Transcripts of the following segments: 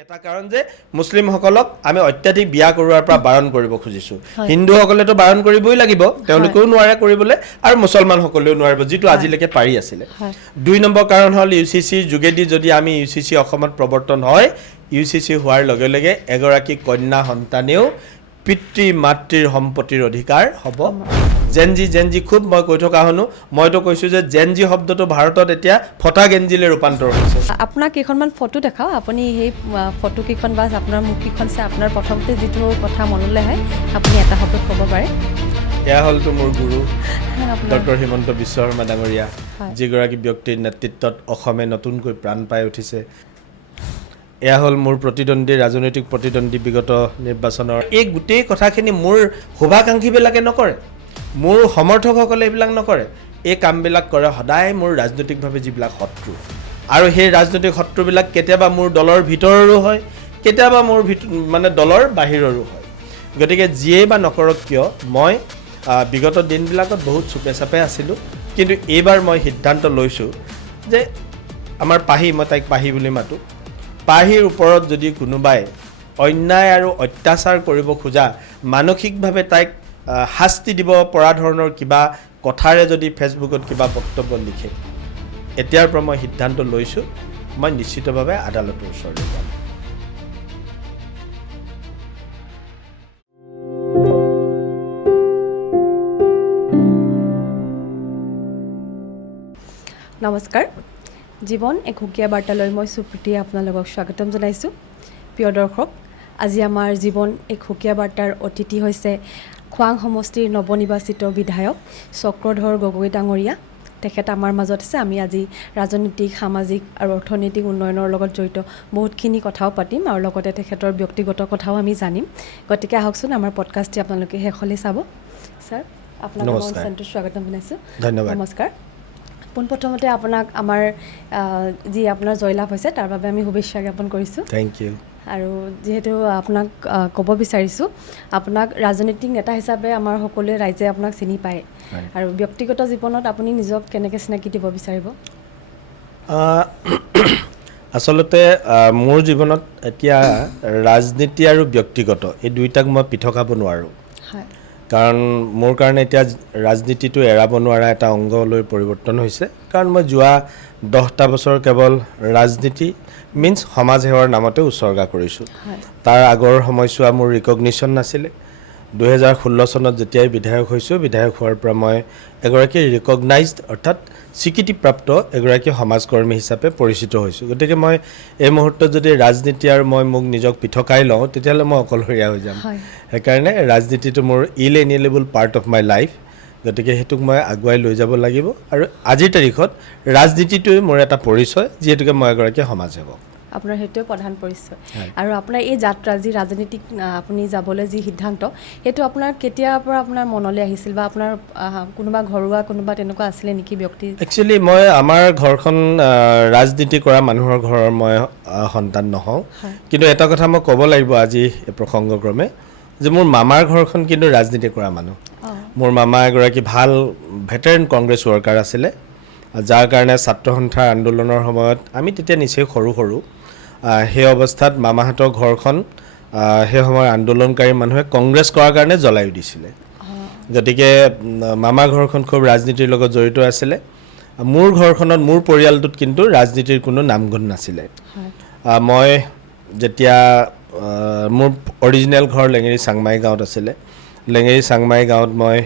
এটা কাৰণ যে মুছলিমসকলক আমি অত্যাধিক বিয়া কৰোৱাৰ পৰা বাৰণ কৰিব খুজিছো হিন্দুসকলেতো বাৰণ কৰিবই লাগিব তেওঁলোকেও নোৱাৰে কৰিবলৈ আৰু মুছলমানসকলেও নোৱাৰিব যিটো আজিলৈকে পাৰি আছিলে দুই নম্বৰ কাৰণ হ'ল ইউচিচিৰ যোগেদি যদি আমি ইউচিচি অসমত প্ৰৱৰ্তন হয় ইউচিচি হোৱাৰ লগে লগে এগৰাকী কন্যা সন্তানেও পিতৃ মাতৃৰ সম্পত্তিৰ অধিকাৰ হ'ব জেনজি খুব মই কৈ থকা শুনো মইতো কৈছো যে জেনজি শব্দটো ভাৰতত এতিয়া ফটা গেঞ্জিলৈ ৰূপান্তৰ হৈছে আপোনাক কেইখনমান ফটো দেখাও আপুনি সেই ফটো কেইখন বা আপোনাৰ মুখকেইখন চাই আপোনাৰ প্ৰথমতে যিটো কথা মনলৈ আহে আপুনি এটা শব্দত ক'ব পাৰে এয়া হ'লতো মোৰ গুৰু ডক্টৰ হিমন্ত বিশ্ব শৰ্মা ডাঙৰীয়া যিগৰাকী ব্যক্তিৰ নেতৃত্বত অসমে নতুনকৈ প্ৰাণ পাই উঠিছে এয়া হ'ল মোৰ প্ৰতিদ্বন্দ্বী ৰাজনৈতিক প্ৰতিদ্বন্দ্বী বিগত নিৰ্বাচনৰ এই গোটেই কথাখিনি মোৰ শুভাকাংক্ষীবিলাকে নকৰে মোৰ সমৰ্থকসকলে এইবিলাক নকৰে এই কামবিলাক কৰে সদায় মোৰ ৰাজনৈতিকভাৱে যিবিলাক শত্ৰু আৰু সেই ৰাজনৈতিক শত্ৰুবিলাক কেতিয়াবা মোৰ দলৰ ভিতৰৰো হয় কেতিয়াবা মোৰ মানে দলৰ বাহিৰৰো হয় গতিকে যিয়েই বা নকৰক কিয় মই বিগত দিনবিলাকত বহুত চুপে চাপে আছিলোঁ কিন্তু এইবাৰ মই সিদ্ধান্ত লৈছোঁ যে আমাৰ পাহি মই তাইক পাহি বুলি মাতোঁ পাহিৰ ওপৰত যদি কোনোবাই অন্যায় আৰু অত্যাচাৰ কৰিব খোজা মানসিকভাৱে তাইক শাস্তি দিব পৰা ধৰণৰ কিবা কথাৰে যদি ফেচবুকত কিবা বক্তব্য লিখে এতিয়াৰ পৰা মই সিদ্ধান্ত লৈছোঁ মই নিশ্চিতভাৱে আদালতৰ ওচৰলৈ যাম নমস্কাৰ জীৱন এক সুকীয়া বাৰ্তালৈ মই সুপ্ৰীতিয়ে আপোনালোকক স্বাগতম জনাইছোঁ প্ৰিয় দৰ্শক আজি আমাৰ জীৱন এক সুকীয়া বাৰ্তাৰ অতিথি হৈছে খোৱাং সমষ্টিৰ নৱনিৰ্বাচিত বিধায়ক চক্ৰধৰ গগৈ ডাঙৰীয়া তেখেত আমাৰ মাজত আছে আমি আজি ৰাজনৈতিক সামাজিক আৰু অৰ্থনৈতিক উন্নয়নৰ লগত জড়িত বহুতখিনি কথাও পাতিম আৰু লগতে তেখেতৰ ব্যক্তিগত কথাও আমি জানিম গতিকে আহকচোন আমাৰ পডকাষ্টটি আপোনালোকে শেষলৈ চাব ছাৰ আপোনালোক অনুষ্ঠানটো স্বাগতম জনাইছোঁ ধন্যবাদ নমস্কাৰ পোনপ্ৰথমতে আপোনাক আমাৰ যি আপোনাৰ জয়লাভ হৈছে তাৰ বাবে আমি শুভেচ্ছা জ্ঞাপন কৰিছোঁ থেংক ইউ আৰু যিহেতু আপোনাক ক'ব বিচাৰিছোঁ আপোনাক ৰাজনৈতিক নেতা হিচাপে আমাৰ সকলোৱে ৰাইজে আপোনাক চিনি পায় আৰু ব্যক্তিগত জীৱনত আপুনি নিজক কেনেকৈ চিনাকি দিব বিচাৰিব আচলতে মোৰ জীৱনত এতিয়া ৰাজনীতি আৰু ব্যক্তিগত এই দুইটাক মই পৃথকাব নোৱাৰোঁ হয় কাৰণ মোৰ কাৰণে এতিয়া ৰাজনীতিটো এৰাব নোৱাৰা এটা অংগলৈ পৰিৱৰ্তন হৈছে কাৰণ মই যোৱা 10টা বছৰ কেৱল ৰাজনীতি মিন্স সমাজ সেৱাৰ নামতে উৎসৰ্গা কৰিছোঁ তাৰ আগৰ সময়ছোৱা মোৰ ৰিকগনিশ্যন নাছিলে 2016 চনত যেতিয়াই বিধায়ক হৈছোঁ বিধায়ক হোৱাৰ পৰা মই এগৰাকী ৰিকগনাইজড অৰ্থাৎ স্বীকৃতিপ্ৰাপ্ত এগৰাকী সমাজকৰ্মী হিচাপে পৰিচিত হৈছোঁ গতিকে মই এই মুহূৰ্তত যদি ৰাজনীতি আৰু মই মোক নিজক পৃথকাই লওঁ তেতিয়াহ'লে মই অকলশৰীয়া হৈ যাম সেইকাৰণে ৰাজনীতিটো মোৰ ইনএলিয়েনেবল পাৰ্ট অফ মাই লাইফ গতিকে সেইটোক মই আগুৱাই লৈ যাব লাগিব আৰু আজিৰ তাৰিখত ৰাজনীতিটোৱে মোৰ এটা পৰিচয় যিহেতুকে মই এগৰাকী সমাজসেৱক আপোনাৰ সেইটোৱে প্ৰধান পৰিচয় আৰু আপোনাৰ এই যাত্ৰা যি ৰাজনীতিক আপুনি যাবলৈ যি সিদ্ধান্ত সেইটো আপোনাৰ কেতিয়াৰ পৰা আপোনাৰ মনলৈ আহিছিল বা আপোনাৰ কোনোবা ঘৰুৱা কোনোবা তেনেকুৱা আছিলে নেকি ব্যক্তি একচুৱেলি মই আমাৰ ঘৰখন ৰাজনীতি কৰা মানুহৰ ঘৰৰ মই সন্তান নহওঁ কিন্তু এটা কথা মই ক'ব লাগিব আজি এই প্ৰসংগক্ৰমে যে মোৰ মামাৰ ঘৰখন কিন্তু ৰাজনীতি কৰা মানুহ মোৰ মামা এগৰাকী ভাল ভেটেৰেন কংগ্ৰেছ ৱৰ্কাৰ আছিলে যাৰ কাৰণে ছাত্ৰ সন্থাৰ আন্দোলনৰ সময়ত আমি তেতিয়া নিচেই সৰু সেই অৱস্থাত মামাহঁতৰ ঘৰখন সেই সময়ৰ আন্দোলনকাৰী মানুহে কংগ্ৰেছ কৰাৰ কাৰণে জ্বলাই দিছিলে গতিকে মামাৰ ঘৰখন খুব ৰাজনীতিৰ লগত জড়িত আছিলে মোৰ ঘৰখনত মোৰ পৰিয়ালটোত কিন্তু ৰাজনীতিৰ কোনো নামগুণ নাছিলে মই যেতিয়া মোৰ অৰিজিনেল ঘৰ লেঙেৰী চাংমাই গাঁৱত আছিলে লেঙেৰী চাংমাই গাঁৱত মই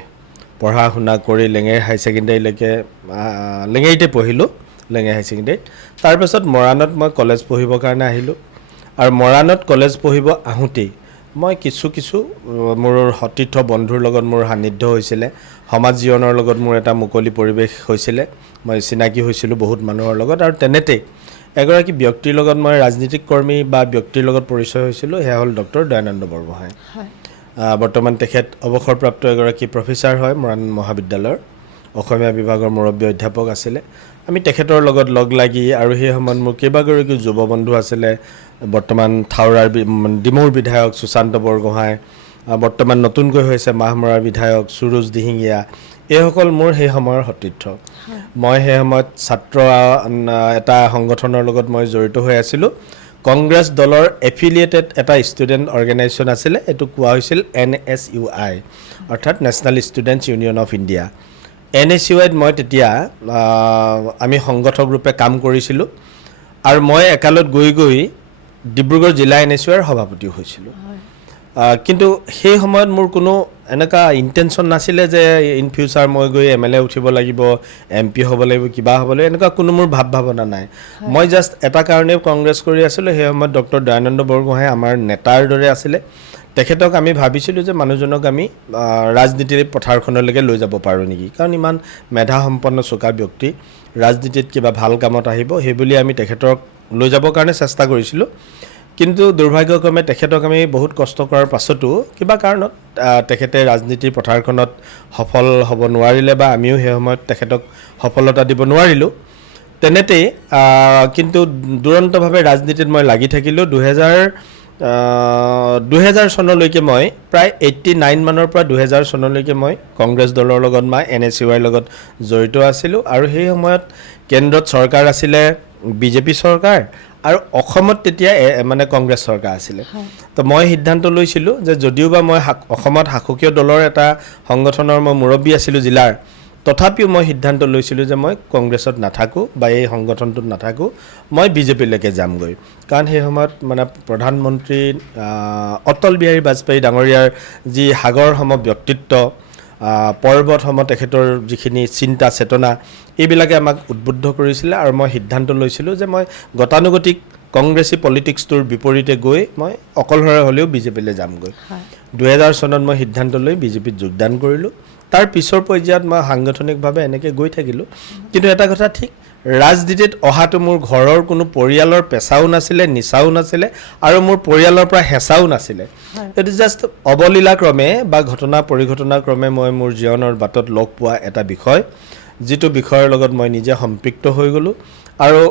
পঢ়া শুনা কৰি লেঙেৰী হাই ছেকেণ্ডেৰীলৈকে লেঙেৰীতে পঢ়িলোঁ লেঙেৰী হাই ছেকেণ্ডেৰীত তাৰপিছত মৰাণত মই কলেজ পঢ়িবৰ কাৰণে আহিলোঁ আৰু মৰাণত কলেজ পঢ়িব আহোঁতেই মই কিছু মোৰ সতীৰ্থ বন্ধুৰ লগত মোৰ সান্নিধ্য হৈছিলে সমাজ জীৱনৰ লগত মোৰ এটা মুকলি পৰিৱেশ হৈছিলে মই চিনাকি হৈছিলোঁ বহুত মানুহৰ লগত আৰু তেনেতেই এগৰাকী ব্যক্তিৰ লগত মই ৰাজনীতিক কৰ্মী বা ব্যক্তিৰ লগত পৰিচয় হৈছিলোঁ সেয়া হ'ল ডক্টৰ দয়ানন্দ বৰগোহাঁই বৰ্তমান তেখেত অৱসৰপ্ৰাপ্ত এগৰাকী প্ৰফেচাৰ হয় মৰাণ মহাবিদ্যালয়ৰ অসমীয়া বিভাগৰ মুৰব্বী অধ্যাপক আছিলে আমি তেখেতৰ লগত লগ লাগি আৰু সেই সময়ত মোৰ কেইবাগৰাকী যুৱ বন্ধু আছিলে বৰ্তমান থাউৰাৰ ডিমৌৰ বিধায়ক সুশান্ত বৰগোহাঁই বৰ্তমান নতুনকৈ হৈছে মাহমৰাৰ বিধায়ক সুৰুজ দিহিঙীয়া এইসকল মোৰ সেই সময়ৰ সতীৰ্থ মই সেই সময়ত ছাত্ৰ এটা সংগঠনৰ লগত মই জড়িত হৈ আছিলোঁ কংগ্ৰেছ দলৰ এফিলিয়েটেড এটা ষ্টুডেণ্ট অৰ্গেনাইজেশ্যন আছিলে, এইটো কোৱা হৈছিল NSUI অৰ্থাৎ national students union of India. NSUIত মই তেতিয়া আমি সংগঠক ৰূপে কাম কৰিছিলোঁ আৰু মই একালত গৈ গৈ ডিব্ৰুগড় জিলা NSUIৰ সভাপতি হৈছিলোঁ। কিন্তু সেই সময়ত মোৰ কোনো এনেকুৱা ইণ্টেনশ্যন নাছিলে যে ইন ফিউচাৰ মই গৈ MLA উঠিব লাগিব, MP হ'ব লাগিব, কিবা হ'ব লাগিব, এনেকুৱা কোনো মোৰ ভাৱনা নাই। মই জাষ্ট এটা কাৰণেই কংগ্ৰেছ কৰি আছিলোঁ, সেই সময়ত ডক্টৰ দয়ানন্দ বৰগোহাঁই আমাৰ নেতাৰ দৰে আছিলে। তেখেতক আমি ভাবিছিলোঁ যে মানুহজনক আমি ৰাজনীতিৰ পথাৰখনলৈকে লৈ যাব পাৰোঁ নেকি, কাৰণ ইমান মেধাসম্পন্ন চোকা ব্যক্তি, ৰাজনীতিত কিবা ভাল কামত আহিব, সেইবুলি আমি তেখেতক লৈ যাবৰ কাৰণে চেষ্টা কৰিছিলোঁ। কিন্তু দুৰ্ভাগ্যক্ৰমে তেখেতক আমি বহুত কষ্ট কৰাৰ পাছতো কিবা কাৰণত তেখেতে ৰাজনীতিৰ পথাৰখনত সফল হ'ব নোৱাৰিলে বা আমিও সেই সময়ত তেখেতক সফলতা দিব নোৱাৰিলোঁ। তেনেতেই কিন্তু দুৰন্তভাৱে ৰাজনীতিত মই লাগি থাকিলোঁ। 2000 চনলৈকে মই প্ৰায় 89 মানৰ পৰা 2000 চনলৈকে মই কংগ্ৰেছ দলৰ লগত বা NSUIৰ লগত জড়িত আছিলোঁ। আৰু সেই সময়ত কেন্দ্ৰত চৰকাৰ আছিলে BJP চৰকাৰ আৰু অসমত তেতিয়া মানে কংগ্ৰেছ চৰকাৰ আছিলে। তো মই সিদ্ধান্ত লৈছিলোঁ যে যদিওবা মই অসমত শাসকীয় দলৰ এটা সংগঠনৰ মই মুৰব্বী আছিলোঁ জিলাৰ, তথাপিও মই সিদ্ধান্ত লৈছিলোঁ যে মই কংগ্ৰেছত নাথাকোঁ বা এই সংগঠনটোত নাথাকোঁ, মই BJPলৈকে যামগৈ। কাৰণ সেই সময়ত মানে প্ৰধানমন্ত্ৰী অটল বিহাৰী বাজপেয়ী ডাঙৰীয়াৰ যি সাগৰ সম ব্যক্তিত্ব, পৰ্বতসম তেখেতৰ যিখিনি চিন্তা চেতনা, এইবিলাকে আমাক উদ্বুদ্ধ কৰিছিলে। আৰু মই সিদ্ধান্ত লৈছিলোঁ যে মই গতানুগতিক কংগ্ৰেছী পলিটিক্সটোৰ বিপৰীতে গৈ মই অকলশৰে হ'লেও BJPলৈ যামগৈ। 2000 চনত মই সিদ্ধান্ত লৈ BJPত যোগদান কৰিলোঁ। তাৰ পিছৰ পৰ্যায়ত মই সাংগঠনিকভাৱে এনেকৈ গৈ থাকিলোঁ। কিন্তু এটা কথা ঠিক, ৰাজনীতিত অহাটো মোৰ ঘৰৰ কোনো পৰিয়ালৰ পেচাও নাছিলে, নিচাও নাছিলে আৰু মোৰ পৰিয়ালৰ পৰা হেঁচাও নাছিলে। এইটো জাষ্ট অৱলীলাক্ৰমে বা ঘটনা পৰিঘটনাক্ৰমে মই মোৰ জীৱনৰ বাটত লগ পোৱা এটা বিষয়, যিটো বিষয়ৰ লগত মই নিজে সম্পৃক্ত হৈ গ'লোঁ। আৰু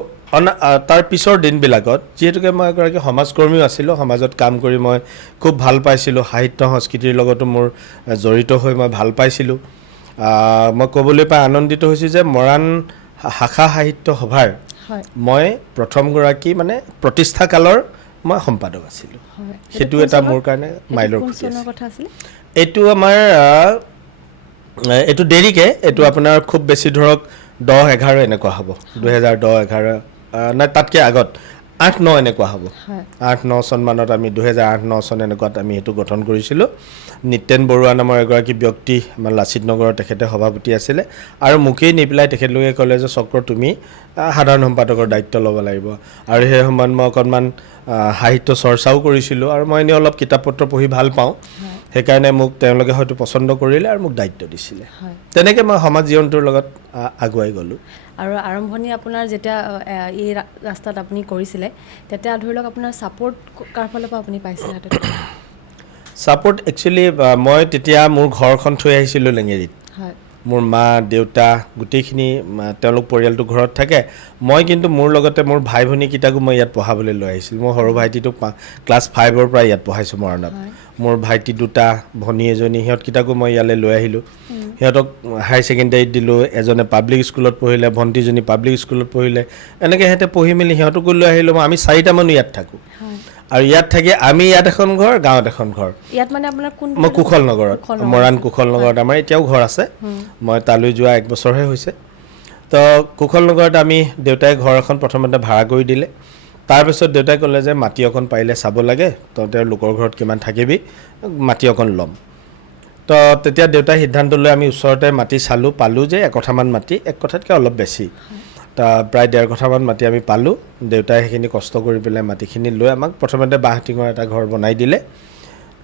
তাৰ পিছৰ দিনবিলাকত যিহেতুকে মই এগৰাকী সমাজকৰ্মীও আছিলোঁ, সমাজত কাম কৰি মই খুব ভাল পাইছিলোঁ, সাহিত্য সংস্কৃতিৰ লগতো মোৰ জড়িত হৈ মই ভাল পাইছিলোঁ। মই ক'বলৈ পাই আনন্দিত হৈছোঁ যে মৰাণ শাখা সাহিত্য সভাৰ মই প্ৰথমগৰাকী মানে প্ৰতিষ্ঠাকালৰ মই সম্পাদক আছিলোঁ। সেইটো এটা মোৰ কাৰণে মাইলৰ খুঁটি আছিল। এইটো আমাৰ এইটো দেৰিকৈ, এইটো আপোনাৰ খুব বেছি ধৰক 10-11 এনেকুৱা হ'ব, 2010-11 নাই তাতকৈ আগত 8-9 এনেকুৱা হ'ব। 8-9 চনমানত আমি 2008-9 চন এনেকুৱাত আমি সেইটো গঠন কৰিছিলোঁ। নিতেন বৰুৱা নামৰ এগৰাকী ব্যক্তি আমাৰ লাচিত নগৰৰ তেখেতে সভাপতি আছিলে আৰু মোকেই নি পেলাই তেখেতলোকে ক'লে যে চক্ৰ তুমি সাধাৰণ সম্পাদকৰ দায়িত্ব ল'ব লাগিব। আৰু সেই সময়ত মই অকণমান সাহিত্য চৰ্চাও কৰিছিলোঁ আৰু মই এনেই অলপ কিতাপ পত্ৰ পঢ়ি ভাল পাওঁ, সেইকাৰণে মোক তেওঁলোকে হয়তো পচন্দ কৰিলে আৰু মোক দায়িত্ব দিছিলে। তেনেকৈ মই সমাজ জীৱনটোৰ লগত আগুৱাই গ'লোঁ। আৰু আৰম্ভণি আপোনাৰ যেতিয়া এই ৰাস্তাত আপুনি কৰিছিলে, তেতিয়া ধৰি লওক আপোনাৰ ছাপোৰ্ট কাৰ ফালৰ পৰা আপুনি পাইছিলে? ছাপোৰ্ট একচুৱেলি মই তেতিয়া মোৰ ঘৰখন থৈ আহিছিলোঁ লেঙেৰীত। মোৰ মা দেউতা গোটেইখিনি তেওঁলোক পৰিয়ালটো ঘৰত থাকে। মই কিন্তু মোৰ লগতে মোৰ ভাই ভনীকেইটাকো মই ইয়াত পঢ়াবলৈ লৈ আহিছিলোঁ। মোৰ সৰু ভাইটিটোক ক্লাছ 5ৰ পৰা ইয়াত পঢ়াইছোঁ মৰাণত। মোৰ ভাইটি দুটা, ভনী এজনী, সিহঁতকেইটাকো মই ইয়ালৈ লৈ আহিলোঁ। সিহঁতক হায়াৰ ছেকেণ্ডেৰীত দিলোঁ, এজনে পাব্লিক স্কুলত পঢ়িলে, ভণ্টিজনী পাব্লিক স্কুলত পঢ়িলে। এনেকৈ সিহঁতে পঢ়ি মেলি সিহঁতকো লৈ আহিলোঁ। আমি 4টা মানুহ ইয়াত থাকোঁ। আৰু ইয়াত থাকি আমি ইয়াত এখন ঘৰ, গাঁৱত এখন ঘৰ। ইয়াত মানে আপোনাৰ কোন? মই কুশল নগৰত, মৰাণ কুশল নগৰত আমাৰ এতিয়াও ঘৰ আছে। মই তালৈ যোৱা 1 বছৰহে হৈছে। তো কুশল নগৰত আমি দেউতাই ঘৰ এখন প্ৰথমতে ভাড়া কৰি দিলে। তাৰপিছত দেউতাই ক'লে যে মাটি অকণ পাৰিলে চাব লাগে, তহঁতে লোকৰ ঘৰত কিমান থাকিবি, মাটি অকণ ল'ম। তো তেতিয়া দেউতাই সিদ্ধান্ত লৈ আমি ওচৰতে মাটি চালোঁ, পালোঁ যে 1 কঠামান মাটি, 1 কঠাতকৈ অলপ বেছি, প্ৰায় 1.5 কঠামান মাটি আমি পালোঁ। দেউতাই সেইখিনি কষ্ট কৰি পেলাই মাটিখিনি লৈ আমাক প্ৰথমতে বাঁহ টিঙৰ এটা ঘৰ বনাই দিলে।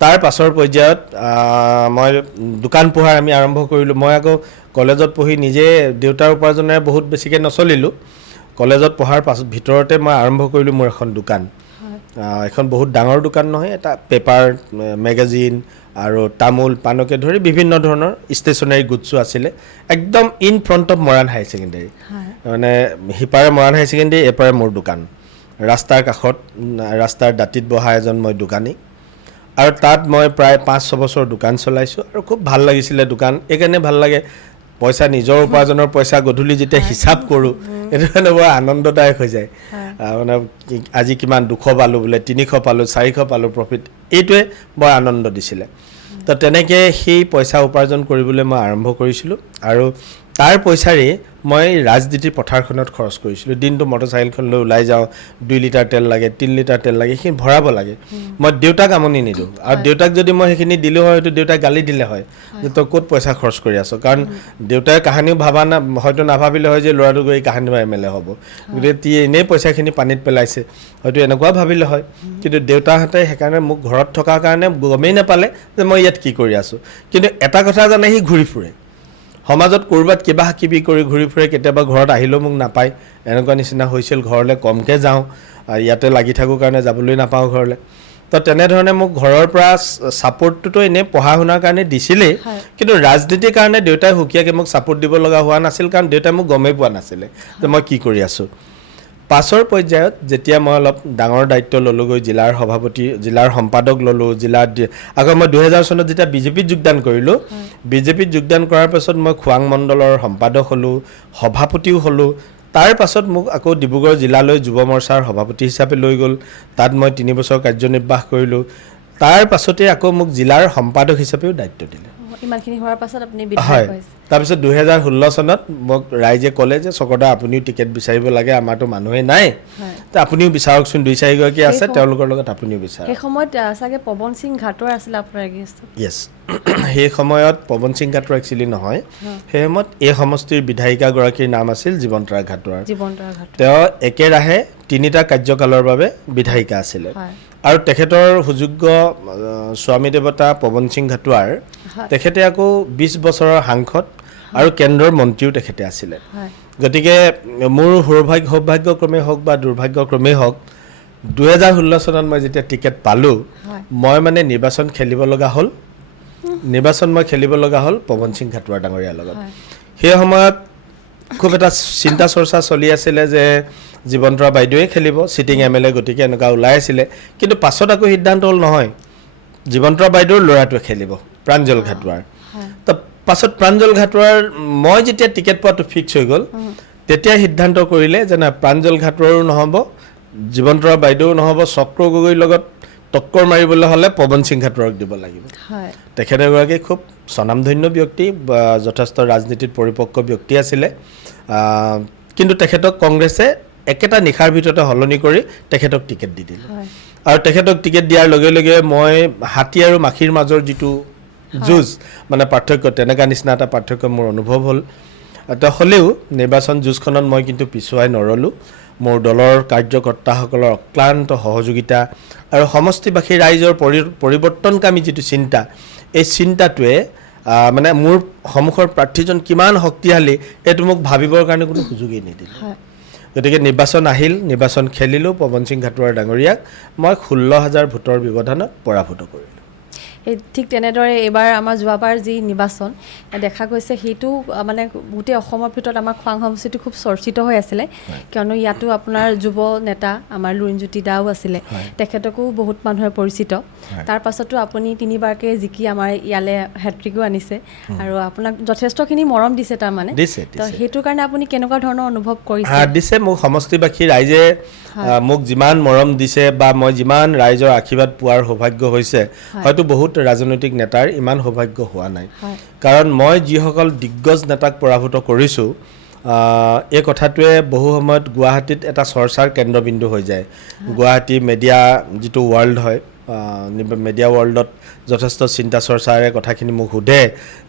তাৰ পাছৰ পৰ্যায়ত মই দোকান পোহাৰ আমি আৰম্ভ কৰিলোঁ। মই আকৌ কলেজত পঢ়ি নিজে দেউতাৰ উপাৰ্জনেৰে বহুত বেছিকৈ নচলিলোঁ। কলেজত পঢ়াৰ ভিতৰতে মই আৰম্ভ কৰিলোঁ মোৰ এখন দোকান। এখন বহুত ডাঙৰ দোকান নহয়, এটা পেপাৰ, মেগাজিন আৰু তামোল পাণকে ধৰি বিভিন্ন ধৰণৰ ষ্টেচনাৰী গুডছো আছিলে, একদম in front of Moran higher secondary. মানে সিপাৰে মৰাণ হায়াৰ ছেকেণ্ডেৰী, এপাৰে মোৰ দোকান, ৰাস্তাৰ কাষত, ৰাস্তাৰ দাঁতিত বহা এজন মই দোকানী। আৰু তাত মই প্ৰায় 5-6 বছৰ দোকান চলাইছোঁ আৰু খুব ভাল লাগিছিলে দোকান। এইকাৰণে ভাল লাগে, পইচা নিজৰ উপাৰ্জনৰ পইচা গধূলি যেতিয়া হিচাপ কৰোঁ এইটো মানে বৰ আনন্দদায়ক হৈ যায় মানে আজি কিমান 200 পালোঁ বোলে 300 পালোঁ 400 পালোঁ প্ৰফিট এইটোৱে বৰ আনন্দ দিছিলে তো তেনেকৈ সেই পইচা উপাৰ্জন কৰিবলৈ মই আৰম্ভ কৰিছিলোঁ আৰু তাৰ পইচাৰে মই ৰাজনীতিৰ পথাৰখনত খৰচ কৰিছিলোঁ দিনটো মটৰচাইকেলখন লৈ ওলাই যাওঁ 2 লিটাৰ তেল লাগে 3 লিটাৰ তেল লাগে সেইখিনি ভৰাব লাগে মই দেউতাক আমনি নিদিওঁ আৰু দেউতাক যদি মই সেইখিনি দিলোঁ হয় হয়তো দেউতাক গালি দিলে হয় যে তই ক'ত পইচা খৰচ কৰি আছ কাৰণ দেউতাই কাহানিও ভাবা না হয়তো নাভাবিলে হয় যে ল'ৰাটো গৈ কাহানি বা MLA হ'ব গতিকে এনেই পইচাখিনি পানীত পেলাইছে হয়তো এনেকুৱা ভাবিলে হয় কিন্তু দেউতাহঁতে সেইকাৰণে মোক ঘৰত থকাৰ কাৰণে গমেই নাপালে যে মই ইয়াত কি কৰি আছোঁ কিন্তু এটা কথা জানে সি ঘূৰি ফুৰে সমাজত ক'ৰবাত কিবা কিবি কৰি ঘূৰি ফুৰে কেতিয়াবা ঘৰত আহিলেও মোক নাপায় এনেকুৱা নিচিনা হৈছিল ঘৰলৈ কমকৈ যাওঁ ইয়াতে লাগি থাকোঁ কাৰণে যাবলৈ নাপাওঁ ঘৰলৈ তো তেনেধৰণে মোক ঘৰৰ পৰা ছাপোৰ্টটোতো এনেই পঢ়া শুনাৰ কাৰণে দিছিলেই কিন্তু ৰাজনীতিৰ কাৰণে দেউতাই সুকীয়াকৈ মোক ছাপোৰ্ট দিব লগা হোৱা নাছিল কাৰণ দেউতাই মোক গমেই পোৱা নাছিলে যে মই কি কৰি আছোঁ পাছৰ পৰ্যায়ত যেতিয়া মই অলপ ডাঙৰ দায়িত্ব ল'লোগৈ জিলাৰ সভাপতি জিলাৰ সম্পাদক ল'লোঁ আকৌ মই 2000 চনত যেতিয়া বিজেপিত যোগদান কৰিলোঁ বিজেপিত যোগদান কৰাৰ পাছত মই খোৱাং মণ্ডলৰ সম্পাদক হ'লোঁ সভাপতিও হ'লোঁ তাৰ পাছত মোক আকৌ ডিব্ৰুগড় জিলালৈ যুৱ মৰ্চাৰ সভাপতি হিচাপে লৈ গ'ল তাত মই 3 বছৰ কাৰ্যনিৰ্বাহ কৰিলোঁ তাৰ পাছতে আকৌ মোক জিলাৰ সম্পাদক হিচাপেও দায়িত্ব দিলে ইমানখিনি হোৱাৰ পাছত আপুনি হয় তাৰপিছত 2016 চনত মোক ৰাইজে ক'লে যে চকৰদা আপুনিও টিকেট বিচাৰিব লাগে আমাৰতো মানুহে নাই তো আপুনিও বিচাৰকচোন 2-4 গৰাকী আছে তেওঁলোকৰ লগত আপুনিও বিচাৰক সেই সময়ত চাগে পৱন সিং ঘাটৰ আছিল আপোনাৰ এগেইনষ্টত য়েছ সেই সময়ত পৱন সিং ঘাটৰ একচুৱেলি নহয় সেই সময়ত এই সমষ্টিৰ বিধায়িকাগৰাকীৰ নাম আছিল জীৱন্তৰা ঘাটৰ তেওঁ একেৰাহে 3টা কাৰ্যকালৰ বাবে বিধায়িকা আছিলে আৰু তেখেতৰ সুযোগ্য স্বামী দেৱতা পৱন সিং ঘাটোৱাৰ তেখেতে আকৌ 20 বছৰৰ সাংসদ আৰু কেন্দ্ৰৰ মন্ত্ৰীও তেখেতে আছিলে গতিকে মোৰ সৌভাগ্যক্ৰমেই হওক বা দুৰ্ভাগ্যক্ৰমেই হওক 2016 চনত মই যেতিয়া টিকেট পালোঁ মই মানে নিৰ্বাচন খেলিব লগা হ'ল পৱন সিং ঘাটোৱাৰ ডাঙৰীয়াৰ লগত সেই সময়ত খুব এটা চিন্তা চৰ্চা চলি আছিলে যে জীৱন্তৰা বাইদেৱে খেলিব চিটিং MLA গতিকে এনেকুৱা ওলাই আছিলে কিন্তু পাছত আকৌ সিদ্ধান্ত হ'ল নহয় জীৱন্তৰা বাইদেউৰ ল'ৰাটোৱে খেলিব প্ৰাঞ্জল ঘাটোৱাৰ তো পাছত প্ৰাঞ্জল ঘাটোৱাৰ মই যেতিয়া টিকেট পোৱাটো ফিক্স হৈ গ'ল তেতিয়া সিদ্ধান্ত কৰিলে যে না প্ৰাঞ্জল ঘাটোৱাৰো নহ'ব জীৱন্তৰা বাইদেউ নহ'ব চক্ৰ গগৈৰ লগত টক্কৰ মাৰিবলৈ হ'লে পৱন সিং ঘাটোৱাৰক দিব লাগিব তেখেত এগৰাকী খুব স্বনামধন্য ব্যক্তি যথেষ্ট ৰাজনীতিত পৰিপক্ক ব্যক্তি আছিলে কিন্তু তেখেতক কংগ্ৰেছে একেটা নিশাৰ ভিতৰতে সলনি কৰি তেখেতক টিকেট দি দিলে আৰু তেখেতক টিকেট দিয়াৰ লগে লগে মই হাতী আৰু মাখিৰ মাজৰ যিটো যুঁজ মানে পাৰ্থক্য তেনেকুৱা নিচিনা এটা পাৰ্থক্য মোৰ অনুভৱ হ'ল তো হ'লেও নিৰ্বাচন যুঁজখনত মই কিন্তু পিছুৱাই নৰলোঁ মোৰ দলৰ কাৰ্যকৰ্তাসকলৰ অক্লান্ত সহযোগিতা আৰু সমষ্টিবাসী ৰাইজৰ পৰিৱৰ্তনকামী যিটো চিন্তা এই চিন্তাটোৱে মানে মোৰ সন্মুখৰ প্ৰাৰ্থীজন কিমান শক্তিশালী এইটো মোক ভাবিবৰ কাৰণে কোনো সুযোগেই নিদিলে গতিকে নিৰ্বাচন খেলিলোঁ পৱন সিং ঘাটোৱাৰ ডাঙৰীয়াক মই 16,000 ভোটৰ ব্যৱধানত পৰাভূত কৰিলোঁ ঠিক তেনেদৰে এইবাৰ আমাৰ যোৱাবাৰ যি নিৰ্বাচন দেখা গৈছে সেইটো মানে গোটেই অসমৰ ভিতৰত আমাৰ খোৱাং সমষ্টিটো খুব চৰ্চিত হৈ আছিলে কিয়নো ইয়াতো আপোনাৰ যুৱ নেতা আমাৰ লুৰিণজ্যোতি দাও আছিলে তেখেতকো বহুত মানুহে পৰিচিত তাৰ পাছতো আপুনি 3বাৰকৈ জিকি আমাৰ ইয়ালৈ হেট্ৰিকো আনিছে আৰু আপোনাক যথেষ্টখিনি মৰম দিছে তাৰমানে তো সেইটোৰ কাৰণে আপুনি কেনেকুৱা ধৰণৰ অনুভৱ কৰিছে দিছে মোক সমষ্টিবাসী ৰাইজে মোক যিমান মৰম দিছে বা মই যিমান ৰাইজৰ আশীৰ্বাদ পোৱাৰ সৌভাগ্য হৈছে হয়তো বহুত ৰাজনৈতিক নেতাৰ ইমান সৌভাগ্য হোৱা নাই কাৰণ মই যিসকল দিগ্গজ নেতাক পৰাভূত কৰিছোঁ এই কথাটোৱে বহু সময়ত গুৱাহাটীত এটা চৰ্চাৰ কেন্দ্ৰবিন্দু হৈ যায় গুৱাহাটী মেডিয়া যিটো ৱৰ্ল্ড হয় মিডিয়া ৱৰ্ল্ডত যথেষ্ট চিন্তা চৰ্চাৰে কথাখিনি মোক সোধে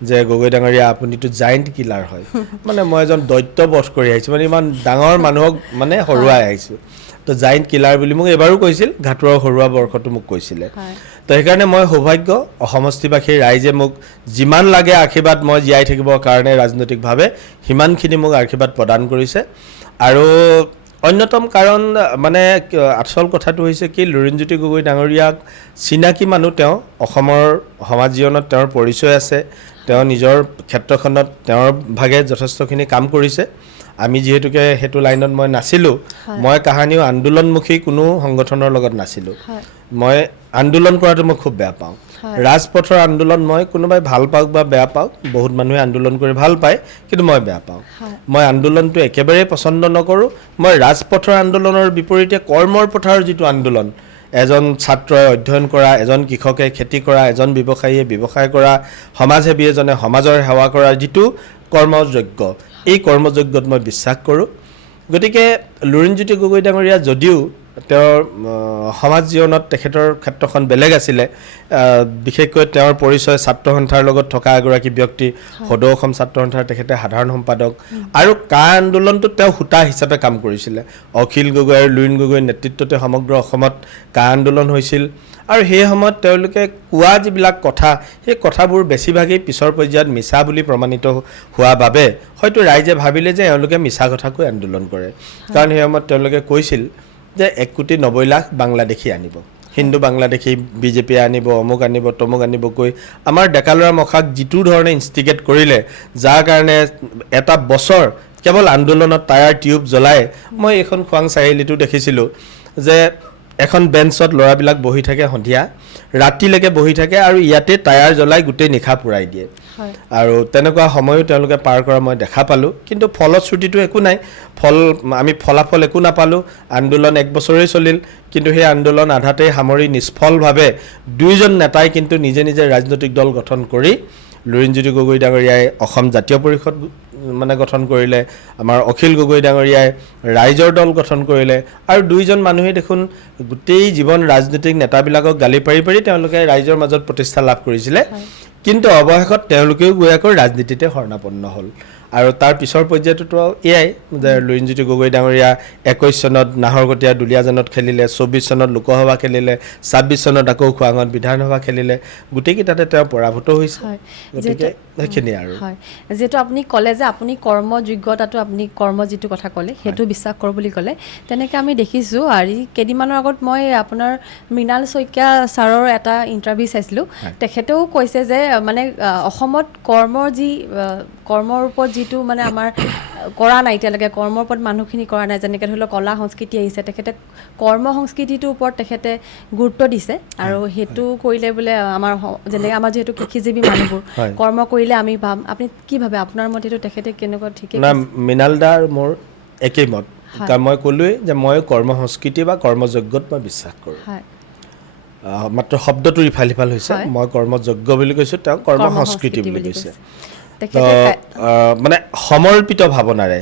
যে গগৈ ডাঙৰীয়া আপুনিতো জাইণ্ট কিলাৰ হয় মানে মই এজন দৈত্যবধ কৰি আহিছোঁ মানে ইমান ডাঙৰ মানুহক মানে হৰুৱাই আহিছোঁ তো জাইণ্ট কিলাৰ বুলি মোক এবাৰো কৈছিল ঘাটোৱাৰ হৰুৱা বৰ্ষটো মোক কৈছিলে তো সেইকাৰণে মই সৌভাগ্য সমষ্টিবাসী ৰাইজে মোক যিমান লাগে আশীৰ্বাদ মই জীয়াই থাকিবৰ কাৰণে ৰাজনৈতিকভাৱে সিমানখিনি মোক আশীৰ্বাদ প্ৰদান কৰিছে আৰু অন্যতম কাৰণ মানে আচল কথাটো হৈছে কি লুৰিণজ্যোতি গগৈ ডাঙৰীয়াক চিনাকি মানুহ তেওঁ অসমৰ সমাজ জীৱনত তেওঁৰ পৰিচয় আছে তেওঁ নিজৰ ক্ষেত্ৰখনত তেওঁৰ ভাগে যথেষ্টখিনি কাম কৰিছে আমি যিহেতুকে সেইটো লাইনত মই নাছিলোঁ মই কাহানিও আন্দোলনমুখী কোনো সংগঠনৰ লগত নাছিলোঁ মই আন্দোলন কৰাটো মই খুব বেয়া পাওঁ ৰাজপথৰ আন্দোলন মই কোনোবাই ভাল পাওক বা বেয়া পাওক বহুত মানুহে আন্দোলন কৰি ভাল পায় কিন্তু মই বেয়া পাওঁ মই আন্দোলনটো একেবাৰে পছন্দ নকৰোঁ মই ৰাজপথৰ আন্দোলনৰ বিপৰীতে কৰ্মৰ পথাৰৰ যিটো আন্দোলন এজন ছাত্ৰই অধ্যয়ন কৰা এজন কৃষকে খেতি কৰা এজন ব্যৱসায়ীয়ে ব্যৱসায় কৰা সমাজসেৱী এজনে সমাজৰ সেৱা কৰা যিটো কৰ্মযজ্ঞ এই কৰ্মযজ্ঞত মই বিশ্বাস কৰোঁ গতিকে লুৰিণজ্যোতি গগৈ ডাঙৰীয়া যদিও তেওঁৰ সমাজ জীৱনত তেখেতৰ ক্ষেত্ৰখন বেলেগ আছিলে বিশেষকৈ তেওঁৰ পৰিচয় ছাত্ৰ সন্থাৰ লগত থকা এগৰাকী ব্যক্তি সদৌ অসম ছাত্ৰ সন্থাৰ তেখেতে সাধাৰণ সম্পাদক আৰু কা আন্দোলনটোত তেওঁ সূতা হিচাপে কাম কৰিছিলে অখিল গগৈ আৰু লুৰিণ গগৈৰ নেতৃত্বতে সমগ্ৰ অসমত কা আন্দোলন হৈছিল আৰু সেই সময়ত তেওঁলোকে কোৱা যিবিলাক কথা সেই কথাবোৰ বেছিভাগেই পিছৰ পৰ্যায়ত মিছা বুলি প্ৰমাণিত হোৱা বাবে হয়তো ৰাইজে ভাবিলে যে এওঁলোকে মিছা কথা কৈ আন্দোলন কৰে কাৰণ সেই সময়ত তেওঁলোকে কৈছিল যে 1,90,00,000 বাংলাদেশী আনিব হিন্দু বাংলাদেশী বিজেপিয়ে আনিব অমুক আনিব তমুক আনিব কৈ আমাৰ ডেকালৰা মখাক যিটো ধৰণে ইনষ্টিগেট কৰিলে যাৰ কাৰণে এটা বছৰ কেৱল আন্দোলনত টায়াৰ টিউব জ্বলাই মই এইখন খোৱাং চাৰিআলিটো দেখিছিলোঁ যে এখন বেঞ্চত ল'ৰাবিলাক বহি থাকে সন্ধিয়া ৰাতিলৈকে বহি থাকে আৰু ইয়াতে টায়াৰ জ্বলাই গোটেই নিশা পুৰাই দিয়ে আৰু তেনেকুৱা সময়ো তেওঁলোকে পাৰ কৰা মই দেখা পালোঁ কিন্তু ফলশ্ৰুতিটো একো নাই আমি ফলাফল একো নাপালোঁ আন্দোলন 1 বছৰেই চলিল কিন্তু সেই আন্দোলন আধাতেই সামৰি নিষ্ফলভাৱে দুইজন নেতাই কিন্তু নিজে নিজে ৰাজনৈতিক দল গঠন কৰি লুৰিণজ্যোতি গগৈ ডাঙৰীয়াই অসম জাতীয় পৰিষদ মানে গঠন কৰিলে আমাৰ অখিল গগৈ ডাঙৰীয়াই ৰাইজৰ দল গঠন কৰিলে আৰু দুইজন মানুহে দেখোন গোটেই জীৱন ৰাজনৈতিক নেতাবিলাকক গালি পাৰি পাৰি তেওঁলোকে ৰাইজৰ মাজত প্ৰতিষ্ঠা লাভ কৰিছিলে কিন্তু অৱশেষত তেওঁলোকেও গৈ আকৌ ৰাজনীতিতে শৰণাপন্ন হ'ল আৰু তাৰ পিছৰ পৰ্যায়টোতো এয়াই যে লুৰিণজ্যোতি গগৈ ডাঙৰীয়া 21 চনত নাহৰকটীয়া দুলীয়াজানত খেলিলে 24 চনত লোকসভা খেলিলে 26 চনত আকৌ খোৱাঙত বিধানসভা খেলিলে গোটেইকেইটাতে তেওঁ পৰাভূত হৈছে গতিকে সেইখিনি আৰু যেহেতু আপুনি ক'লে যে আপুনি কৰ্মযোগ্যতাটো আপুনি কৰ্ম যিটো কথা ক'লে সেইটো বিশ্বাস কৰোঁ বুলি ক'লে তেনেকৈ আমি দেখিছোঁ আৰু কেইদিনমানৰ আগত মই আপোনাৰ মৃণাল শইকীয়া ছাৰৰ এটা ইণ্টাৰভিউ চাইছিলোঁ তেখেতেও কৈছে যে মানে অসমত কৰ্মৰ ওপৰত যিটো মানে আমাৰ কৰা নাই এতিয়ালৈকে কৰ্মৰ ওপৰত মানুহখিনি কৰা নাই যেনেকৈ ধৰি লওক কলা সংস্কৃতি আহিছে তেখেতে কৰ্ম সংস্কৃতিটোৰ ওপৰত তেখেতে গুৰুত্ব দিছে আৰু সেইটো কৰিলে বোলে আমাৰ যেনেকৈ আমাৰ যিহেতু কৃষিজীৱী মানুহবোৰ কৰ্ম কৰিলে আমি পাম আপুনি কি ভাবে আপোনাৰ মতে এইটো তেখেতে কেনেকুৱা ঠিকে না মৃণাল দাৰ মোৰ একেই মত কাৰণ মই ক'লোৱেই যে মই কৰ্ম সংস্কৃতি বা কৰ্মযজ্ঞত মই বিশ্বাস কৰোঁ মাত্ৰ শব্দটো ইফাল সিফাল হৈছে মই কৰ্মযজ্ঞ বুলি কৈছোঁ তেওঁ কৰ্ম সংস্কৃতি বুলি কৈছে মানে সমৰ্পিত ভাৱনাৰে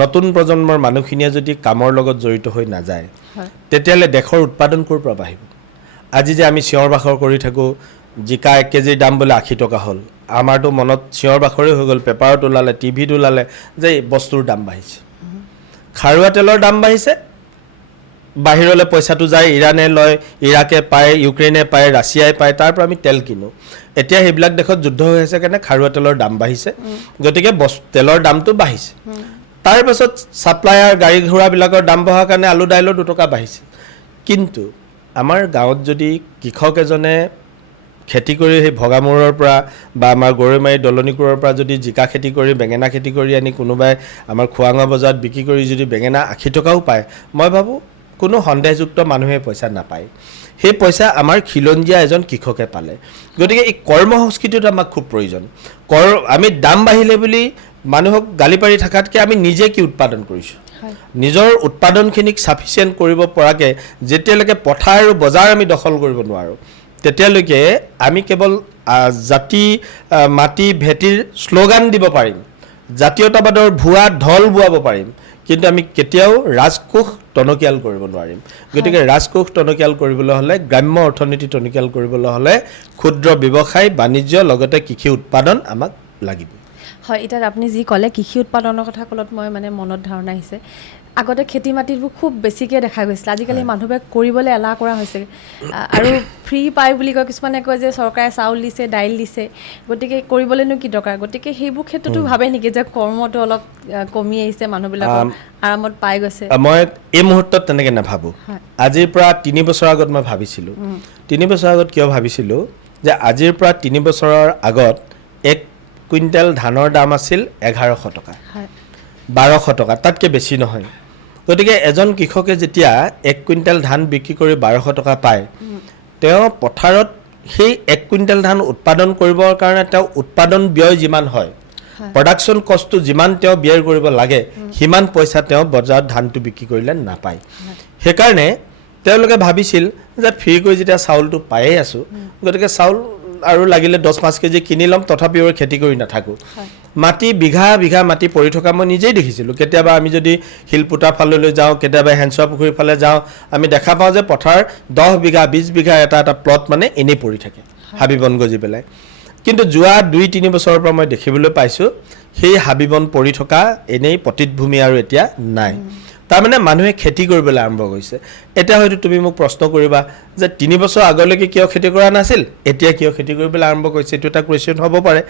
নতুন প্ৰজন্মৰ মানুহখিনিয়ে যদি কামৰ লগত জড়িত হৈ নাযায় তেতিয়াহ'লে দেশৰ উৎপাদন ক'ৰ পৰা বাঢ়িব আজি যে আমি চিঞৰ বাখৰ কৰি থাকোঁ জিকা 1 কেজিৰ দাম বোলে 80 টকা হ'ল আমাৰতো মনত চিঞৰ বাখৰেই হৈ গ'ল পেপাৰত ওলালে টিভিত ওলালে যে বস্তুৰ দাম বাঢ়িছে খাৰুৱা তেলৰ দাম বাঢ়িছে বাহিৰলৈ পইচাটো যায় ইৰাণে লয় ইৰাকে পায় ইউক্ৰেইনে পায় ৰাছিয়াই পায় তাৰ পৰা আমি তেল কিনো এতিয়া সেইবিলাক দেশত যুদ্ধ হৈ আছে কাৰণে খাৰুৱা তেলৰ দাম বাঢ়িছে গতিকে তেলৰ দামটো বাঢ়িছে তাৰ পাছত ছাপ্লায়াৰ গাড়ী ঘোঁৰাবিলাকৰ দাম বঢ়াৰ কাৰণে আলু দাইলৰ 2 টকা বাঢ়িছে কিন্তু আমাৰ গাঁৱত যদি কৃষক এজনে খেতি কৰি সেই ভগামূৰৰ পৰা বা আমাৰ গৰৈমাৰী দলনিকুৰৰ পৰা যদি জিকা খেতি কৰি বেঙেনা খেতি কৰি আনি কোনোবাই আমাৰ খোৱাঙৰ বজাৰত বিক্ৰী কৰি যদি বেঙেনা 80 টকাও পায় মই ভাবোঁ কোনো সন্দেহযুক্ত মানুহে পইচা নাপায় সেই পইচা আমাৰ খিলঞ্জীয়া এজন কৃষকে পালে গতিকে এই কৰ্ম সংস্কৃতিটো আমাক খুব প্ৰয়োজন আমি দাম বাঢ়িলে বুলি মানুহক গালি পাৰি থকাতকৈ আমি নিজে কি উৎপাদন কৰিছোঁ নিজৰ উৎপাদনখিনিক ছাফিচিয়েণ্ট কৰিব পৰাকৈ যেতিয়ালৈকে পথাৰ আৰু বজাৰ আমি দখল কৰিব নোৱাৰোঁ তেতিয়ালৈকে আমি কেৱল জাতি মাটি ভেটিৰ শ্লোগান দিব পাৰিম জাতীয়তাবাদৰ ভুৱা ঢল বোৱাব পাৰিম কিন্তু আমি কেতিয়াও ৰাজকোষ টনকিয়াল কৰিব নোৱাৰিম গতিকে ৰাজকোষ টনকিয়াল কৰিবলৈ হ'লে গ্ৰাম্য অৰ্থনীতি টনকিয়াল কৰিবলৈ হ'লে ক্ষুদ্ৰ ব্যৱসায় বাণিজ্য লগতে কৃষি উৎপাদন আমাক লাগিব হয় এতিয়া আপুনি যি ক'লে কৃষি উৎপাদনৰ কথা ক'লত মই মানে মনত ধাৰণা আহিছে আগতে খেতি মাটিবোৰ খুব বেছিকৈ দেখা গৈছিল আজিকালি মানুহবোৰে কৰিবলৈ এলাহ কৰা হৈছে আৰু ফ্ৰী পায় বুলি কয় কিছুমানে কয় যে চৰকাৰে চাউল দিছে দাইল দিছে গতিকে কৰিবলৈনো কি দৰকাৰ গতিকে সেইবোৰ ক্ষেত্ৰতো ভাবে নেকি যে কৰ্মটো অলপ কমি আহিছে মানুহবিলাকৰ আৰামত পাই গৈছে মই এই মুহূৰ্তত তেনেকৈ নাভাবোঁ আজিৰ পৰা 3 বছৰ আগত মই ভাবিছিলোঁ 3 বছৰ আগত কিয় ভাবিছিলোঁ যে আজিৰ পৰা 3 বছৰৰ আগত 1 কুইণ্টেল ধানৰ দাম আছিল 1100 টকা 1200 টকা, তাতকৈ বেছি নহয়। গতিকে এজন কৃষকে যেতিয়া 1 কুইণ্টেল ধান বিক্ৰী কৰি 1200 টকা পায়, তেওঁ পথাৰত সেই 1 কুইণ্টেল ধান উৎপাদন কৰিবৰ কাৰণে তেওঁ উৎপাদন ব্যয় যিমান হয়, প্ৰডাকশ্যন কষ্টটো যিমান তেওঁ ব্যয় কৰিব লাগে, সিমান পইচা তেওঁ বজাৰত ধানটো বিক্ৰী কৰিলে নাপায়। সেইকাৰণে তেওঁলোকে ভাবিছিল যে ফ্ৰীকৈ যেতিয়া চাউলটো পায়েই আছোঁ, গতিকে চাউল আৰু লাগিলে 10-5 কেজি কিনি ল'ম, তথাপিও খেতি কৰি নাথাকোঁ। মাটি বিঘা বিঘা মাটি পৰি থকা মই নিজেই দেখিছিলোঁ। কেতিয়াবা আমি যদি শিলপুটা ফাললৈ যাওঁ, কেতিয়াবা হেঞ্চোৱা পুখুৰীৰ ফালে যাওঁ, আমি দেখা পাওঁ যে পথাৰ 10 বিঘা 20 বিঘা এটা প্লট মানে এনেই পৰি থাকে, হাবি বন গজি পেলাই। কিন্তু যোৱা 2-3 বছৰৰ পৰা মই দেখিবলৈ পাইছোঁ সেই হাবি বন পৰি থকা এনেই পতিত ভূমি আৰু এতিয়া নাই। তাৰমানে মানুহে খেতি কৰিবলৈ আৰম্ভ কৰিছে। এতিয়া হয়তো তুমি মোক প্ৰশ্ন কৰিবা যে 3 বছৰ আগলৈকে কিয় খেতি কৰা নাছিল, এতিয়া কিয় খেতি কৰিবলৈ আৰম্ভ কৰিছে? এইটো এটা কুৱেশ্যন হ'ব পাৰে।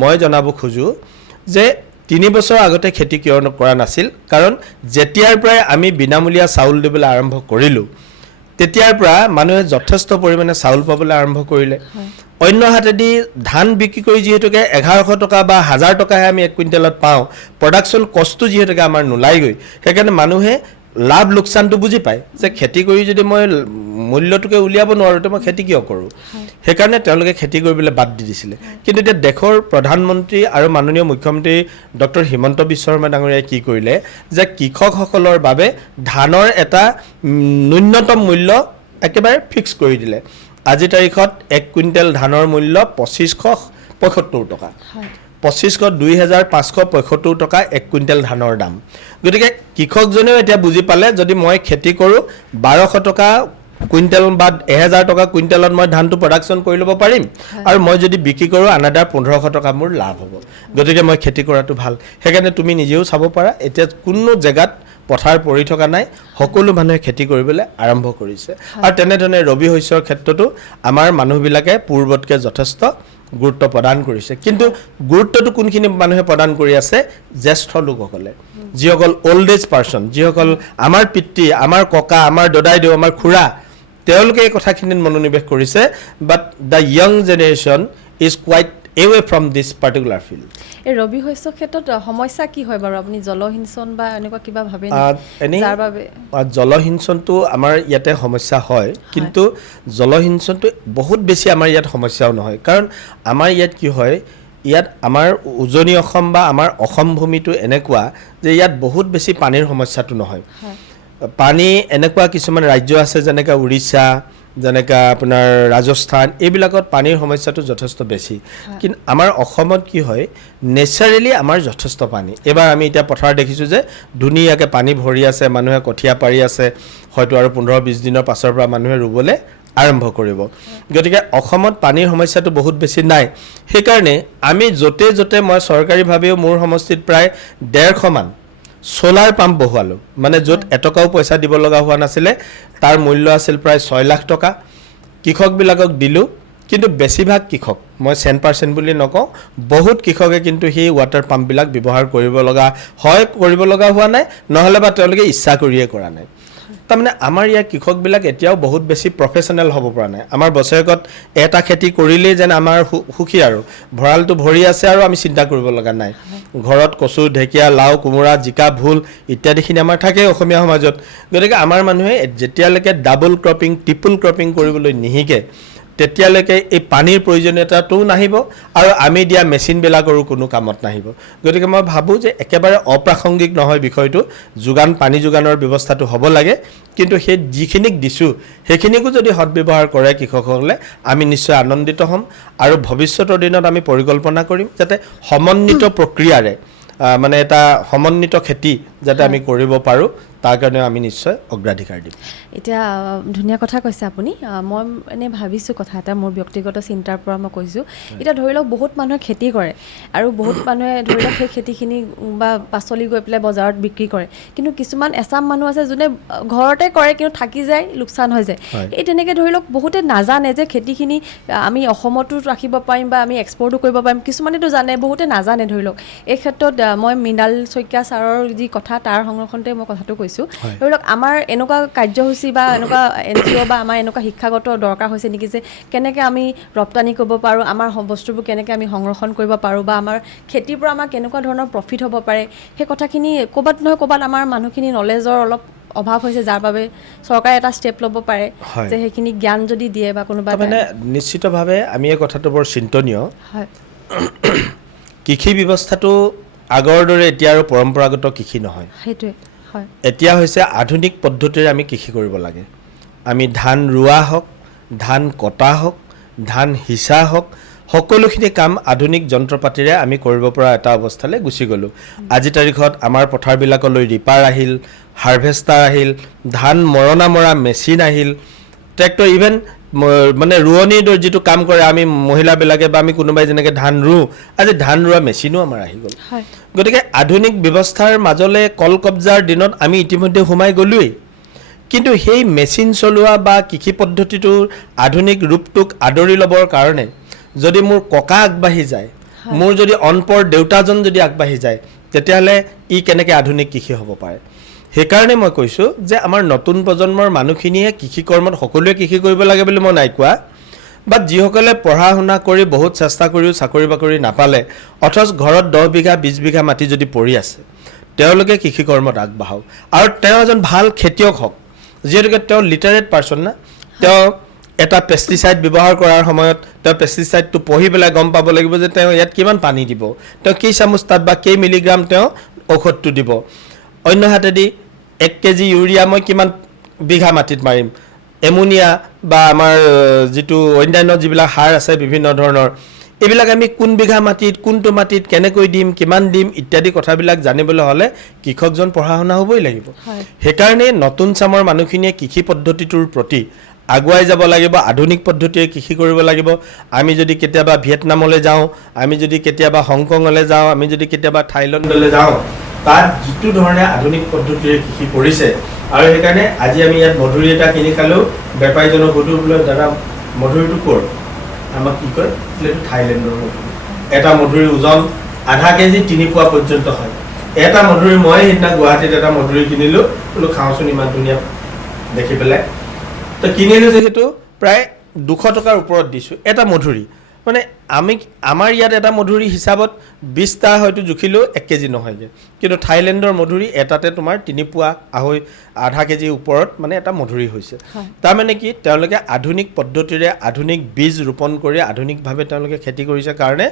মই জনাব খোজোঁ যে 3 বছৰ আগতে খেতি কিয় কৰা নাছিল, কাৰণ যেতিয়াৰ পৰাই আমি বিনামূলীয়া চাউল দিবলৈ আৰম্ভ কৰিলোঁ, তেতিয়াৰ পৰা মানুহে যথেষ্ট পৰিমাণে চাউল পাবলৈ আৰম্ভ কৰিলে। অন্য হাতেদি ধান বিক্ৰী কৰি যিহেতুকে 1100 টকা বা 1000 টকাহে আমি 1 কুইণ্টেলত পাওঁ, প্ৰডাকশ্যন কষ্টটো যিহেতুকে আমাৰ নোলায়গৈ, সেইকাৰণে মানুহে লাভ লোকচানটো বুজি পায় যে খেতি কৰি যদি মই মূল্যটোকে উলিয়াব নোৱাৰোঁ, তো মই খেতি কিয় কৰোঁ? সেইকাৰণে তেওঁলোকে খেতি কৰিবলৈ বাদ দি দিছিলে। কিন্তু এতিয়া দেশৰ প্ৰধানমন্ত্ৰী আৰু মাননীয় মুখ্যমন্ত্ৰী ডক্টৰ হিমন্ত বিশ্ব শৰ্মা ডাঙৰীয়াই কি কৰিলে যে কৃষকসকলৰ বাবে ধানৰ এটা ন্যূনতম মূল্য একেবাৰে ফিক্স কৰি দিলে। আজিৰ তাৰিখত 1 কুইণ্টেল ধানৰ মূল্য 2575 টকা। 25,575 টকা 1 কুইণ্টেল ধানৰ দাম। গতিকে কৃষকজনেও এতিয়া বুজি পালে যদি মই খেতি কৰোঁ 1200 টকা কুইণ্টেল বা 1000 টকা কুইণ্টেলত মই ধানটো প্ৰডাকশ্যন কৰি ল'ব পাৰিম, আৰু মই যদি বিক্ৰী কৰোঁ আনাদাৰ 1500 টকা মোৰ লাভ হ'ব। গতিকে মই খেতি কৰাটো ভাল। সেইকাৰণে তুমি নিজেও চাব পাৰা, এতিয়া কোনো জেগাত পথাৰ পৰি থকা নাই, সকলো মানুহে খেতি কৰিবলৈ আৰম্ভ কৰিছে। আৰু তেনেধৰণে ৰবি শস্যৰ ক্ষেত্ৰতো আমাৰ মানুহবিলাকে পূৰ্বতকৈ যথেষ্ট গুৰুত্ব প্ৰদান কৰিছে। কিন্তু গুৰুত্বটো কোনখিনি মানুহে প্ৰদান কৰি আছে? জ্যেষ্ঠ লোকসকলে, যিসকল অল্ড এজ পাৰ্চন, যিসকল আমাৰ পিতৃ, আমাৰ ককা, আমাৰ দদাইদেউ, আমাৰ খুৰা, তেওঁলোকে এই কথাখিনিত মনোনিৱেশ কৰিছে। But the young generation is quite away from this particular field. এই ৰবি শস্যৰ ক্ষেত্ৰত সমস্যা কি হয় বাৰু? আপুনি জলসিঞ্চন বা এনেকুৱা কিবা ভাবে এনেই যাৰ বাবে? জলসিঞ্চনটো আমাৰ ইয়াতে সমস্যা হয়, কিন্তু জলসিঞ্চনটো বহুত বেছি আমাৰ ইয়াত সমস্যাও নহয়। কাৰণ আমাৰ ইয়াত কি হয়, ইয়াত আমাৰ উজনি অসম বা আমাৰ অসম ভূমিটো এনেকুৱা যে ইয়াত বহুত বেছি পানীৰ সমস্যাটো নহয়। পানী এনেকুৱা কিছুমান ৰাজ্য আছে যেনেকৈ উৰিষ্যা, যেনেকৈ আপোনাৰ ৰাজস্থান, এইবিলাকত পানীৰ সমস্যাটো যথেষ্ট বেছি। কিন্তু আমাৰ অসমত কি হয়, নেচাৰেলি আমাৰ যথেষ্ট পানী। এইবাৰ আমি এতিয়া পথাৰত দেখিছোঁ যে ধুনীয়াকৈ পানী ভৰি আছে, মানুহে কঠীয়া পাৰি আছে, হয়তো আৰু 15-20 দিনৰ পাছৰ পৰা মানুহে ৰুবলৈ আৰম্ভ কৰিব। গতিকে অসমত পানীৰ সমস্যাটো বহুত বেছি নাই। সেইকাৰণে আমি য'তে য'তে, মই চৰকাৰীভাৱেও মোৰ সমষ্টিত প্ৰায় 150 মান সোলাৰ পাম্প বহুৱালোঁ, মানে য'ত এটকাও পইচা দিব লগা হোৱা নাছিলে। তাৰ মূল্য আছিল প্ৰায় 6 লাখ টকা। কৃষকবিলাকক দিলোঁ, কিন্তু বেছিভাগ কৃষক, মই 100% বুলি নকওঁ, বহুত কৃষকে কিন্তু সেই ৱাটাৰ পাম্পবিলাক ব্যৱহাৰ কৰিব লগা হোৱা নাই, নহ'লে বা তেওঁলোকে ইচ্ছা কৰিয়ে কৰা নাই। তাৰমানে আমাৰ ইয়াৰ কৃষকবিলাক এতিয়াও বহুত বেছি প্ৰফেচনেল হ'ব পৰা নাই। আমাৰ বছৰেকত এটা খেতি কৰিলেই যেন আমাৰ সুখী, আৰু ভঁৰালটো ভৰি আছে আৰু আমি চিন্তা কৰিব লগা নাই। ঘৰত কচু, ঢেকীয়া, লাও, কোমোৰা, জিকা, ভোল ইত্যাদিখিনি আমাৰ থাকেই অসমীয়া সমাজত। গতিকে আমাৰ মানুহে যেতিয়ালৈকে ডাবল ক্ৰপিং, ট্ৰিপল ক্ৰপিং কৰিবলৈ নিশিকে, তেতিয়ালৈকে এই পানীৰ প্ৰয়োজনীয়তাটোও নাহিব, আৰু আমি দিয়া মেচিনবিলাকৰো কোনো কামত নাহিব। গতিকে মই ভাবোঁ যে একেবাৰে অপ্ৰাসংগিক নহয় বিষয়টো, পানী যোগানৰ ব্যৱস্থাটো হ'ব লাগে, কিন্তু সেই যিখিনিক দিছোঁ সেইখিনিকো যদি সদব্যৱহাৰ কৰে কৃষকসকলে, আমি নিশ্চয় আনন্দিত হ'ম। আৰু ভৱিষ্যতৰ দিনত আমি পৰিকল্পনা কৰিম যাতে সমন্বিত প্ৰক্ৰিয়াৰে, মানে এটা সমন্বিত খেতি যাতে আমি কৰিব পাৰোঁ, তাৰ কাৰণে আমি নিশ্চয় অগ্ৰাধিকাৰ দিম। এতিয়া ধুনীয়া কথা কৈছে আপুনি। মই এনেই ভাবিছোঁ কথা এটা, মোৰ ব্যক্তিগত চিন্তাৰ পৰা মই কৈছোঁ। এতিয়া ধৰি লওক বহুত মানুহে খেতি কৰে, আৰু বহুত মানুহে ধৰি লওক সেই খেতিখিনি বা পাচলি গৈ পেলাই বজাৰত বিক্ৰী কৰে, কিন্তু কিছুমান এচাম মানুহ আছে যোনে ঘৰতে কৰে কিন্তু থাকি যায়, লোকচান হৈ যায়। এই তেনেকৈ ধৰি লওক বহুতে নাজানে যে খেতিখিনি আমি অসমতো ৰাখিব পাৰিম বা আমি এক্সপৰ্টো কৰিব পাৰিম। কিছুমানেতো জানে, বহুতে নাজানে। ধৰি লওক এই ক্ষেত্ৰত মই মৃণাল শইকীয়া ছাৰৰ যি কথা, তাৰ সংৰক্ষণতে মই কথাটো কৈছোঁ। কৈছোঁ ধৰি লওক আমাৰ এনেকুৱা কাৰ্যসূচী বা এনেকুৱা NGO বা আমাৰ এনেকুৱা শিক্ষাগত দৰকাৰ হৈছে নেকি যে কেনেকৈ আমি ৰপ্তানি কৰিব পাৰোঁ, আমাৰ বস্তুবোৰ কেনেকৈ আমি সংৰক্ষণ কৰিব পাৰোঁ বা আমাৰ খেতিৰ পৰা আমাৰ কেনেকুৱা ধৰণৰ প্ৰফিট হ'ব পাৰে, সেই কথাখিনি ক'ৰবাত নহয় ক'ৰবাত আমাৰ মানুহখিনি নলেজৰ অলপ অভাৱ হৈছে, যাৰ বাবে চৰকাৰে এটা ষ্টেপ ল'ব পাৰে যে সেইখিনি জ্ঞান যদি দিয়ে বা কোনোবা মানে নিশ্চিতভাৱে আমি এই কথাটো বৰ চিন্তনীয়। হয় কৃষি ব্যৱস্থাটো আগৰ দৰে এতিয়া আৰু পৰম্পৰাগত কৃষি নহয়, সেইটোৱে হয় এতিয়া হৈছে আধুনিক পদ্ধতিৰে আমি কৃষি কৰিব লাগে। আমি ধান ৰোৱা হওক, ধান কটা হওক, ধান সিঁচা হওক, সকলোখিনি কাম আধুনিক যন্ত্ৰ পাতিৰে আমি কৰিব পৰা এটা অৱস্থালৈ গুচি গ'লোঁ। আজিৰ তাৰিখত আমাৰ পথাৰবিলাকলৈ ৰিপাৰ আহিল, হাৰ্ভেষ্টাৰ আহিল, ধান মৰণা মৰা মেচিন আহিল, ট্ৰেক্টৰ, ইভেন মানে ৰোৱনীৰ যিটো কাম কৰে আমি মহিলাবিলাকে বা আমি কোনোবাই যেনেকৈ ধান ৰুওঁ, আজি ধান ৰোৱা মেচিনো আমাৰ আহি গ'ল। গতিকে আধুনিক ব্যৱস্থাৰ মাজলৈ কল কব্জাৰ দিনত আমি ইতিমধ্যে সোমাই গ'লোৱেই। কিন্তু সেই মেচিন চলোৱা বা কৃষি পদ্ধতিটোৰ আধুনিক ৰূপটোক আদৰি ল'বৰ কাৰণে যদি মোৰ ককা আগবাঢ়ি যায়, মোৰ যদি অনপৰ দেউতাজন যদি আগবাঢ়ি যায়, তেতিয়াহ'লে ই কেনেকৈ আধুনিক কৃষি হ'ব পাৰে। সেইকাৰণে মই কৈছোঁ যে আমাৰ নতুন প্ৰজন্মৰ মানুহখিনিয়ে কৃষি কৰ্মত সকলোৱে কৃষি কৰিব লাগে বুলি মই নাই কোৱা, বাট যিসকলে পঢ়া শুনা কৰি বহুত চেষ্টা কৰিও চাকৰি বাকৰি নাপালে অথচ ঘৰত 10 বিঘা 20 বিঘা মাটি যদি পৰি আছে, তেওঁলোকে কৃষি কৰ্মত আগবাঢ়ক। আৰু তেওঁ এজন ভাল খেতিয়ক হওক, যিহেতুকে তেওঁ লিটাৰেট পাৰ্চন না, তেওঁ এটা পেষ্টিচাইড ব্যৱহাৰ কৰাৰ সময়ত তেওঁ পেষ্টিচাইডটো পঢ়ি পেলাই গম পাব লাগিব যে তেওঁ ইয়াত কিমান পানী দিব, তেওঁ কেই চামুচ তাত বা কেই মিলিগ্ৰাম তেওঁ ঔষধটো দিব। অন্য হাতেদি 1 কেজি ইউৰিয়া মই কিমান বিঘা মাটিত মাৰিম, এমনিয়া বা আমাৰ যিটো অন্যান্য যিবিলাক সাৰ আছে বিভিন্ন ধৰণৰ, এইবিলাক আমি কোন বিঘা মাটিত কোনটো মাটিত কেনেকৈ দিম, কিমান দিম ইত্যাদি কথাবিলাক জানিবলৈ হ'লে কৃষকজন পঢ়া শুনা হ'বই লাগিব। সেইকাৰণে নতুন চামৰ মানুহখিনিয়ে কৃষি পদ্ধতিটোৰ প্ৰতি আগুৱাই যাব লাগিব, আধুনিক পদ্ধতিৰে কৃষি কৰিব লাগিব। আমি যদি কেতিয়াবা ভিয়েটনামলৈ যাওঁ, আমি যদি কেতিয়াবা হংকঙলৈ যাওঁ, আমি যদি কেতিয়াবা থাইলেণ্ডলৈ যাওঁ, তাত যিটো ধৰণে আধুনিক পদ্ধতিৰে কৃষি কৰিছে, আৰু সেইকাৰণে আজি আমি ইয়াত মধুৰি এটা কিনি খালেও বেপাৰীজনক সুধো বোলে দাদা মধুৰিটো ক'ৰ, আমাক কি কয় এইটো থাইলেণ্ডৰ মধুৰি। এটা মধুৰিৰ ওজন আধা কেজি 3 পোৱা পৰ্যন্ত হয়। এটা মধুৰি মই সেইদিনা গুৱাহাটীত এটা মধুৰি কিনিলোঁ, বোলো খাওঁচোন ইমান ধুনীয়া দেখি পেলাই, তো কিনিলোঁ যিহেতু প্ৰায় 200 টকাৰ ওপৰত দিছোঁ এটা মধুৰি। মানে আমাৰ ইয়াত এটা মধুৰি হিচাপত 20টা হয়তো জুখিলেও 1 কেজি নহয়গৈ, কিন্তু থাইলেণ্ডৰ মধুৰি এটাতে তোমাৰ 3 পোৱা আধা কেজিৰ ওপৰত মানে এটা মধুৰি হৈছে। তাৰমানে কি তেওঁলোকে আধুনিক পদ্ধতিৰে আধুনিক বীজ ৰোপণ কৰি আধুনিকভাৱে তেওঁলোকে খেতি কৰিছে কাৰণে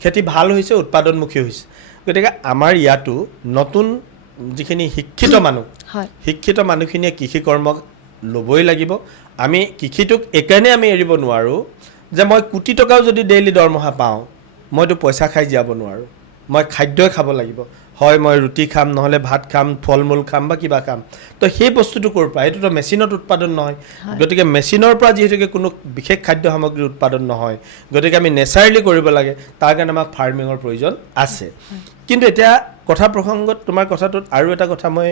খেতি ভাল হৈছে, উৎপাদনমুখী হৈছে। গতিকে আমাৰ ইয়াতো নতুন যিখিনি শিক্ষিত মানুহ, শিক্ষিত মানুহখিনিয়ে কৃষি কৰ্মক ল'বই লাগিব। আমি কৃষিটোক এইকাৰণে আমি এৰিব নোৱাৰোঁ যে মই কোটি টকাও যদি ডেইলি দৰমহা পাওঁ, মইতো পইচা খাই জীয়াব নোৱাৰোঁ, মই খাদ্যই খাব লাগিব। হয় মই ৰুটি খাম, নহ'লে ভাত খাম, ফল মূল খাম বা কিবা খাম। তো সেই বস্তুটো ক'ৰ পৰা, এইটোতো মেচিনত উৎপাদন নহয়। গতিকে মেচিনৰ পৰা যিহেতুকে কোনো বিশেষ খাদ্য সামগ্ৰী উৎপাদন নহয়, গতিকে আমি নেচাৰেলি কৰিব লাগে, তাৰ কাৰণে আমাক ফাৰ্মিঙৰ প্ৰয়োজন আছে। কিন্তু এতিয়া কথা প্ৰসংগত তোমাৰ কথাটোত আৰু এটা কথা মই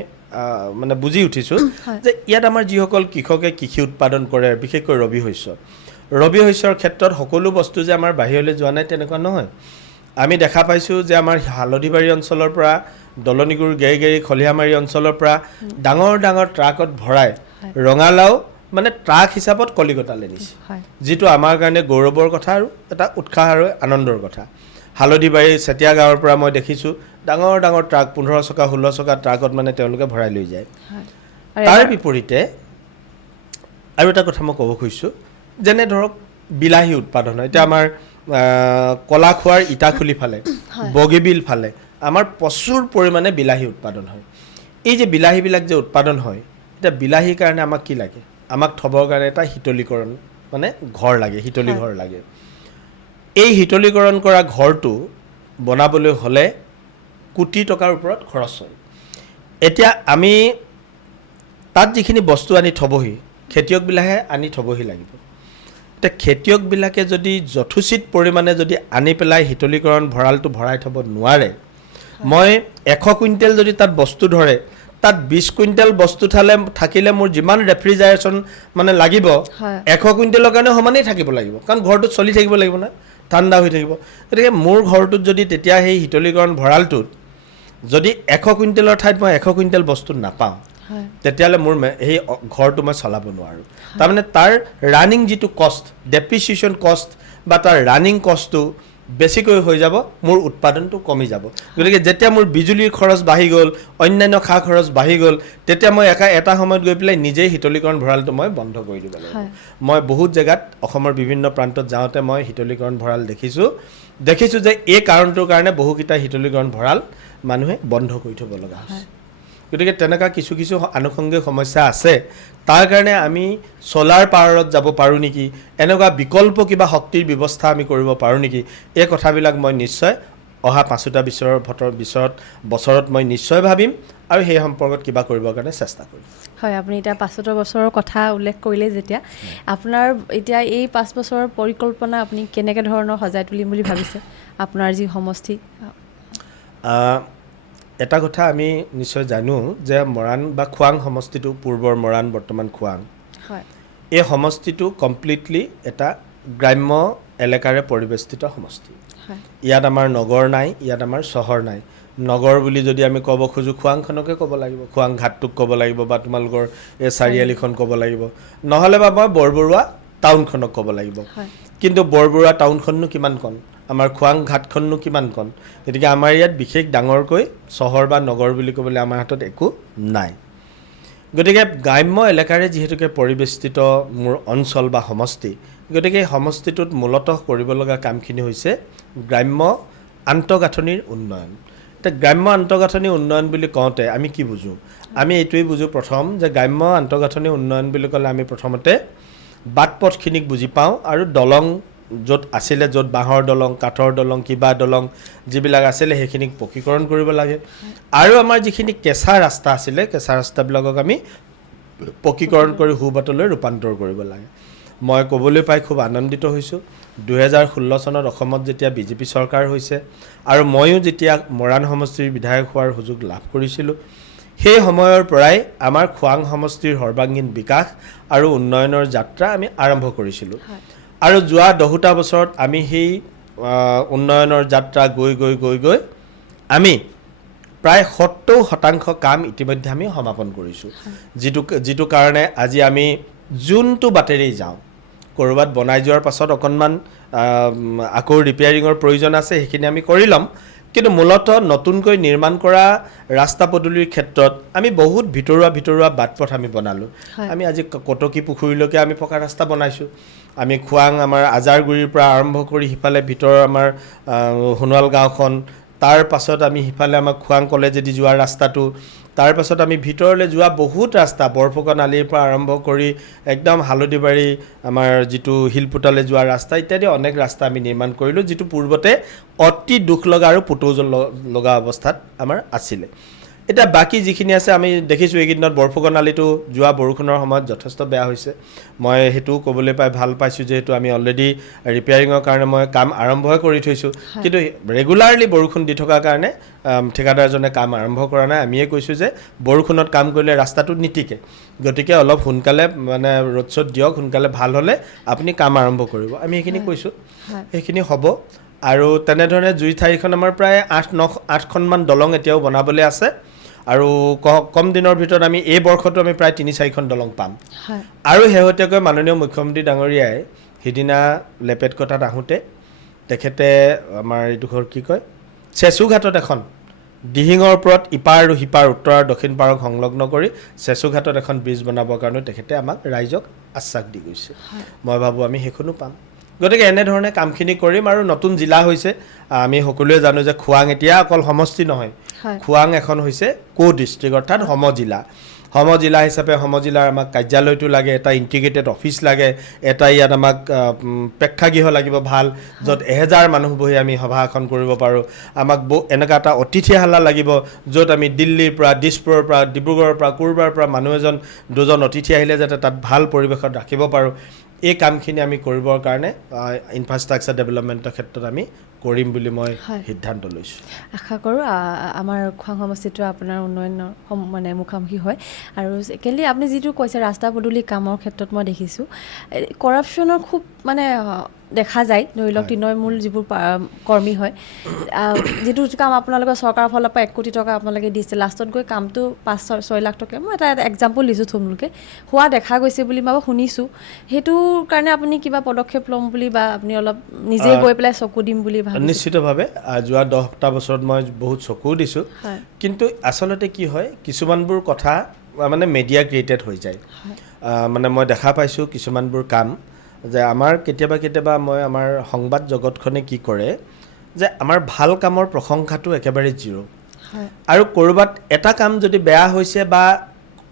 মানে বুজি উঠিছোঁ যে ইয়াত আমাৰ যিসকল কৃষকে কৃষি উৎপাদন কৰে, বিশেষকৈ ৰবি শস্যৰ ক্ষেত্ৰত সকলো বস্তু যে আমাৰ বাহিৰলৈ যোৱা নাই তেনেকুৱা নহয়। আমি দেখা পাইছোঁ যে আমাৰ হালধিবাৰী অঞ্চলৰ পৰা, দলনিগুৰি গেৰিগেৰি খলিহামাৰী অঞ্চলৰ পৰা ডাঙৰ ডাঙৰ ট্ৰাকত ভৰাই ৰঙালাও মানে ট্ৰাক হিচাপত কলিকতালৈ নিছে, যিটো আমাৰ কাৰণে গৌৰৱৰ কথা আৰু এটা উৎসাহ আৰু আনন্দৰ কথা। হালধিবাৰী চেতিয়া গাঁৱৰ পৰা মই দেখিছোঁ ডাঙৰ ডাঙৰ ট্ৰাক 15 চকা 16 চকা ট্ৰাকত মানে তেওঁলোকে ভৰাই লৈ যায়। তাৰ বিপৰীতে আৰু এটা কথা মই ক'ব খুজিছোঁ, যেনে ধৰক বিলাহী উৎপাদন হয়। এতিয়া আমাৰ কলাখোৱাৰ ইটাখুলি ফালে, বগীবিল ফালে আমাৰ প্ৰচুৰ পৰিমাণে বিলাহী উৎপাদন হয়। এই যে বিলাহীবিলাক যে উৎপাদন হয়, এতিয়া বিলাহীৰ কাৰণে আমাক কি লাগে, আমাক থবৰ কাৰণে এটা শীতলীকৰণ মানে ঘৰ লাগে, শীতলী ঘৰ লাগে। এই শীতলীকৰণ কৰা ঘৰটো বনাবলৈ হ'লে কোটি টকাৰ ওপৰত খৰচ হয়। এতিয়া আমি তাত যিখিনি বস্তু আনি থবহি, খেতিয়কবিলাকে আনি থবহি লাগিব। এতিয়া খেতিয়কবিলাকে যদি যথোচিত পৰিমাণে যদি আনি পেলাই শীতলীকৰণ ভঁৰালটো ভৰাই থ'ব নোৱাৰে, মই 100 কুইণ্টেল যদি তাত বস্তু ধৰে, তাত 20 কুইণ্টেল বস্তু থাকিলে মোৰ যিমান ৰেফ্ৰিজাৰেশ্যন মানে লাগিব 100 কুইণ্টেলৰ কাৰণে সমানেই থাকিব লাগিব, কাৰণ ঘৰটোত চলি থাকিব লাগিব না, ঠাণ্ডা হৈ থাকিব। গতিকে মোৰ ঘৰটোত যদি তেতিয়া সেই শীতলীকৰণ ভঁৰালটোত যদি 100 কুইণ্টেলৰ ঠাইত মই 100 কুইণ্টেল বস্তু নাপাওঁ, হয় তেতিয়াহ'লে মোৰ সেই ঘৰটো মই চলাব নোৱাৰোঁ তাৰমানে তাৰ ৰানিং যিটো কষ্ট ডেপ্ৰিচিয়েশ্যন কষ্ট বা তাৰ ৰানিং কষ্টটো বেছিকৈ হৈ যাব মোৰ উৎপাদনটো কমি যাব গতিকে যেতিয়া মোৰ বিজুলীৰ খৰচ বাঢ়ি গ'ল অন্যান্য খা খৰচ বাঢ়ি গ'ল তেতিয়া মই এটা সময়ত গৈ পেলাই নিজেই শীতলীকৰণ ভঁৰালটো মই বন্ধ কৰি দিব লাগিব মই বহুত জেগাত অসমৰ বিভিন্ন প্ৰান্তত যাওঁতে মই শীতলীকৰণ ভঁৰাল দেখিছোঁ যে এই কাৰণটোৰ কাৰণে বহুকেইটা শীতলীকৰণ ভঁৰাল মানুহে বন্ধ কৰি থ'ব লগা হৈছে গতিকে তেনেকুৱা কিছু কিছু আনুষংগিক সমস্যা আছে তাৰ কাৰণে আমি ছ'লাৰ পাৱাৰত যাব পাৰোঁ নেকি এনেকুৱা বিকল্প কিবা শক্তিৰ ব্যৱস্থা আমি কৰিব পাৰোঁ নেকি এই কথাবিলাক মই নিশ্চয় অহা 5টা বছৰত মই নিশ্চয় ভাবিম আৰু সেই সম্পৰ্কত কিবা কৰিবৰ কাৰণে চেষ্টা কৰিম হয় আপুনি এতিয়া 5টা বছৰৰ কথা উল্লেখ কৰিলে যেতিয়া আপোনাৰ এতিয়া এই 5 বছৰৰ পৰিকল্পনা আপুনি কেনেকৈ ধৰণৰ সজাই তুলিম বুলি ভাবিছে আপোনাৰ যি সমষ্টি এটা কথা আমি নিশ্চয় জানো যে মৰাণ বা খোৱাং সমষ্টিটো পূৰ্বৰ মৰাণ বৰ্তমান খোৱাং হয় এই সমষ্টিটো কমপ্লিটলি এটা গ্ৰাম্য এলেকাৰে পৰিবেষ্টিত সমষ্টি ইয়াত আমাৰ নগৰ নাই ইয়াত আমাৰ চহৰ নাই নগৰ বুলি যদি আমি ক'ব খোজোঁ খোৱাংখনকে ক'ব লাগিব খোৱাং ঘাটটোক ক'ব লাগিব বা তোমালোকৰ এই চাৰিআলিখন ক'ব লাগিব নহ'লে বা মই বৰবৰুৱা টাউনখনক ক'ব লাগিব কিন্তু বৰবৰুৱা টাউনখননো কিমান কণ আমাৰ খোৱাং ঘাটখননো কিমান কণ গতিকে আমাৰ ইয়াত বিশেষ ডাঙৰকৈ চহৰ বা নগৰ বুলি ক'বলৈ আমাৰ হাতত একো নাই গতিকে গ্ৰাম্য এলেকাৰে যিহেতুকে পৰিবেষ্টিত মোৰ অঞ্চল বা সমষ্টি গতিকে এই সমষ্টিটোত মূলতঃ কৰিব লগা কামখিনি হৈছে গ্ৰাম্য আন্তঃগাঁথনিৰ উন্নয়ন এতিয়া গ্ৰাম্য আন্তঃগাঁথনি উন্নয়ন বুলি কওঁতে আমি কি বুজোঁ আমি এইটোৱেই বুজোঁ প্ৰথম যে গ্ৰাম্য আন্তঃগাঁথনি উন্নয়ন বুলি ক'লে আমি প্ৰথমতে বাট পথখিনিক বুজি পাওঁ আৰু দলং য'ত আছিলে য'ত বাঁহৰ দলং কাঠৰ দলং কিবা দলং যিবিলাক আছিলে সেইখিনিক পকীকৰণ কৰিব লাগে আৰু আমাৰ যিখিনি কেঁচা ৰাস্তা আছিলে কেঁচা ৰাস্তাবিলাকক আমি পকীকৰণ কৰি সুবাটলৈ ৰূপান্তৰ কৰিব লাগে মই ক'বলৈ পাই খুব আনন্দিত হৈছোঁ 2016 চনত অসমত যেতিয়া বিজেপি চৰকাৰ হৈছে আৰু ময়ো যেতিয়া মৰাণ সমষ্টিৰ বিধায়ক হোৱাৰ সুযোগ লাভ কৰিছিলোঁ সেই সময়ৰ পৰাই আমাৰ খোৱাং সমষ্টিৰ সৰ্বাংগীন বিকাশ আৰু উন্নয়নৰ যাত্ৰা আমি আৰম্ভ কৰিছিলোঁ আৰু যোৱা 10টা বছৰত আমি সেই উন্নয়নৰ যাত্ৰা গৈ আমি প্ৰায় 70% কাম ইতিমধ্যে আমি সমাপন কৰিছোঁ যিটো কাৰণে আজি আমি যোনটো বাটেৰেই যাওঁ ক'ৰবাত বনাই যোৱাৰ পাছত অকণমান আকৌ ৰিপেয়াৰিঙৰ প্ৰয়োজন আছে সেইখিনি আমি কৰি ল'ম কিন্তু মূলতঃ নতুনকৈ নিৰ্মাণ কৰা ৰাস্তা পদূলিৰ ক্ষেত্ৰত আমি বহুত ভিতৰুৱা বাট পথ আমি বনালোঁ আমি আজি কটকী পুখুৰীলৈকে আমি পকা ৰাস্তা বনাইছোঁ আমি খোৱাং আমাৰ আজাৰগুৰিৰ পৰা আৰম্ভ কৰি সিফালে ভিতৰৰ আমাৰ সোণোৱাল গাঁওখন তাৰ পাছত আমি সিফালে আমাৰ খোৱাং কলেজেদি যোৱা ৰাস্তাটো তাৰ পাছত আমি ভিতৰলৈ যোৱা বহুত ৰাস্তা বৰফুকন আলিৰ পৰা আৰম্ভ কৰি একদম হালধিবাৰী আমাৰ যিটো শিলপুতালৈ যোৱা ৰাস্তা ইত্যাদি অনেক ৰাস্তা আমি নিৰ্মাণ কৰিলোঁ যিটো পূৰ্বতে অতি দুখ লগা আৰু পুতৌ লগা অৱস্থাত আমাৰ আছিলে এটা বাকি যিখিনি আছে আমি দেখিছোঁ এইকেইদিনত বৰফুকন আলিটো যোৱা বৰষুণৰ সময়ত যথেষ্ট বেয়া হৈছে মই সেইটো ক'বলৈ পাই ভাল পাইছোঁ যিহেতু আমি অলৰেডি ৰিপেয়াৰিঙৰ কাৰণে মই কাম আৰম্ভই কৰি থৈছোঁ কিন্তু ৰেগুলাৰলি বৰষুণ দি থকাৰ কাৰণে ঠিকাদাৰজনে কাম আৰম্ভ কৰা নাই আমিয়ে কৈছোঁ যে বৰষুণত কাম কৰিলে ৰাস্তাটো নিটিকে গতিকে অলপ সোনকালে মানে ৰ'দ চ'দ দিয়ক সোনকালে ভাল হ'লে আপুনি কাম আৰম্ভ কৰিব আমি সেইখিনি কৈছোঁ সেইখিনি হ'ব আৰু তেনেধৰণে জুই ঠাইখন আমাৰ প্ৰায় 8-9খনমান দলং এতিয়াও বনাবলৈ আছে আৰু কম দিনৰ ভিতৰত আমি এই বৰ্ষটো আমি প্ৰায় 3-4খন দলং পাম আৰু শেহতীয়াকৈ মাননীয় মুখ্যমন্ত্ৰী ডাঙৰীয়াই সিদিনা লেপেটকটাত আহোঁতে তেখেতে আমাৰ এইডোখৰ কি কয় চেচুঘাটত এখন দিহিঙৰ ওপৰত ইপাৰ আৰু সিপাৰ উত্তৰ আৰু দক্ষিণ পাৰক সংলগ্ন কৰি চেচুঘাটত এখন ব্ৰিজ বনাবৰ কাৰণে তেখেতে আমাক ৰাইজক আশ্বাস দি গৈছে মই ভাবোঁ আমি সেইখনো পাম গতিকে এনেধৰণে কামখিনি কৰিম আৰু নতুন জিলা হৈছে আমি সকলোৱে জানো যে খোৱাং এতিয়া অকল সমষ্টি নহয় খোৱাং এখন হৈছে ডিষ্ট্ৰিক্ট অৰ্থাৎ সমজিলা হিচাপে সমজিলাৰ আমাক কাৰ্যালয়টো লাগে এটা ইণ্টিগ্ৰেটেড অফিচ লাগে এটা ইয়াত আমাক প্ৰেক্ষাগৃহ লাগিব ভাল য'ত 1000 মানুহ বহি আমি সভা এখন কৰিব পাৰোঁ আমাক এনেকুৱা এটা অতিথিশালা লাগিব য'ত আমি দিল্লীৰ পৰা দিছপুৰৰ পৰা ডিব্ৰুগড়ৰ পৰা ক'ৰবাৰ পৰা মানুহ দুজন অতিথি আহিলে যাতে তাত ভাল পৰিৱেশত ৰাখিব পাৰোঁ এই কামখিনি আমি কৰিবৰ কাৰণে ইনফ্ৰাষ্ট্ৰাকচাৰ ডেভেলপমেণ্টৰ ক্ষেত্ৰত আমি কৰিম বুলি মই হয়। সিদ্ধান্ত লৈছোঁ। আশা কৰোঁ আমাৰ খোৱাং সমষ্টিটো আপোনাৰ উন্নয়নৰ মানে মুখামুখি হয়। আৰু ছেকেণ্ডলি আপুনি যিটো কৈছে ৰাস্তা পদূলি কামৰ ক্ষেত্ৰত মই দেখিছোঁ কৰাপশ্যনৰ খুব মানে দেখা যায়। ধৰি লওক হয়। তৃণমূল যিবোৰ কৰ্মী হয়, যিটো কাম আপোনালোকৰ চৰকাৰৰ ফালৰ পৰা 1 কোটি টকা আপোনালোকে দিছে, লাষ্টত গৈ কামটো 5-6 লাখ টকা, মই এটা এক্সাম্পল দিছোঁ থুলমূলকৈ, হোৱা দেখা গৈছে বুলি মই শুনিছোঁ। সেইটোৰ কাৰণে আপুনি কিবা পদক্ষেপ ল'ম বুলি বা আপুনি অলপ নিজে গৈ পেলাই চকু দিম বুলি ভাবিছে? নিশ্চিতভাৱে যোৱা 10টা বছৰত মই বহুত চকুও দিছোঁ। হয়। কিন্তু আচলতে কি হয়, কিছুমানবোৰ কথা মানে মিডিয়া ক্ৰিয়েটেড হৈ যায়। মানে মই দেখা পাইছোঁ কিছুমানবোৰ কাম যে আমাৰ কেতিয়াবা মই আমাৰ সংবাদ জগতখনে কি কৰে যে আমাৰ ভাল কামৰ প্ৰশংসাটো একেবাৰে জিৰ'। হয়। আৰু ক'ৰবাত এটা কাম যদি বেয়া হৈছে বা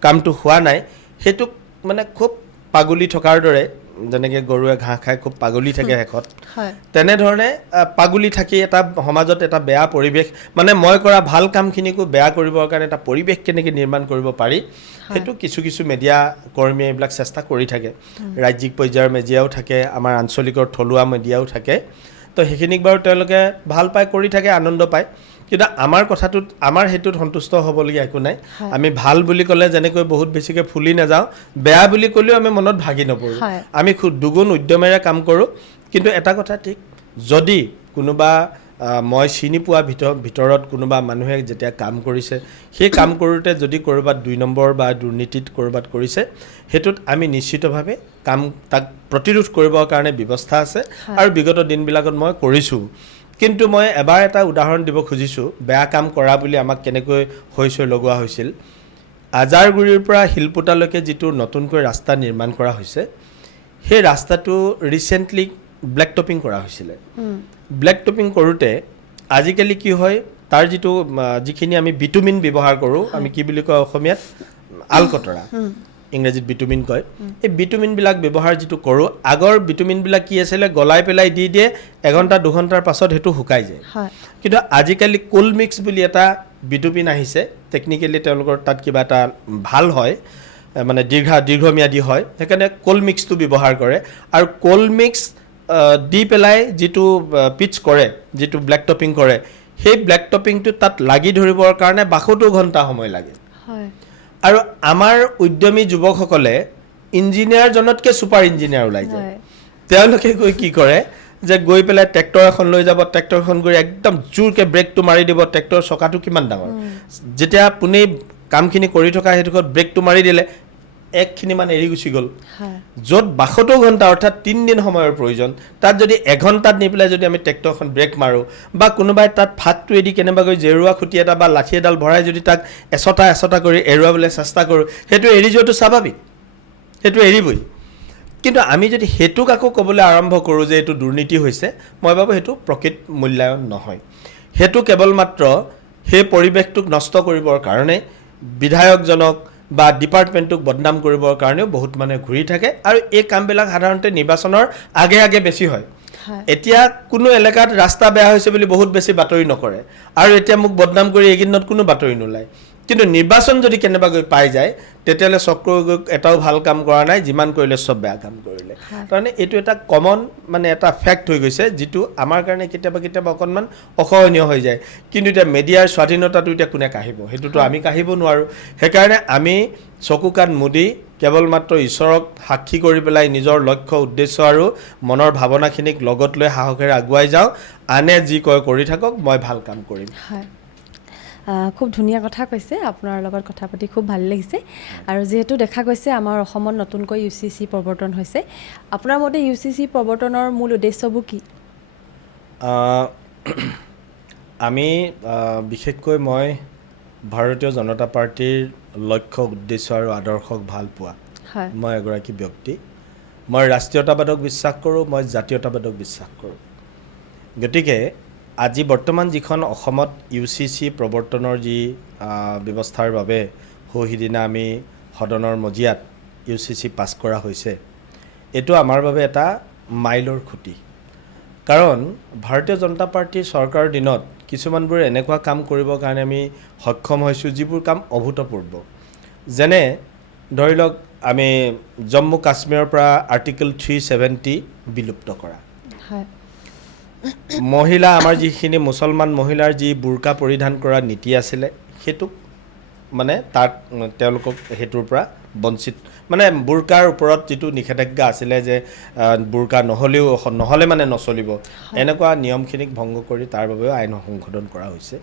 কামটো হোৱা নাই, সেইটোক মানে খুব পাগলি থকাৰ দৰে, যেনেকৈ গৰুৱে ঘাঁহ খাই খুব পাগলি থাকে শেষত, হয়। তেনেধৰণে পাগলি থাকি এটা সমাজত এটা বেয়া পৰিৱেশ, মানে মই কৰা ভাল কামখিনিকো বেয়া কৰিবৰ কাৰণে এটা পৰিৱেশ কেনেকৈ নিৰ্মাণ কৰিব পাৰি, সেইটো কিছু মিডিয়া কৰ্মীয়ে এইবিলাক চেষ্টা কৰি থাকে। ৰাজ্যিক পৰ্যায়ৰ মিডিয়াও থাকে, আমাৰ আঞ্চলিকৰ থলুৱা মিডিয়াও থাকে। তো সেইখিনিক বাৰু তেওঁলোকে ভাল পায়, কৰি থাকে, আনন্দ পায়। কিন্তু আমাৰ কথাটোত, আমাৰ সেইটোত সন্তুষ্ট হ'বলগীয়া একো নাই। আমি ভাল বুলি ক'লে যেনেকৈ বহুত বেছিকৈ ফুলি নাযাওঁ, বেয়া বুলি ক'লেও আমি মনত ভাগি নপৰোঁ। হয়। আমি খুব দুগুণ উদ্যমেৰে কাম কৰোঁ। কিন্তু এটা কথা ঠিক, যদি কোনোবা মই চিনি পোৱা ভিতৰত কোনোবা মানুহে যেতিয়া কাম কৰিছে, সেই কাম কৰোঁতে যদি ক'ৰবাত 2 নম্বৰ বা দুৰ্নীতিত ক'ৰবাত কৰিছে, সেইটোত আমি নিশ্চিতভাৱে তাক প্ৰতিৰোধ কৰিবৰ কাৰণে ব্যৱস্থা আছে। আৰু বিগত দিনবিলাকত মই কৰিছোঁ। কিন্তু মই এবাৰ এটা উদাহৰণ দিব খুজিছোঁ, বেয়া কাম কৰা বুলি আমাক কেনেকৈ হৈ লগোৱা হৈছিল। আজাৰগুৰিৰ পৰা শিলপুটালৈকে যিটো নতুনকৈ ৰাস্তা নিৰ্মাণ কৰা হৈছে, সেই ৰাস্তাটো ৰিচেণ্টলি ব্লেক টপিং কৰা হৈছিলে। ব্লেক টপিং কৰোঁতে আজিকালি কি হয়, তাৰ যিখিনি আমি বিটুমিন ব্যৱহাৰ কৰোঁ, আমি কি বুলি কয় অসমীয়াত, আলকতৰা, ইংৰাজীত বিটুমিন কয়। এই বিটুমিনবিলাক ব্যৱহাৰ যিটো কৰোঁ, আগৰ বিটুমিনবিলাক কি আছিলে, গলাই পেলাই দি দিয়ে, 1 ঘণ্টা 2 ঘণ্টাৰ পাছত সেইটো শুকাই যায়। কিন্তু আজিকালি কোল মিক্স বুলি এটা বিটুমিন আহিছে, টেকনিকেলি তেওঁলোকৰ তাত কিবা এটা ভাল হয়, মানে দীৰ্ঘম্যাদী হয়, সেইকাৰণে কোল মিক্সটো ব্যৱহাৰ কৰে। আৰু কোল মিক্স দি পেলাই যিটো পিচ কৰে, যিটো ব্লেক টপিং কৰে, সেই ব্লেক টপিংটো তাত লাগি ধৰিবৰ কাৰণে 72 ঘণ্টা সময় লাগে। আৰু আমাৰ উদ্যমী যুৱকসকলে ইঞ্জিনিয়াৰজনতকৈ ছুপাৰ ইঞ্জিনিয়াৰ ওলাই যায়। তেওঁলোকে গৈ কি কৰে যে গৈ পেলাই ট্ৰেক্টৰ এখন লৈ যাব, ট্ৰেক্টৰখন গৈ একদম জোৰকৈ ব্ৰেকটো মাৰি দিব। ট্ৰেক্টৰৰ চকাটো কিমান ডাঙৰ, যেতিয়া আপুনি কামখিনি কৰি থকা সেইডোখৰত ব্ৰেকটো মাৰি দিলে, 1 খিনিমান এৰি গুচি গ'ল। য'ত 72 ঘণ্টা অৰ্থাৎ 3 দিন সময়ৰ প্ৰয়োজন, তাত যদি 1 ঘণ্টাত নি পেলাই যদি আমি ট্ৰেক্টৰখন ব্ৰেক মাৰোঁ, বা কোনোবাই তাত ফাটটোৱে দি কেনেবাকৈ জেৰুৱা খুঁটি এটা বা লাঠি এডাল ভৰাই যদি তাক এচটা কৰি এৰুৱাবলৈ চেষ্টা কৰোঁ, সেইটো এৰি যোৱাটো স্বাভাৱিক, সেইটো এৰিবই। কিন্তু আমি যদি সেইটোক আকৌ ক'বলৈ আৰম্ভ কৰোঁ যে এইটো দুৰ্নীতি হৈছে, মই ভাবোঁ সেইটো প্ৰকৃত মূল্যায়ন নহয়। সেইটো কেৱল মাত্ৰ সেই পৰিৱেশটোক নষ্ট কৰিবৰ কাৰণে, বিধায়কজনক বা ডিপাৰ্টমেণ্টটোক বদনাম কৰিবৰ কাৰণেও বহুত মানুহে ঘূৰি থাকে। আৰু এই কামবিলাক সাধাৰণতে নিৰ্বাচনৰ আগে বেছি হয়। এতিয়া কোনো এলেকাত ৰাস্তা বেয়া হৈছে বুলি বহুত বেছি বাতৰি নকৰে, আৰু এতিয়া মোক বদনাম কৰি এইকেইদিনত কোনো বাতৰি নোলায়। কিন্তু নিৰ্বাচন যদি কেনেবাকৈ পাই যায়, তেতিয়াহ'লে চক্ৰ এটাও ভাল কাম কৰা নাই, যিমান কৰিলে চব বেয়া কাম কৰিলে। তাৰমানে এইটো এটা কমন, মানে এটা ফেক্ট হৈ গৈছে, যিটো আমাৰ কাৰণে কেতিয়াবা অকণমান অসহনীয় হৈ যায়। কিন্তু এতিয়া মিডিয়াৰ স্বাধীনতাটো এতিয়া কোনে কাঢ়িব, সেইটোতো আমি কাঢ়িব নোৱাৰোঁ। সেইকাৰণে আমি চকু কাণ মুদি কেৱল মাত্ৰ ঈশ্বৰক সাক্ষী কৰি পেলাই নিজৰ লক্ষ্য, উদ্দেশ্য আৰু মনৰ ভাৱনাখিনিক লগত লৈ সাহসেৰে আগুৱাই যাওঁ। আনে যি কয় কৰি থাকক, মই ভাল কাম কৰিম। খুব ধুনীয়া কথা কৈছে, আপোনাৰ লগত কথা পাতি খুব ভাল লাগিছে। আৰু যিহেতু দেখা গৈছে আমাৰ অসমত নতুনকৈ UCC প্ৰৱৰ্তন হৈছে, আপোনাৰ মতে UCC প্ৰৱৰ্তনৰ মূল উদ্দেশ্যবোৰ কি? আমি বিশেষকৈ মই ভাৰতীয় জনতা পাৰ্টীৰ লক্ষ্য, উদ্দেশ্য আৰু আদৰ্শক ভাল পোৱা মই এগৰাকী ব্যক্তি। মই ৰাষ্ট্ৰীয়তাবাদক বিশ্বাস কৰোঁ, মই জাতীয়তাবাদক বিশ্বাস কৰোঁ। গতিকে আজি বৰ্তমান যিখন অসমত UCC প্ৰৱৰ্তনৰ যি ব্যৱস্থাৰ বাবে সিদিনা আমি সদনৰ মজিয়াত UCC পাছ কৰা হৈছে, এইটো আমাৰ বাবে এটা মাইলৰ খুঁটি। কাৰণ ভাৰতীয় জনতা পাৰ্টীৰ চৰকাৰৰ দিনত কিছুমানবোৰ এনেকুৱা কাম কৰিবৰ কাৰণে আমি সক্ষম হৈছোঁ, যিবোৰ কাম অভূতপূৰ্ব। যেনে ধৰি লওক, আমি জম্মু কাশ্মীৰৰ পৰা আৰ্টিকল 370 বিলুপ্ত কৰা, মহিলা আমাৰ যিখিনি মুছলমান মহিলাৰ যি বুৰ্কা পৰিধান কৰা নীতি আছিলে সেইটোক মানে তাক তেওঁলোকক সেইটোৰ পৰা বঞ্চিত মানে বুৰ্কাৰ ওপৰত যিটো নিষেধাজ্ঞা আছিলে যে বুৰ্কা নহ'লে মানে নচলিব এনেকুৱা নিয়মখিনিক ভংগ কৰি তাৰ বাবেও আইন সংশোধন কৰা হৈছে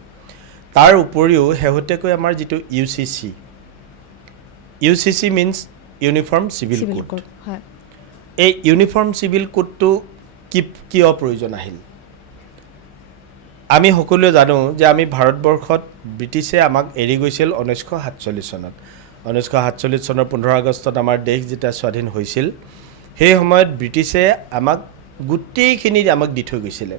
তাৰ উপৰিও শেহতীয়াকৈ আমাৰ যিটো UCC means uniform civil code এই ইউনিফৰ্ম চিভিল কোডটো কিয় প্ৰয়োজন আহিল আমি সকলোৱে জানো যে আমি ভাৰতবৰ্ষত ব্ৰিটিছে আমাক এৰি গৈছিল 1947 চনত 1947 চনৰ 15 আগষ্টত আমাৰ দেশ যেতিয়া স্বাধীন হৈছিল সেই সময়ত ব্ৰিটিছে আমাক গোটেইখিনি আমাক দি থৈ গৈছিলে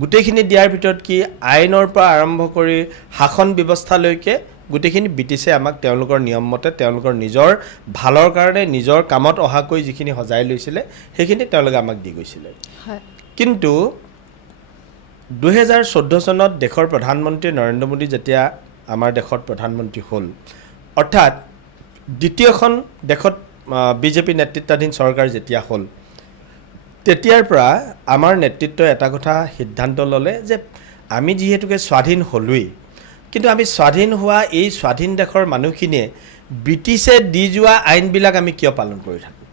গোটেইখিনি দিয়াৰ ভিতৰত কি আইনৰ পৰা আৰম্ভ কৰি শাসন ব্যৱস্থালৈকে গোটেইখিনি ব্ৰিটিছে আমাক তেওঁলোকৰ নিয়ম মতে তেওঁলোকৰ নিজৰ ভালৰ কাৰণে নিজৰ কামত অহাকৈ যিখিনি সজাই লৈছিলে সেইখিনি তেওঁলোকে আমাক দি গৈছিলে কিন্তু 2014 চনত দেশৰ প্ৰধানমন্ত্ৰী নৰেন্দ্ৰ মোদী যেতিয়া আমাৰ দেশৰ প্ৰধানমন্ত্ৰী হ'ল অৰ্থাৎ দ্বিতীয়খন দেশত বিজেপি নেতৃত্বাধীন চৰকাৰ যেতিয়া হ'ল তেতিয়াৰ পৰা আমাৰ নেতৃত্বই এটা কথা সিদ্ধান্ত ল'লে যে আমি যিহেতুকে স্বাধীন হ'লোই কিন্তু আমি স্বাধীন হোৱা এই স্বাধীন দেশৰ মানুহখিনিয়ে ব্ৰিটিছে দি যোৱা আইনবিলাক আমি কিয় পালন কৰি থাকোঁ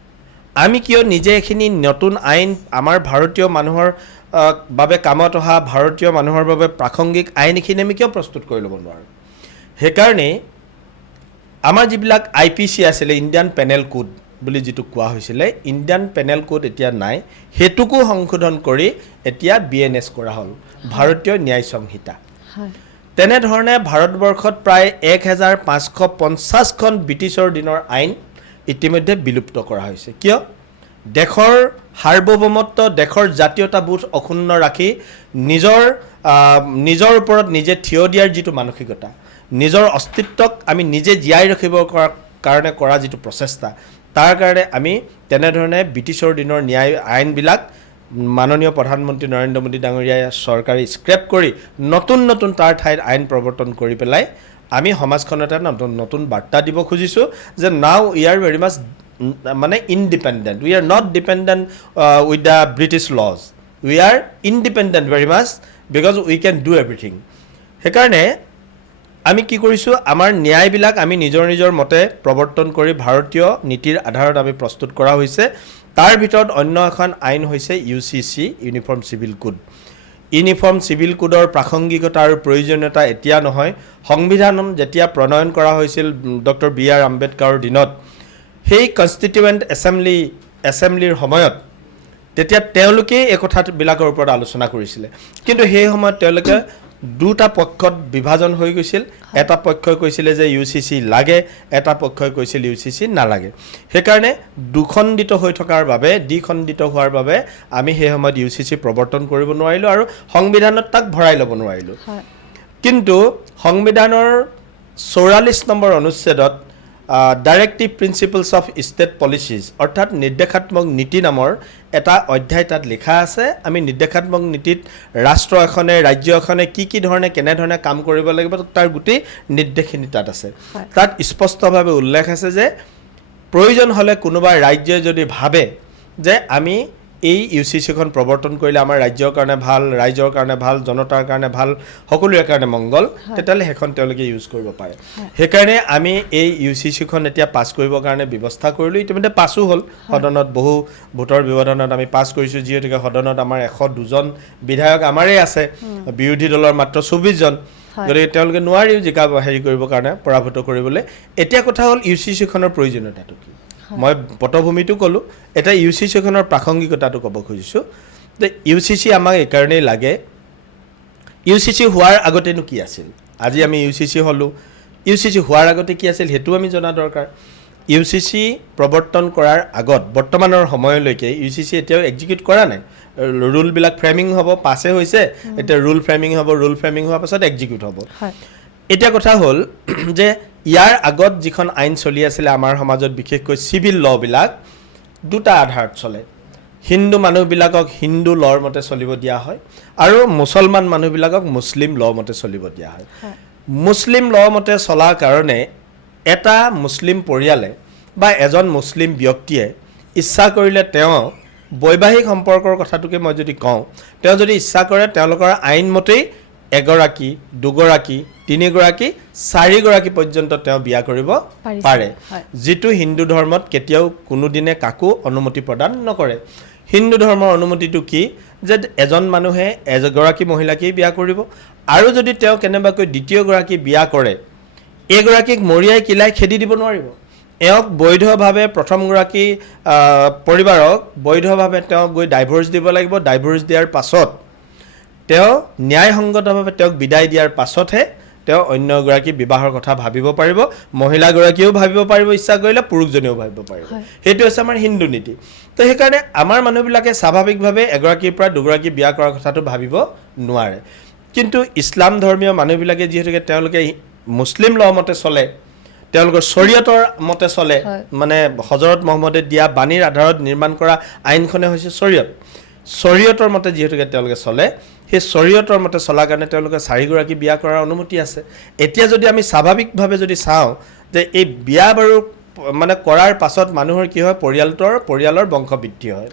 আমি কিয় নিজে এখিনি নতুন আইন আমাৰ ভাৰতীয় মানুহৰ বাবে কামত অহা ভাৰতীয় মানুহৰ বাবে প্ৰাসংগিক আইনখিনি আমি কিয় প্ৰস্তুত কৰি ল'ব নোৱাৰোঁ সেইকাৰণে আমাৰ যিবিলাক IPC আছিলে ইণ্ডিয়ান পেনেল কোড বুলি যিটো কোৱা হৈছিলে ইণ্ডিয়ান পেনেল কোড এতিয়া নাই হেতুকো সংশোধন কৰি এতিয়া BNS কৰা হ'ল ভাৰতীয় ন্যায় সংহিতা তেনেধৰণে ভাৰতবৰ্ষত প্ৰায় 1550খন ব্ৰিটিছৰ দিনৰ আইন ইতিমধ্যে বিলুপ্ত কৰা হৈছে কিয় দেশৰ সাৰ্বভৌমত্ব দেশৰ জাতীয়তাবোধ অক্ষুণ্ণ ৰাখি নিজৰ ওপৰত নিজে থিয় দিয়াৰ যিটো মানসিকতা নিজৰ অস্তিত্বক আমি নিজে জীয়াই ৰাখিবৰ কাৰণে কৰা যিটো প্ৰচেষ্টা তাৰ কাৰণে আমি তেনেধৰণে ব্ৰিটিছৰ দিনৰ ন্যায় আইনবিলাক মাননীয় প্ৰধানমন্ত্ৰী নৰেন্দ্ৰ মোদী ডাঙৰীয়াই চৰকাৰে স্ক্ৰেপ কৰি নতুন তাৰ ঠাইত আইন প্ৰৱৰ্তন কৰি পেলাই আমি সমাজখনত এটা নতুন বাৰ্তা দিব খুজিছোঁ যে now we are very much মানে independent we are not dependent with the British laws we are independent very much because we can do everything সেইকাৰণে আমি কি কৰিছোঁ আমাৰ ন্যায়বিলাক আমি নিজৰ মতে প্ৰৱৰ্তন কৰি ভাৰতীয় নীতিৰ আধাৰত আমি প্ৰস্তুত কৰা হৈছে তাৰ ভিতৰত অন্য এখন আইন হৈছে UCC uniform civil code uniform civil কোডৰ প্ৰাসংগিকতা আৰু প্ৰয়োজনীয়তা এতিয়া নহয় সংবিধান যেতিয়া প্ৰণয়ন কৰা হৈছিল ডক্টৰ BR আম্বেদকাৰৰ দিনত সেই কনষ্টিটিউৱেণ্ট এছেম্বলিৰ সময়ত তেতিয়া তেওঁলোকে এই কথাবিলাকৰ ওপৰত আলোচনা কৰিছিলে কিন্তু সেই সময়ত তেওঁলোকে দুটা পক্ষত বিভাজন হৈ গৈছিল এটা পক্ষই কৈছিলে যে UCC লাগে এটা পক্ষই কৈছিল UCC নালাগে সেইকাৰণে দুখণ্ডিত হৈ থকাৰ বাবে দ্বিখণ্ডিত হোৱাৰ বাবে আমি সেই সময়ত UCC প্ৰৱৰ্তন কৰিব নোৱাৰিলোঁ আৰু সংবিধানত তাক ভৰাই ল'ব নোৱাৰিলোঁ কিন্তু সংবিধানৰ 44 নম্বৰ অনুচ্ছেদত directive principles of state policies অৰ্থাৎ নিৰ্দেশাত্মক নীতি নামৰ এটা অধ্যায় তাত লিখা আছে আমি নিৰ্দেশাত্মক নীতিত ৰাষ্ট্ৰ এখনে ৰাজ্য এখনে কি ধৰণে কেনেধৰণে কাম কৰিব লাগিব তাৰ গোটেই নিৰ্দেশখিনি তাত আছে তাত স্পষ্টভাৱে উল্লেখ আছে যে প্ৰয়োজন হ'লে কোনোবা ৰাজ্যই যদি ভাবে যে আমি এই UCCখন প্ৰৱৰ্তন কৰিলে আমাৰ ৰাজ্যৰ কাৰণে ভাল ৰাইজৰ কাৰণে ভাল জনতাৰ কাৰণে ভাল সকলোৰে কাৰণে মংগল তেতিয়াহ'লে সেইখন তেওঁলোকে ইউজ কৰিব পাৰে সেইকাৰণে আমি এই UCCখন এতিয়া পাছ কৰিবৰ কাৰণে ব্যৱস্থা কৰিলোঁ ইতিমধ্যে পাছো হ'ল সদনত বহু ভোটৰ ব্যৱধানত আমি পাছ কৰিছোঁ যিহেতুকে সদনত আমাৰ 102জন বিধায়ক আমাৰেই আছে বিৰোধী দলৰ মাত্ৰ 24জন গতিকে তেওঁলোকে নোৱাৰিও জিকা হেৰি কৰিবৰ কাৰণে পৰাভূত কৰিবলৈ এতিয়া কথা হ'ল UCCখনৰ প্ৰয়োজনীয়তাটো কি মই পটভূমিটো ক'লোঁ এটা UCCখনৰ প্ৰাসংগিকতাটো ক'ব খুজিছোঁ যে UCC আমাক এইকাৰণেই লাগে UCC হোৱাৰ আগতেনো কি আছিল আজি আমি UCC হ'লোঁ UCC হোৱাৰ আগতে কি আছিল সেইটো আমি জনা দৰকাৰ UCC প্ৰৱৰ্তন কৰাৰ আগত বৰ্তমানৰ সময়লৈকে UCC এতিয়াও এক্সিকিউট কৰা নাই ৰুলবিলাক ফ্ৰেমিং হ'ব পাছে হৈছে এতিয়া ৰুল ফ্ৰেমিং হোৱাৰ পাছত এক্সিকিউট হ'ব এতিয়া কথা হ'ল যে ইয়াৰ আগত যিখন আইন চলি আছিলে আমাৰ সমাজত বিশেষকৈ চিভিল লবিলাক দুটা আধাৰত চলে হিন্দু মানুহবিলাকক হিন্দু লৰ মতে চলিব দিয়া হয় আৰু মুছলমান মানুহবিলাকক মুছলিম ল মতে চলিব দিয়া হয় মুছলিম ল মতে চলাৰ কাৰণে এটা মুছলিম পৰিয়ালে বা এজন মুছলিম ব্যক্তিয়ে ইচ্ছা কৰিলে তেওঁ বৈবাহিক সম্পৰ্কৰ কথাটোকে মই যদি কওঁ তেওঁ যদি ইচ্ছা কৰে তেওঁলোকৰ আইন মতেই এগৰাকী দুগৰাকী তিনিগৰাকী চাৰিগৰাকী পৰ্যন্ত তেওঁ বিয়া কৰিব পাৰে যিটো হিন্দু ধৰ্মত কেতিয়াও কোনোদিনে কাকো অনুমতি প্ৰদান নকৰে হিন্দু ধৰ্মৰ অনুমতিটো কি যে এজন মানুহে এগৰাকী মহিলাকেই বিয়া কৰিব আৰু যদি তেওঁ কেনেবাকৈ দ্বিতীয়গৰাকী বিয়া কৰে এগৰাকীক মৰিয়াই কিলাই খেদি দিব নোৱাৰিব এওক বৈধভাৱে প্ৰথমগৰাকী পৰিবাৰক বৈধভাৱে তেওঁ গৈ ডাইভোৰ্চ দিব লাগিব ডাইভোৰ্চ দিয়াৰ পাছত তেওঁ ন্যায়সংগতভাৱে তেওঁক বিদায় দিয়াৰ পাছতহে তেওঁ অন্য এগৰাকী বিবাহৰ কথা ভাবিব পাৰিব মহিলাগৰাকীয়েও ভাবিব পাৰিব ইচ্ছা কৰিলে পুৰুষজনেও ভাবিব পাৰিব সেইটো হৈছে আমাৰ হিন্দু নীতি তো সেইকাৰণে আমাৰ মানুহবিলাকে স্বাভাৱিকভাৱে এগৰাকীৰ পৰা দুগৰাকী বিয়া কৰাৰ কথাটো ভাবিব নোৱাৰে কিন্তু ইছলাম ধৰ্মীয় মানুহবিলাকে যিহেতুকে তেওঁলোকে মুছলিম ল মতে চলে তেওঁলোকৰ শৰীয়তৰ মতে চলে মানে হজৰত মহম্মদে দিয়া বাণীৰ আধাৰত নিৰ্মাণ কৰা আইনখনে হৈছে শৰীয়তৰ মতে যিহেতুকে তেওঁলোকে চলে সেই শৰীয়তৰ মতে চলাৰ কাৰণে তেওঁলোকে চাৰিগৰাকী বিয়া কৰাৰ অনুমতি আছে এতিয়া যদি আমি স্বাভাৱিকভাৱে যদি চাওঁ যে এই বিয়া বাৰু মানে কৰাৰ পাছত মানুহৰ কি হয় পৰিয়ালৰ বংশবৃদ্ধি হয়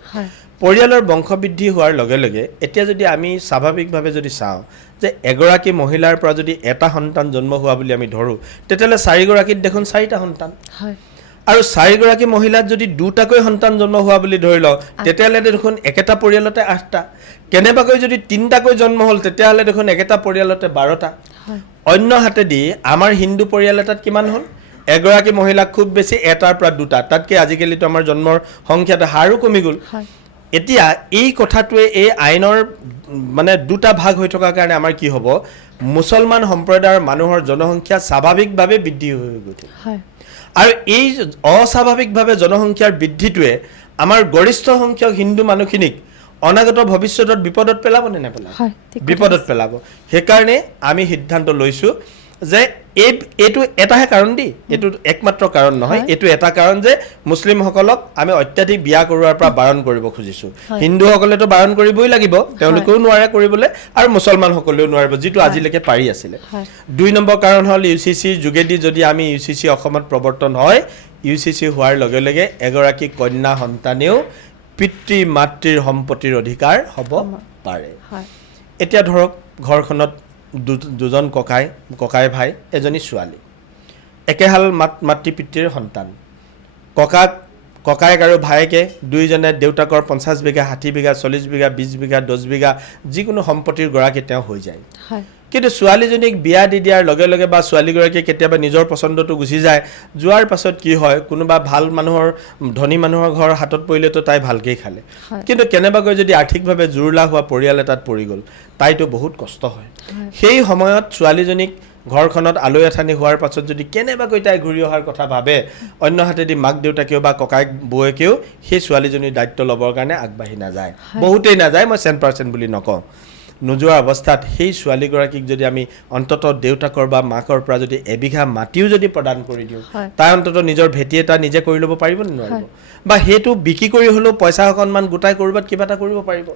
পৰিয়ালৰ বংশবৃদ্ধি হোৱাৰ লগে লগে এতিয়া যদি আমি স্বাভাৱিকভাৱে যদি চাওঁ যে এগৰাকী মহিলাৰ পৰা যদি এটা সন্তান জন্ম হোৱা বুলি আমি ধৰোঁ তেতিয়াহ'লে চাৰিগৰাকীত দেখোন চাৰিটা সন্তান আৰু চাৰিগৰাকী মহিলাত যদি দুটাকৈ সন্তান জন্ম হোৱা বুলি ধৰি লওঁ তেতিয়াহ'লে দেখোন একেটা পৰিয়ালতে 8টা কেনেবাকৈ যদি 3টাকৈ জন্ম হ'ল তেতিয়াহ'লে দেখোন একেটা পৰিয়ালতে 12টা অন্য হাতেদি আমাৰ হিন্দু পৰিয়াল এটাত কিমান হ'ল এগৰাকী মহিলাক খুব বেছি এটাৰ পৰা দুটা তাতকৈ আজিকালিতো আমাৰ জন্মৰ সংখ্যাটো হাৰো কমি গ'ল এতিয়া এই কথাটোৱে এই আইনৰ মানে দুটা ভাগ হৈ থকাৰ কাৰণে আমাৰ কি হ'ব মুছলমান সম্প্ৰদায়ৰ মানুহৰ জনসংখ্যা স্বাভাৱিকভাৱে বৃদ্ধি হৈ গৈছে আৰু এই অস্বাভাৱিকভাৱে জনসংখ্যাৰ বৃদ্ধিটোৱে আমাৰ গৰিষ্ঠ সংখ্যক হিন্দু মানুহখিনিক অনাগত ভৱিষ্যতত বিপদত পেলাব নে নেপেলাব বিপদত পেলাব সেইকাৰণে আমি সিদ্ধান্ত লৈছোঁ যে এইটো এটাহে কাৰণ দি এইটো একমাত্ৰ কাৰণ নহয় এইটো এটা কাৰণ যে মুছলিমসকলক আমি অত্যাধিক বিয়া কৰোৱাৰ পৰা বাৰণ কৰিব খুজিছোঁ হিন্দুসকলেতো বাৰণ কৰিবই লাগিব তেওঁলোকেও নোৱাৰে কৰিবলৈ আৰু মুছলমানসকলেও নোৱাৰিব যিটো আজিলৈকে পাৰি আছিলে 2 নম্বৰ কাৰণ হ'ল UCCৰ যোগেদি যদি আমি UCC অসমত প্ৰৱৰ্তন হয় UCC হোৱাৰ লগে লগে এগৰাকী কন্যা সন্তানেও পিতৃ মাতৃৰ সম্পত্তিৰ অধিকাৰ হ'ব পাৰে এতিয়া ধৰক ঘৰখনত দুজন ককাই ভাই এজনী ছোৱালী একেহাল মাতৃ পিতৃৰ সন্তান ককায়েক আৰু ভায়েকে দুইজনে দেউতাকৰ 50 বিঘা 60 বিঘা 40 বিঘা 20 বিঘা 10 বিঘা যিকোনো সম্পত্তিৰ গৰাকী তেওঁ হৈ যায় কিন্তু ছোৱালীজনীক বিয়া দি দিয়াৰ লগে লগে বা ছোৱালীগৰাকীয়ে কেতিয়াবা নিজৰ পচন্দটো গুচি যায় যোৱাৰ পাছত কি হয় কোনোবা ভাল মানুহৰ ধনী মানুহৰ ঘৰ হাতত পৰিলেতো তাই ভালকেই খালে কিন্তু কেনেবাকৈ যদি আৰ্থিকভাৱে জুৰুলা হোৱা পৰিয়াল এটাত পৰি গ'ল তাইতো বহুত কষ্ট হয় সেই সময়ত ছোৱালীজনীক ঘৰখনত আলৈ আথানি হোৱাৰ পাছত যদি কেনেবাকৈ তাই ঘূৰি অহাৰ কথা ভাবে অন্য হাতেদি মাক দেউতাকেও বা ককায়েক বৌয়েকেও সেই ছোৱালীজনীৰ দায়িত্ব ল'বৰ কাৰণে আগবাঢ়ি নাযায় বহুতেই নাযায় মই 100% বুলি নকওঁ নোযোৱাৰ অৱস্থাত সেই ছোৱালীগৰাকীক যদি আমি অন্তত দেউতাকৰ বা মাকৰ পৰা যদি এবিঘা মাটিও যদি প্ৰদান কৰি দিওঁ তাই অন্তত নিজৰ ভেটি এটা নিজে কৰি ল'ব পাৰিব নে নোৱাৰিব বা সেইটো বিক্ৰী কৰি হ'লেও পইচা অকণমান গোটাই ক'ৰবাত কিবা এটা কৰিব পাৰিব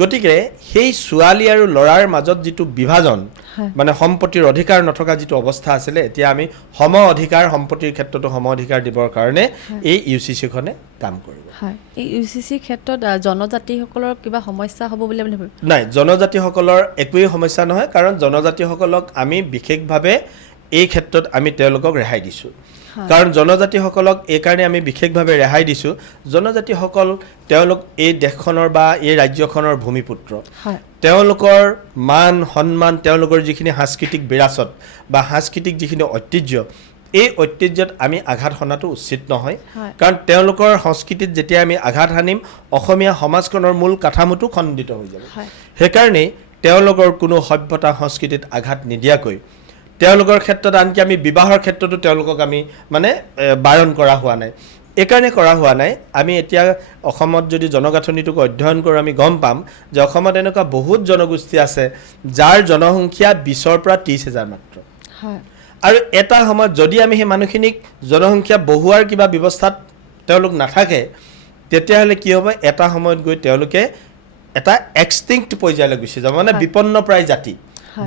গতিকে সেই ছোৱালী আৰু ল'ৰাৰ মাজত যিটো বিভাজন মানে সম্পত্তিৰ অধিকাৰ নথকা যিটো অৱস্থা আছিলে এতিয়া আমি সম অধিকাৰ সম্পত্তিৰ ক্ষেত্ৰতো সম অধিকাৰ দিবৰ কাৰণে এই UCCখনে কাম কৰিব এই UCCৰ ক্ষেত্ৰত জনজাতিসকলৰ কিবা সমস্যা হ'ব বুলি আপুনি ভাবে নাই জনজাতিসকলৰ একোৱেই সমস্যা নহয় কাৰণ জনজাতিসকলক আমি বিশেষভাৱে এই ক্ষেত্ৰত আমি তেওঁলোকক ৰেহাই দিছোঁ কাৰণ জনজাতিসকলক এই কাৰণে আমি বিশেষভাৱে ৰেহাই দিছোঁ জনজাতিসকল তেওঁলোক এই দেশখনৰ বা এই ৰাজ্যখনৰ ভূমিপুত্ৰ তেওঁলোকৰ মান সন্মান তেওঁলোকৰ যিখিনি সাংস্কৃতিক বিৰাসত বা সাংস্কৃতিক যিখিনি ঐতিহ্য এই ঐতিহ্যত আমি আঘাত সনাটো উচিত নহয় কাৰণ তেওঁলোকৰ সংস্কৃতিত যেতিয়া আমি আঘাত হানিম অসমীয়া সমাজখনৰ মূল কাঠামোটো খণ্ডিত হৈ যাব সেইকাৰণে তেওঁলোকৰ কোনো সভ্যতা সংস্কৃতিত আঘাত নিদিয়াকৈ তেওঁলোকৰ ক্ষেত্ৰত আনকি আমি বিবাহৰ ক্ষেত্ৰতো তেওঁলোকক আমি মানে বাৰণ কৰা হোৱা নাই এইকাৰণে কৰা হোৱা নাই আমি এতিয়া অসমত যদি জনগাঁথনিটোক অধ্যয়ন কৰোঁ আমি গম পাম যে অসমত এনেকুৱা বহুত জনগোষ্ঠী আছে যাৰ জনসংখ্যা 20ৰ পৰা 30,000 মাত্ৰ আৰু এটা সময়ত যদি আমি সেই মানুহখিনিক জনসংখ্যা বহুৱাৰ কিবা ব্যৱস্থাত তেওঁলোক নাথাকে তেতিয়াহ'লে কি হ'ব এটা সময়ত গৈ তেওঁলোকে এটা এক্সটিংক্ট পৰ্যায়লৈ গুচি যাব মানে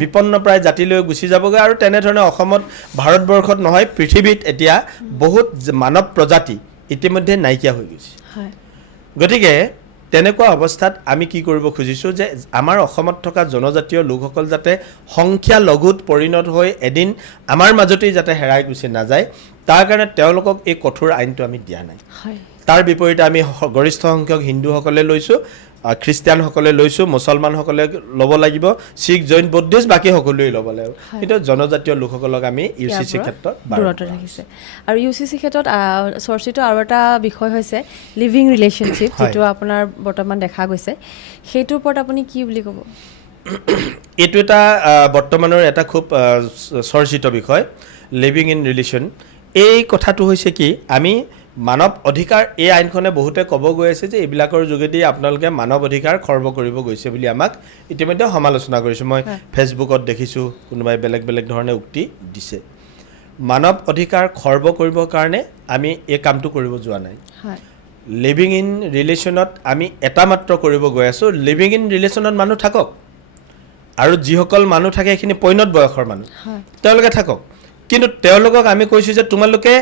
বিপন্নপ্ৰায় জাতিলৈ গুচি যাবগৈ আৰু তেনেধৰণে অসমত ভাৰতবৰ্ষত নহয় পৃথিৱীত এতিয়া বহুত মানৱ প্ৰজাতি ইতিমধ্যে নাইকিয়া হৈ গৈছে গতিকে তেনেকুৱা অৱস্থাত আমি কি কৰিব খুজিছোঁ যে আমাৰ অসমত থকা জনজাতীয় লোকসকল যাতে সংখ্যা লঘুত পৰিণত হৈ এদিন আমাৰ মাজতেই যাতে হেৰাই গুচি নাযায়, তাৰ কাৰণে তেওঁলোকক এই কঠোৰ আইনটো আমি দিয়া নাই। তাৰ বিপৰীতে আমি গৰিষ্ঠ সংখ্যক হিন্দুসকলে লৈছোঁ, খ্ৰীষ্টিয়ানসকলে লৈছোঁ, মুছলমানসকলে ল'ব লাগিব, শিখ, জৈন, বুদ্ধিষ্ট বাকী সকলোৱে ল'ব লাগিব, কিন্তু জনজাতীয় লোকসকলক আমি UCC ক্ষেত্ৰত দূৰত ৰাখিছে। আৰু UCC ক্ষেত্ৰত চৰ্চিত আৰু এটা বিষয় হৈছে লিভিং ৰিলেশ্যনশ্বিপ, যিটো আপোনাৰ বৰ্তমান দেখা গৈছে, সেইটোৰ ওপৰত আপুনি কি বুলি ক'ব? এইটো এটা বৰ্তমানৰ এটা খুব চৰ্চিত বিষয়, লিভিং ইন ৰিলেশ্যন। এই কথাটো হৈছে কি, আমি মানৱ অধিকাৰ, এই আইনখনে বহুতে ক'ব গৈ আছে যে এইবিলাকৰ যোগেদি আপোনালোকে মানৱ অধিকাৰ খৰ্ব কৰিব গৈছে বুলি আমাক ইতিমধ্যে সমালোচনা কৰিছোঁ। মই ফেচবুকত দেখিছোঁ কোনোবাই বেলেগ বেলেগ ধৰণে উক্তি দিছে। মানৱ অধিকাৰ খৰ্ব কৰিবৰ কাৰণে আমি এই কামটো কৰিব যোৱা নাই। লিভিং ইন ৰিলেশ্যনত আমি এটা মাত্ৰ কৰিব গৈ আছোঁ, লিভিং ইন ৰিলেশ্যনত মানুহ থাকক, আৰু যিসকল মানুহ থাকে সেইখিনি পৈণত বয়সৰ মানুহ, তেওঁলোকে থাকক, কিন্তু তেওঁলোকক আমি কৈছোঁ যে তোমালোকে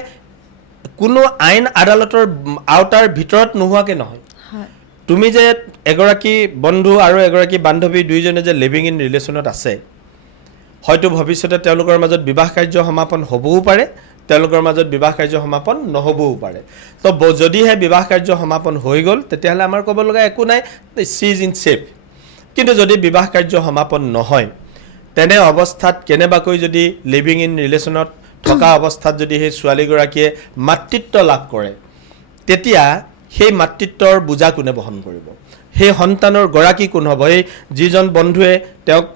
কোনো আইন আদালতৰ আওতাৰ ভিতৰত নোহোৱাকৈ নহয়। তুমি যে এগৰাকী বন্ধু আৰু এগৰাকী বান্ধৱী দুয়োজনে যে লিভিং ইন ৰিলেশ্যনত আছে, হয়তো ভৱিষ্যতে তেওঁলোকৰ মাজত বিবাহ কাৰ্য সমাপন হ'বও পাৰে, তেওঁলোকৰ মাজত বিবাহ কাৰ্য সমাপন নহ'বও পাৰে। তো যদিহে বিবাহ কাৰ্য সমাপন হৈ গ'ল তেতিয়াহ'লে আমাৰ ক'ব লগা একো নাই, চি ইজ ইন ছেফ। কিন্তু যদি বিবাহ কাৰ্য সমাপন নহয়, তেনে অৱস্থাত কেনেবাকৈ যদি লিভিং ইন ৰিলেশ্যনত থকা অৱস্থাত যদি সেই ছোৱালীগৰাকীয়ে মাতৃত্ব লাভ কৰে, তেতিয়া সেই মাতৃত্বৰ বোজা কোনে বহন কৰিব? সেই সন্তানৰ গৰাকী কোন হ'ব? সেই যিজন বন্ধুৱে তেওঁক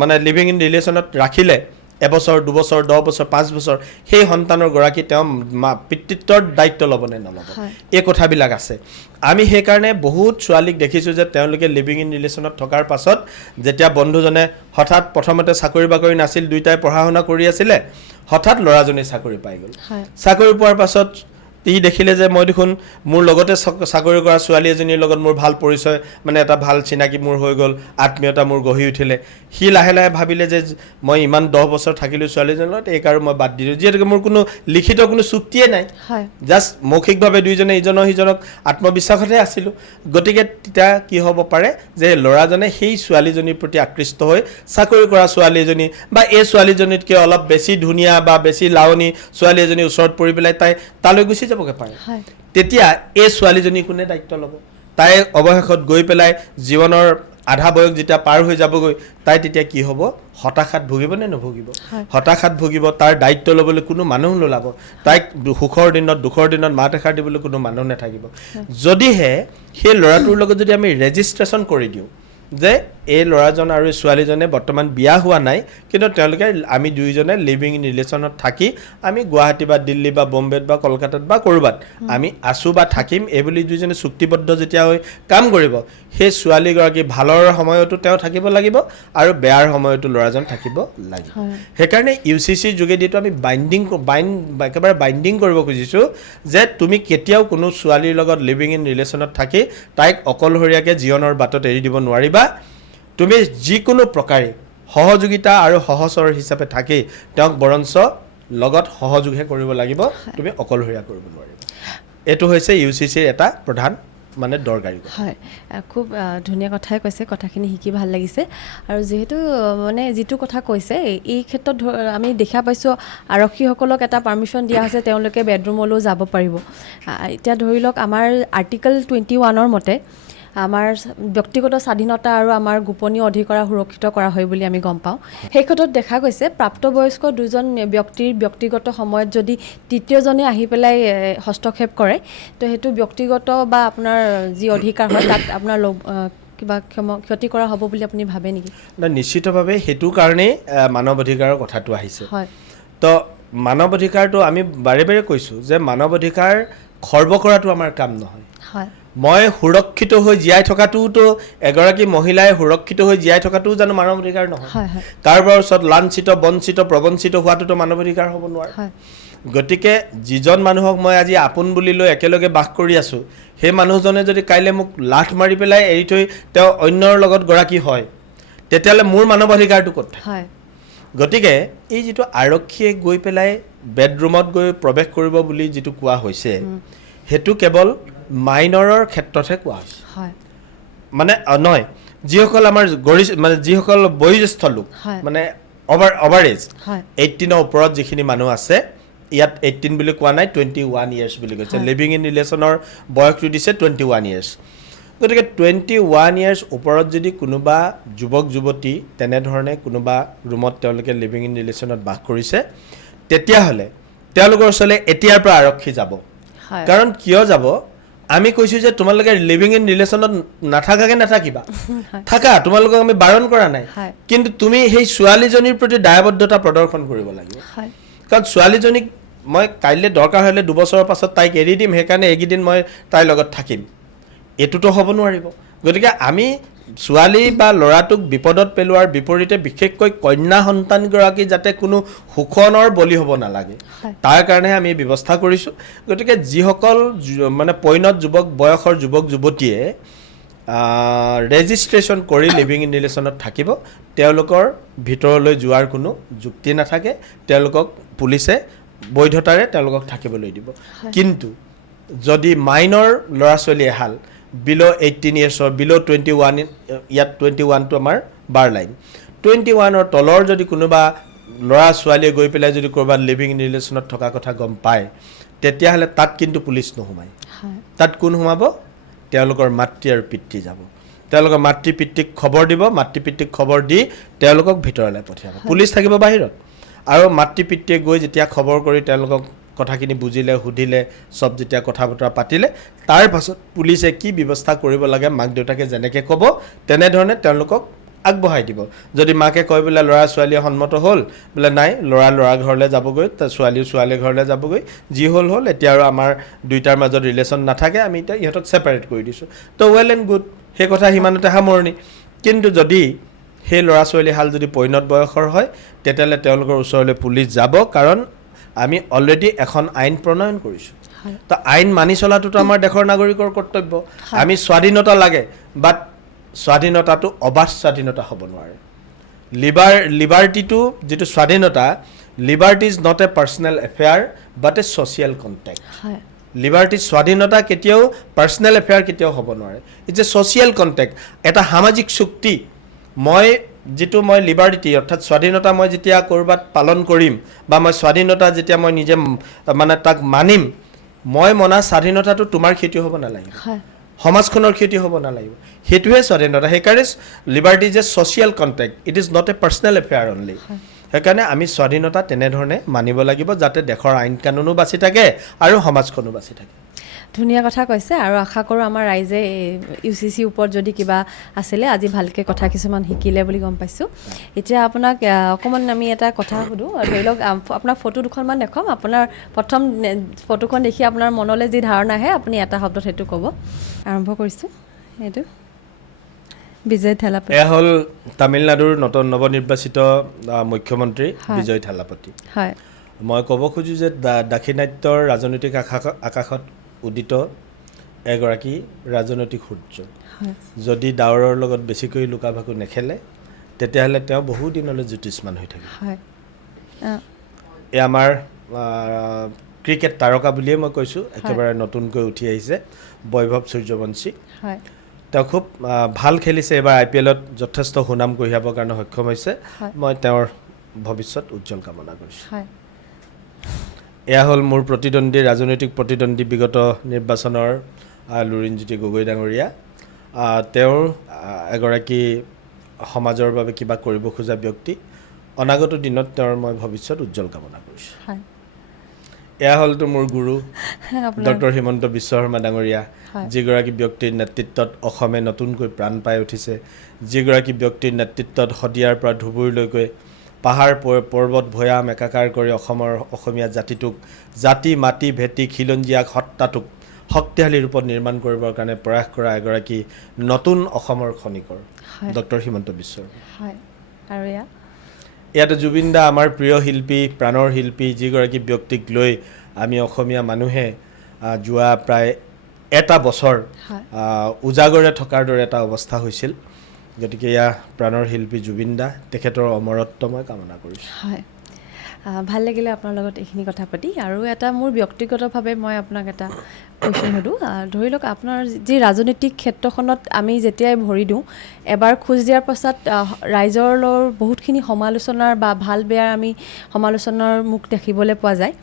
মানে লিভিং ইন ৰিলেশ্যনত ৰাখিলে, এবছৰ, 2 বছৰ, 10 বছৰ, 5 বছৰ, সেই সন্তানৰ গৰাকী তেওঁ পিতৃত্বৰ দায়িত্ব ল'ব নে নল'ব, এই কথাবিলাক আছে। আমি সেইকাৰণে বহুত ছোৱালীক দেখিছোঁ যে তেওঁলোকে লিভিং ইন ৰিলেশ্যনত থকাৰ পাছত যেতিয়া বন্ধুজনে হঠাৎ প্ৰথমতে চাকৰি বাকৰি নাছিল, দুয়োটাই পঢ়া শুনা কৰি আছিলে, হঠাৎ ল'ৰাজনে চাকৰি পাই গ'ল। চাকৰি পোৱাৰ পাছত ই দেখিলে যে মই দেখোন মোৰ লগতে চাকৰি কৰা ছোৱালী এজনীৰ লগত মোৰ ভাল পৰিচয়, মানে এটা ভাল চিনাকি মোৰ হৈ গ'ল, আত্মীয়তা মোৰ গঢ়ি উঠিলে। সি লাহে লাহে ভাবিলে যে মই ইমান 10 বছৰ থাকিলোঁ ছোৱালীজনীৰ লগত, এই আৰু মই বাদ দিলোঁ, যিহেতুকে মোৰ কোনো লিখিত কোনো চুক্তিয়ে নাই, জাষ্ট মৌখিকভাৱে দুয়োজনে ইজনৰ সিজনক আত্মবিশ্বাসতহে আছিলোঁ। গতিকে তেতিয়া কি হ'ব পাৰে যে ল'ৰাজনে সেই ছোৱালীজনীৰ প্ৰতি আকৃষ্ট হৈ চাকৰি কৰা ছোৱালী এজনী বা এই ছোৱালীজনীতকৈ অলপ বেছি ধুনীয়া বা বেছি লাৱনী ছোৱালী এজনীৰ ওচৰত পৰি পেলাই তাই তালৈ গুচি যাবগৈ পাৰে। তেতিয়া এই ছোৱালীজনী কোনে দায়িত্ব ল'ব? তাই অৱশেষত গৈ পেলাই জীৱনৰ আধা বয়স যেতিয়া পাৰ হৈ যাবগৈ, তাই তেতিয়া কি হ'ব? হতাশাত ভুগিব নে নুভুগিব? হতাশাত ভুগিব। তাৰ দায়িত্ব ল'বলৈ কোনো মানুহ নোলাব, তাইক সুখৰ দিনত দুখৰ দিনত মাত এষাৰ দিবলৈ কোনো মানুহ নাথাকিব। যদিহে সেই ল'ৰাটোৰ লগত যদি আমি ৰেজিষ্ট্ৰেশ্যন কৰি দিওঁ যে এই ল'ৰাজন আৰু ছোৱালীজনে বৰ্তমান বিয়া হোৱা নাই, কিন্তু তেওঁলোকে আমি দুয়োজনে লিভিং ইন ৰিলেশ্যনত থাকি আমি গুৱাহাটী বা দিল্লী বা বম্বেত বা কলকাতাত বা ক'ৰবাত আমি আছোঁ বা থাকিম, এইবুলি দুয়োজনে চুক্তিবদ্ধ যেতিয়া হৈ কাম কৰিব, সেই ছোৱালীগৰাকী ভালৰ সময়তো তেওঁ থাকিব লাগিব আৰু বেয়াৰ সময়তো ল'ৰাজন থাকিব লাগিব। সেইকাৰণে UCCৰ যোগেদিতো আমি একেবাৰে বাইণ্ডিং কৰিব খুজিছোঁ যে তুমি কেতিয়াও কোনো ছোৱালীৰ লগত লিভিং ইন ৰিলেশ্যনত থাকি তাইক অকলশৰীয়াকৈ জীৱনৰ বাটত এৰি দিব নোৱাৰিবা। তুমি যিকোনো প্ৰকাৰে সহযোগিতা আৰু সহচৰ হিচাপে থাকি তেওঁক বৰঞ্চ লগত সহযোগহে কৰিব লাগিব, তুমি অকলশৰীয়া কৰিব নোৱাৰিবা। এইটো হৈছে UCCৰ এটা প্ৰধান মানে দৰকাৰী। হয়, খুব ধুনীয়া কথাই কৈছে, কথাখিনি শিকি ভাল লাগিছে। আৰু যিহেতু মানে যিটো কথা কৈছে এই ক্ষেত্ৰত আমি দেখা পাইছোঁ আৰক্ষীসকলক এটা পাৰ্মিশ্যন দিয়া হৈছে, তেওঁলোকে বেডৰুমলৈও যাব পাৰিব। এতিয়া ধৰি লওক আমাৰ আৰ্টিকল 21ৰ মতে আমাৰ ব্যক্তিগত স্বাধীনতা আৰু আমাৰ গোপনীয় অধিকাৰ সুৰক্ষিত কৰা হয় বুলি আমি গম পাওঁ। সেই ক্ষেত্ৰত দেখা গৈছে প্ৰাপ্তবয়স্ক দুজন ব্যক্তিৰ ব্যক্তিগত সময়ত যদি তৃতীয়জনে আহি পেলাই হস্তক্ষেপ কৰে, তো সেইটো ব্যক্তিগত বা আপোনাৰ যি অধিকাৰ হয় তাত আপোনাৰ কিবা ক্ষতি কৰা হ'ব বুলি আপুনি ভাবে নেকি? নিশ্চিতভাৱে সেইটো কাৰণেই মানৱ অধিকাৰৰ কথাটো আহিছে। হয়, তো মানৱ অধিকাৰটো আমি বাৰে বাৰে কৈছোঁ যে মানৱ অধিকাৰ খৰ্ব কৰাটো আমাৰ কাম নহয়। হয়, মই সুৰক্ষিত হৈ জীয়াই থকাটোতো, এগৰাকী মহিলাই সুৰক্ষিত হৈ জীয়াই থকাটোও জানো মানৱ অধিকাৰ নহয়? কাৰোবাৰ ওচৰত লাঞ্ছিত বঞ্চিত প্ৰবঞ্চিত হোৱাটোতো মানৱ অধিকাৰ হ'ব নোৱাৰে। গতিকে যিজন মানুহক মই আজি আপোন বুলি লৈ একেলগে বাস কৰি আছোঁ, সেই মানুহজনে যদি কাইলৈ মোক লাঠ মাৰি পেলাই এৰি থৈ তেওঁ অন্যৰ লগত গৰাকী হয়, তেতিয়াহ'লে মোৰ মানৱ অধিকাৰটো ক'ত থাকে? গতিকে এই যিটো আৰক্ষীয়ে গৈ পেলাই বেডৰুমত গৈ প্ৰৱেশ কৰিব বুলি যিটো কোৱা হৈছে, সেইটো কেৱল মাইনৰৰ ক্ষেত্ৰতহে কোৱা হৈছে। মানে নহয় যিসকল আমাৰ মানে যিসকল বয়োজ্যেষ্ঠ লোক হয়। মানে অভাৰ এজ হয় 18ৰ ওপৰত যিখিনি মানুহ আছে ইয়াত 18 বুলি কোৱা নাই 21 ইয়াৰ্ছ বুলি কৈছে হয়। লিভিং ইন ৰিলেশ্যনৰ বয়সটো দিছে 21 ইয়াৰ্ছ গতিকে 21 ইয়াৰ্ছ ওপৰত যদি কোনোবা যুৱক যুৱতী তেনেধৰণে কোনোবা ৰুমত তেওঁলোকে লিভিং ইন ৰিলেশ্যনত বাস কৰিছে তেতিয়াহ'লে তেওঁলোকৰ ওচৰলৈ এতিয়াৰ পৰা আৰক্ষী যাব হয় কাৰণ কিয় যাব আমি কৈছোঁ যে তোমালোকে লিভিং ইন ৰিলেশ্যনত নাথাকাকৈ নাথাকিবা থাকা তোমালোকক আমি বাৰণ কৰা নাই হয়। কিন্তু তুমি সেই ছোৱালীজনীৰ প্ৰতি দায়বদ্ধতা প্ৰদৰ্শন কৰিব লাগিব হয় কাৰণ ছোৱালীজনীক মই কাইলৈ দৰকাৰ হ'লে 2 বছৰৰ পাছত তাইক এৰি দিম সেইকাৰণে এইকেইদিন মই তাইৰ লগত থাকিম এইটোতো হ'ব নোৱাৰিব গতিকে আমি ছোৱালী বা ল'ৰাটোক বিপদত পেলোৱাৰ বিপৰীতে বিশেষকৈ কন্যা সন্তানগৰাকী যাতে কোনো শোষণৰ বলি হ'ব নালাগে হয়। তাৰ কাৰণে আমি ব্যৱস্থা কৰিছোঁ গতিকে যিসকল মানে পৈণত যুৱক বয়সৰ যুৱক যুৱতীয়ে ৰেজিষ্ট্ৰেশ্যন কৰি লিভিং ইন ৰিলেশ্যনত থাকিব তেওঁলোকৰ ভিতৰলৈ যোৱাৰ কোনো যুক্তি নাথাকে তেওঁলোকক পুলিচে বৈধতাৰে তেওঁলোকক থাকিবলৈ দিব কিন্তু যদি মাইনৰ ল'ৰা ছোৱালী এহাল বিল' 18 ইয়াৰ্ছৰ বিল' 21 ইয়াত 21টো আমাৰ বাৰ লাইন 21ৰ তলৰ যদি কোনোবা ল'ৰা ছোৱালীয়ে গৈ পেলাই যদি ক'ৰবাত লিভিং ইন ৰিলেশ্যনত থকা কথা গম পায় তেতিয়াহ'লে তাত কিন্তু পুলিচ নোসোমায় হয় তাত কোন সোমাব তেওঁলোকৰ মাতৃ আৰু পিতৃ যাব তেওঁলোকৰ মাতৃ পিতৃক খবৰ দিব মাতৃ পিতৃক খবৰ দি তেওঁলোকক ভিতৰলৈ পঠিয়াব পুলিচ থাকিব বাহিৰত আৰু মাতৃ পিতৃয়ে গৈ যেতিয়া খবৰ কৰি তেওঁলোকক কথাখিনি বুজিলে সুধিলে চব যেতিয়া কথা বতৰা পাতিলে তাৰ পাছত পুলিচে কি ব্যৱস্থা কৰিব লাগে মাক দেউতাকে যেনেকৈ ক'ব তেনেধৰণে তেওঁলোকক আগবঢ়াই দিব যদি মাকে কয় বোলে ল'ৰা ছোৱালীয়ে সন্মত হ'ল বোলে নাই ল'ৰা ঘৰলৈ যাবগৈ ছোৱালী ঘৰলৈ যাবগৈ যি হ'ল এতিয়া আৰু আমাৰ দুইটাৰ মাজত ৰিলেশ্যন নাথাকে আমি এতিয়া ইহঁতক ছেপাৰেট কৰি দিছোঁ তো ৱেল এণ্ড গুড সেই কথা সিমানতে সামৰণি কিন্তু যদি সেই ল'ৰা ছোৱালীহাল যদি পৈণত বয়সৰ হয় তেতিয়াহ'লে তেওঁলোকৰ ওচৰলৈ পুলিচ যাব কাৰণ আমি অলৰেডি এখন আইন প্ৰণয়ন কৰিছোঁ হয় তো আইন মানি চলাটোতো আমাৰ দেশৰ নাগৰিকৰ কৰ্তব্য আমি স্বাধীনতা লাগে বাট স্বাধীনতাটো অবাধ স্বাধীনতা হ'ব নোৱাৰে লিবাৰ্টিটো যিটো স্বাধীনতা liberty is not a personal affair but A social contact হয় লিবাৰ্টি স্বাধীনতা কেতিয়াও পাৰ্চনেল এফেয়াৰ কেতিয়াও হ'ব নোৱাৰে ইটছ এ ছ'চিয়েল কণ্টেক্ট এটা সামাজিক চুক্তি মই লিবাৰ্টি অৰ্থাৎ স্বাধীনতা মই যেতিয়া ক'ৰবাত পালন কৰিম বা মই স্বাধীনতা যেতিয়া মই নিজে মানে তাক মানিম মই মনা স্বাধীনতাটো তোমাৰ ক্ষতি হ'ব নালাগিব হয় সমাজখনৰ ক্ষতি হ'ব নালাগিব সেইটোৱে স্বাধীনতা সেইকাৰণে liberty is a social contact it is not a personal affair only সেইকাৰণে আমি স্বাধীনতা তেনেধৰণে মানিব লাগিব যাতে দেশৰ আইন কানুনো বাচি থাকে আৰু সমাজখনো বাচি থাকে ধুনীয়া কথা কৈছে আৰু আশা কৰোঁ আমাৰ ৰাইজে UCC ওপৰত যদি কিবা আছিলে আজি ভালকৈ কথা কিছুমান শিকিলে বুলি গম পাইছোঁ এতিয়া আপোনাক অকণমান আমি এটা কথা সুধোঁ ধৰি লওক আপোনাৰ ফটো দুখনমান দেখুৱাম আপোনাৰ প্ৰথম ফটোখন দেখি আপোনাৰ মনলৈ যি ধাৰণা আহে আপুনি এটা শব্দত সেইটো ক'ব আৰম্ভ কৰিছোঁ এইটো বিজয় থালাপতি এয়া হ'ল তামিলনাডুৰ নৱনিৰ্বাচিত মুখ্যমন্ত্ৰী হয়। বিজয় থালাপতি হয় মই ক'ব খোজোঁ যে দাক্ষিণাত্যৰ ৰাজনৈতিক আকাশত উদিত এগৰাকী ৰাজনৈতিক সূৰ্য হয় যদি ডাৱৰৰ লগত বেছিকৈ লুকা ভাকু নেখেলে তেতিয়াহ'লে তেওঁ বহুদিনলৈ জ্যোতিষ্মান হৈ থাকে হয় এই আমাৰ ক্ৰিকেট তাৰকা বুলিয়ে মই কৈছোঁ একেবাৰে নতুনকৈ উঠি আহিছে বৈভৱ সূৰ্যবংশী হয় তেওঁ খুব ভাল খেলিছে এইবাৰ IPLত যথেষ্ট সুনাম কঢ়িয়াবৰ কাৰণে সক্ষম হৈছে হয়। মই তেওঁৰ ভৱিষ্যত উজ্জ্বল কামনা কৰিছোঁ হয় এয়া হ'ল মোৰ ৰাজনৈতিক প্ৰতিদ্বন্দ্বী বিগত নিৰ্বাচনৰ লুৰিণজ্যোতি গগৈ ডাঙৰীয়া তেওঁৰ এগৰাকী সমাজৰ বাবে কিবা কৰিব খোজা ব্যক্তি অনাগত দিনত তেওঁৰ মই ভৱিষ্যত উজ্জ্বল কামনা কৰিছোঁ হয় এয়া হ'লতো মোৰ গুৰু আপোনাৰ ডক্টৰ হিমন্ত বিশ্ব শৰ্মা ডাঙৰীয়া হয়। যিগৰাকী ব্যক্তিৰ নেতৃত্বত অসমে নতুনকৈ প্ৰাণ পাই উঠিছে যিগৰাকী ব্যক্তিৰ নেতৃত্বত শদিয়াৰ পৰা ধুবুৰীলৈকৈ পাহাৰ পৰ্বত ভৈয়াম একাকাৰ কৰি অসমীয়া জাতিটোক জাতি মাটি ভেটি খিলঞ্জীয়াক সত্তাটোক শক্তিশালী ৰূপত নিৰ্মাণ কৰিবৰ কাৰণে প্ৰয়াস কৰা এগৰাকী নতুন অসমৰ খনিকৰ হয় ডক্টৰ হিমন্ত বিশ্ব শৰ্মা হয় আৰু ইয়াতে জুবিন দা আমাৰ প্ৰিয় শিল্পী প্ৰাণৰ শিল্পী যিগৰাকী ব্যক্তিক লৈ আমি অসমীয়া মানুহে যোৱা প্ৰায় এটা বছৰ হয় উজাগৰে থকাৰ দৰে এটা অৱস্থা হৈছিল গতিকে এয়া প্ৰাণৰ শিল্পী জুবিন দা তেখেতৰ অমৰত্ব মই কামনা কৰিছোঁ হয় ভাল লাগিলে আপোনাৰ লগত এইখিনি কথা পাতি আৰু এটা মোৰ ব্যক্তিগতভাৱে মই আপোনাক এটা কুৱেশ্যন সোধোঁ ধৰি লওক আপোনাৰ যি ৰাজনৈতিক ক্ষেত্ৰখনত আমি যেতিয়াই ভৰি দিওঁ এবাৰ খোজ দিয়াৰ পাছত ৰাইজৰ বহুতখিনি সমালোচনাৰ বা ভাল বেয়াৰ আমি সমালোচনাৰ মুখ দেখিবলৈ পোৱা যায়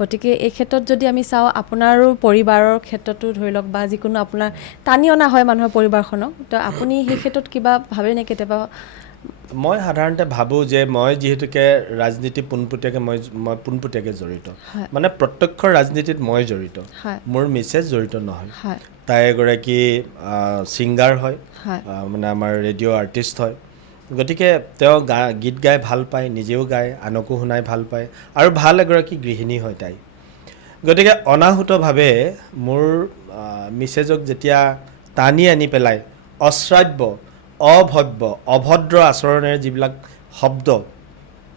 গতিকে এই ক্ষেত্ৰত যদি আমি চাওঁ আপোনাৰো পৰিবাৰৰ ক্ষেত্ৰতো ধৰি লওক বা যিকোনো আপোনাৰ টানি অনা হয় মানুহৰ পৰিবাৰখনক তো আপুনি সেই ক্ষেত্ৰত কিবা ভাবেনে কেতিয়াবা মই সাধাৰণতে ভাবোঁ যে মই যিহেতুকে ৰাজনীতি পোনপটীয়াকৈ জড়িত মানে প্ৰত্যক্ষ ৰাজনীতিত মই জড়িত মোৰ মিছেছ জড়িত নহয় তাই এগৰাকী ছিংগাৰ হয় মানে আমাৰ ৰেডিঅ' আৰ্টিষ্ট হয় গতিকে তেওঁ গীত গাই ভাল পায় নিজেও গায় আনকো শুনাই ভাল পায় আৰু ভাল এগৰাকী গৃহিণী হয় তাই গতিকে অনাহুতভাৱে মোৰ মিছেছক যেতিয়া টানি আনি পেলাই অশ্ৰাব্য অভব্য অভদ্ৰ আচৰণেৰে যিবিলাক শব্দ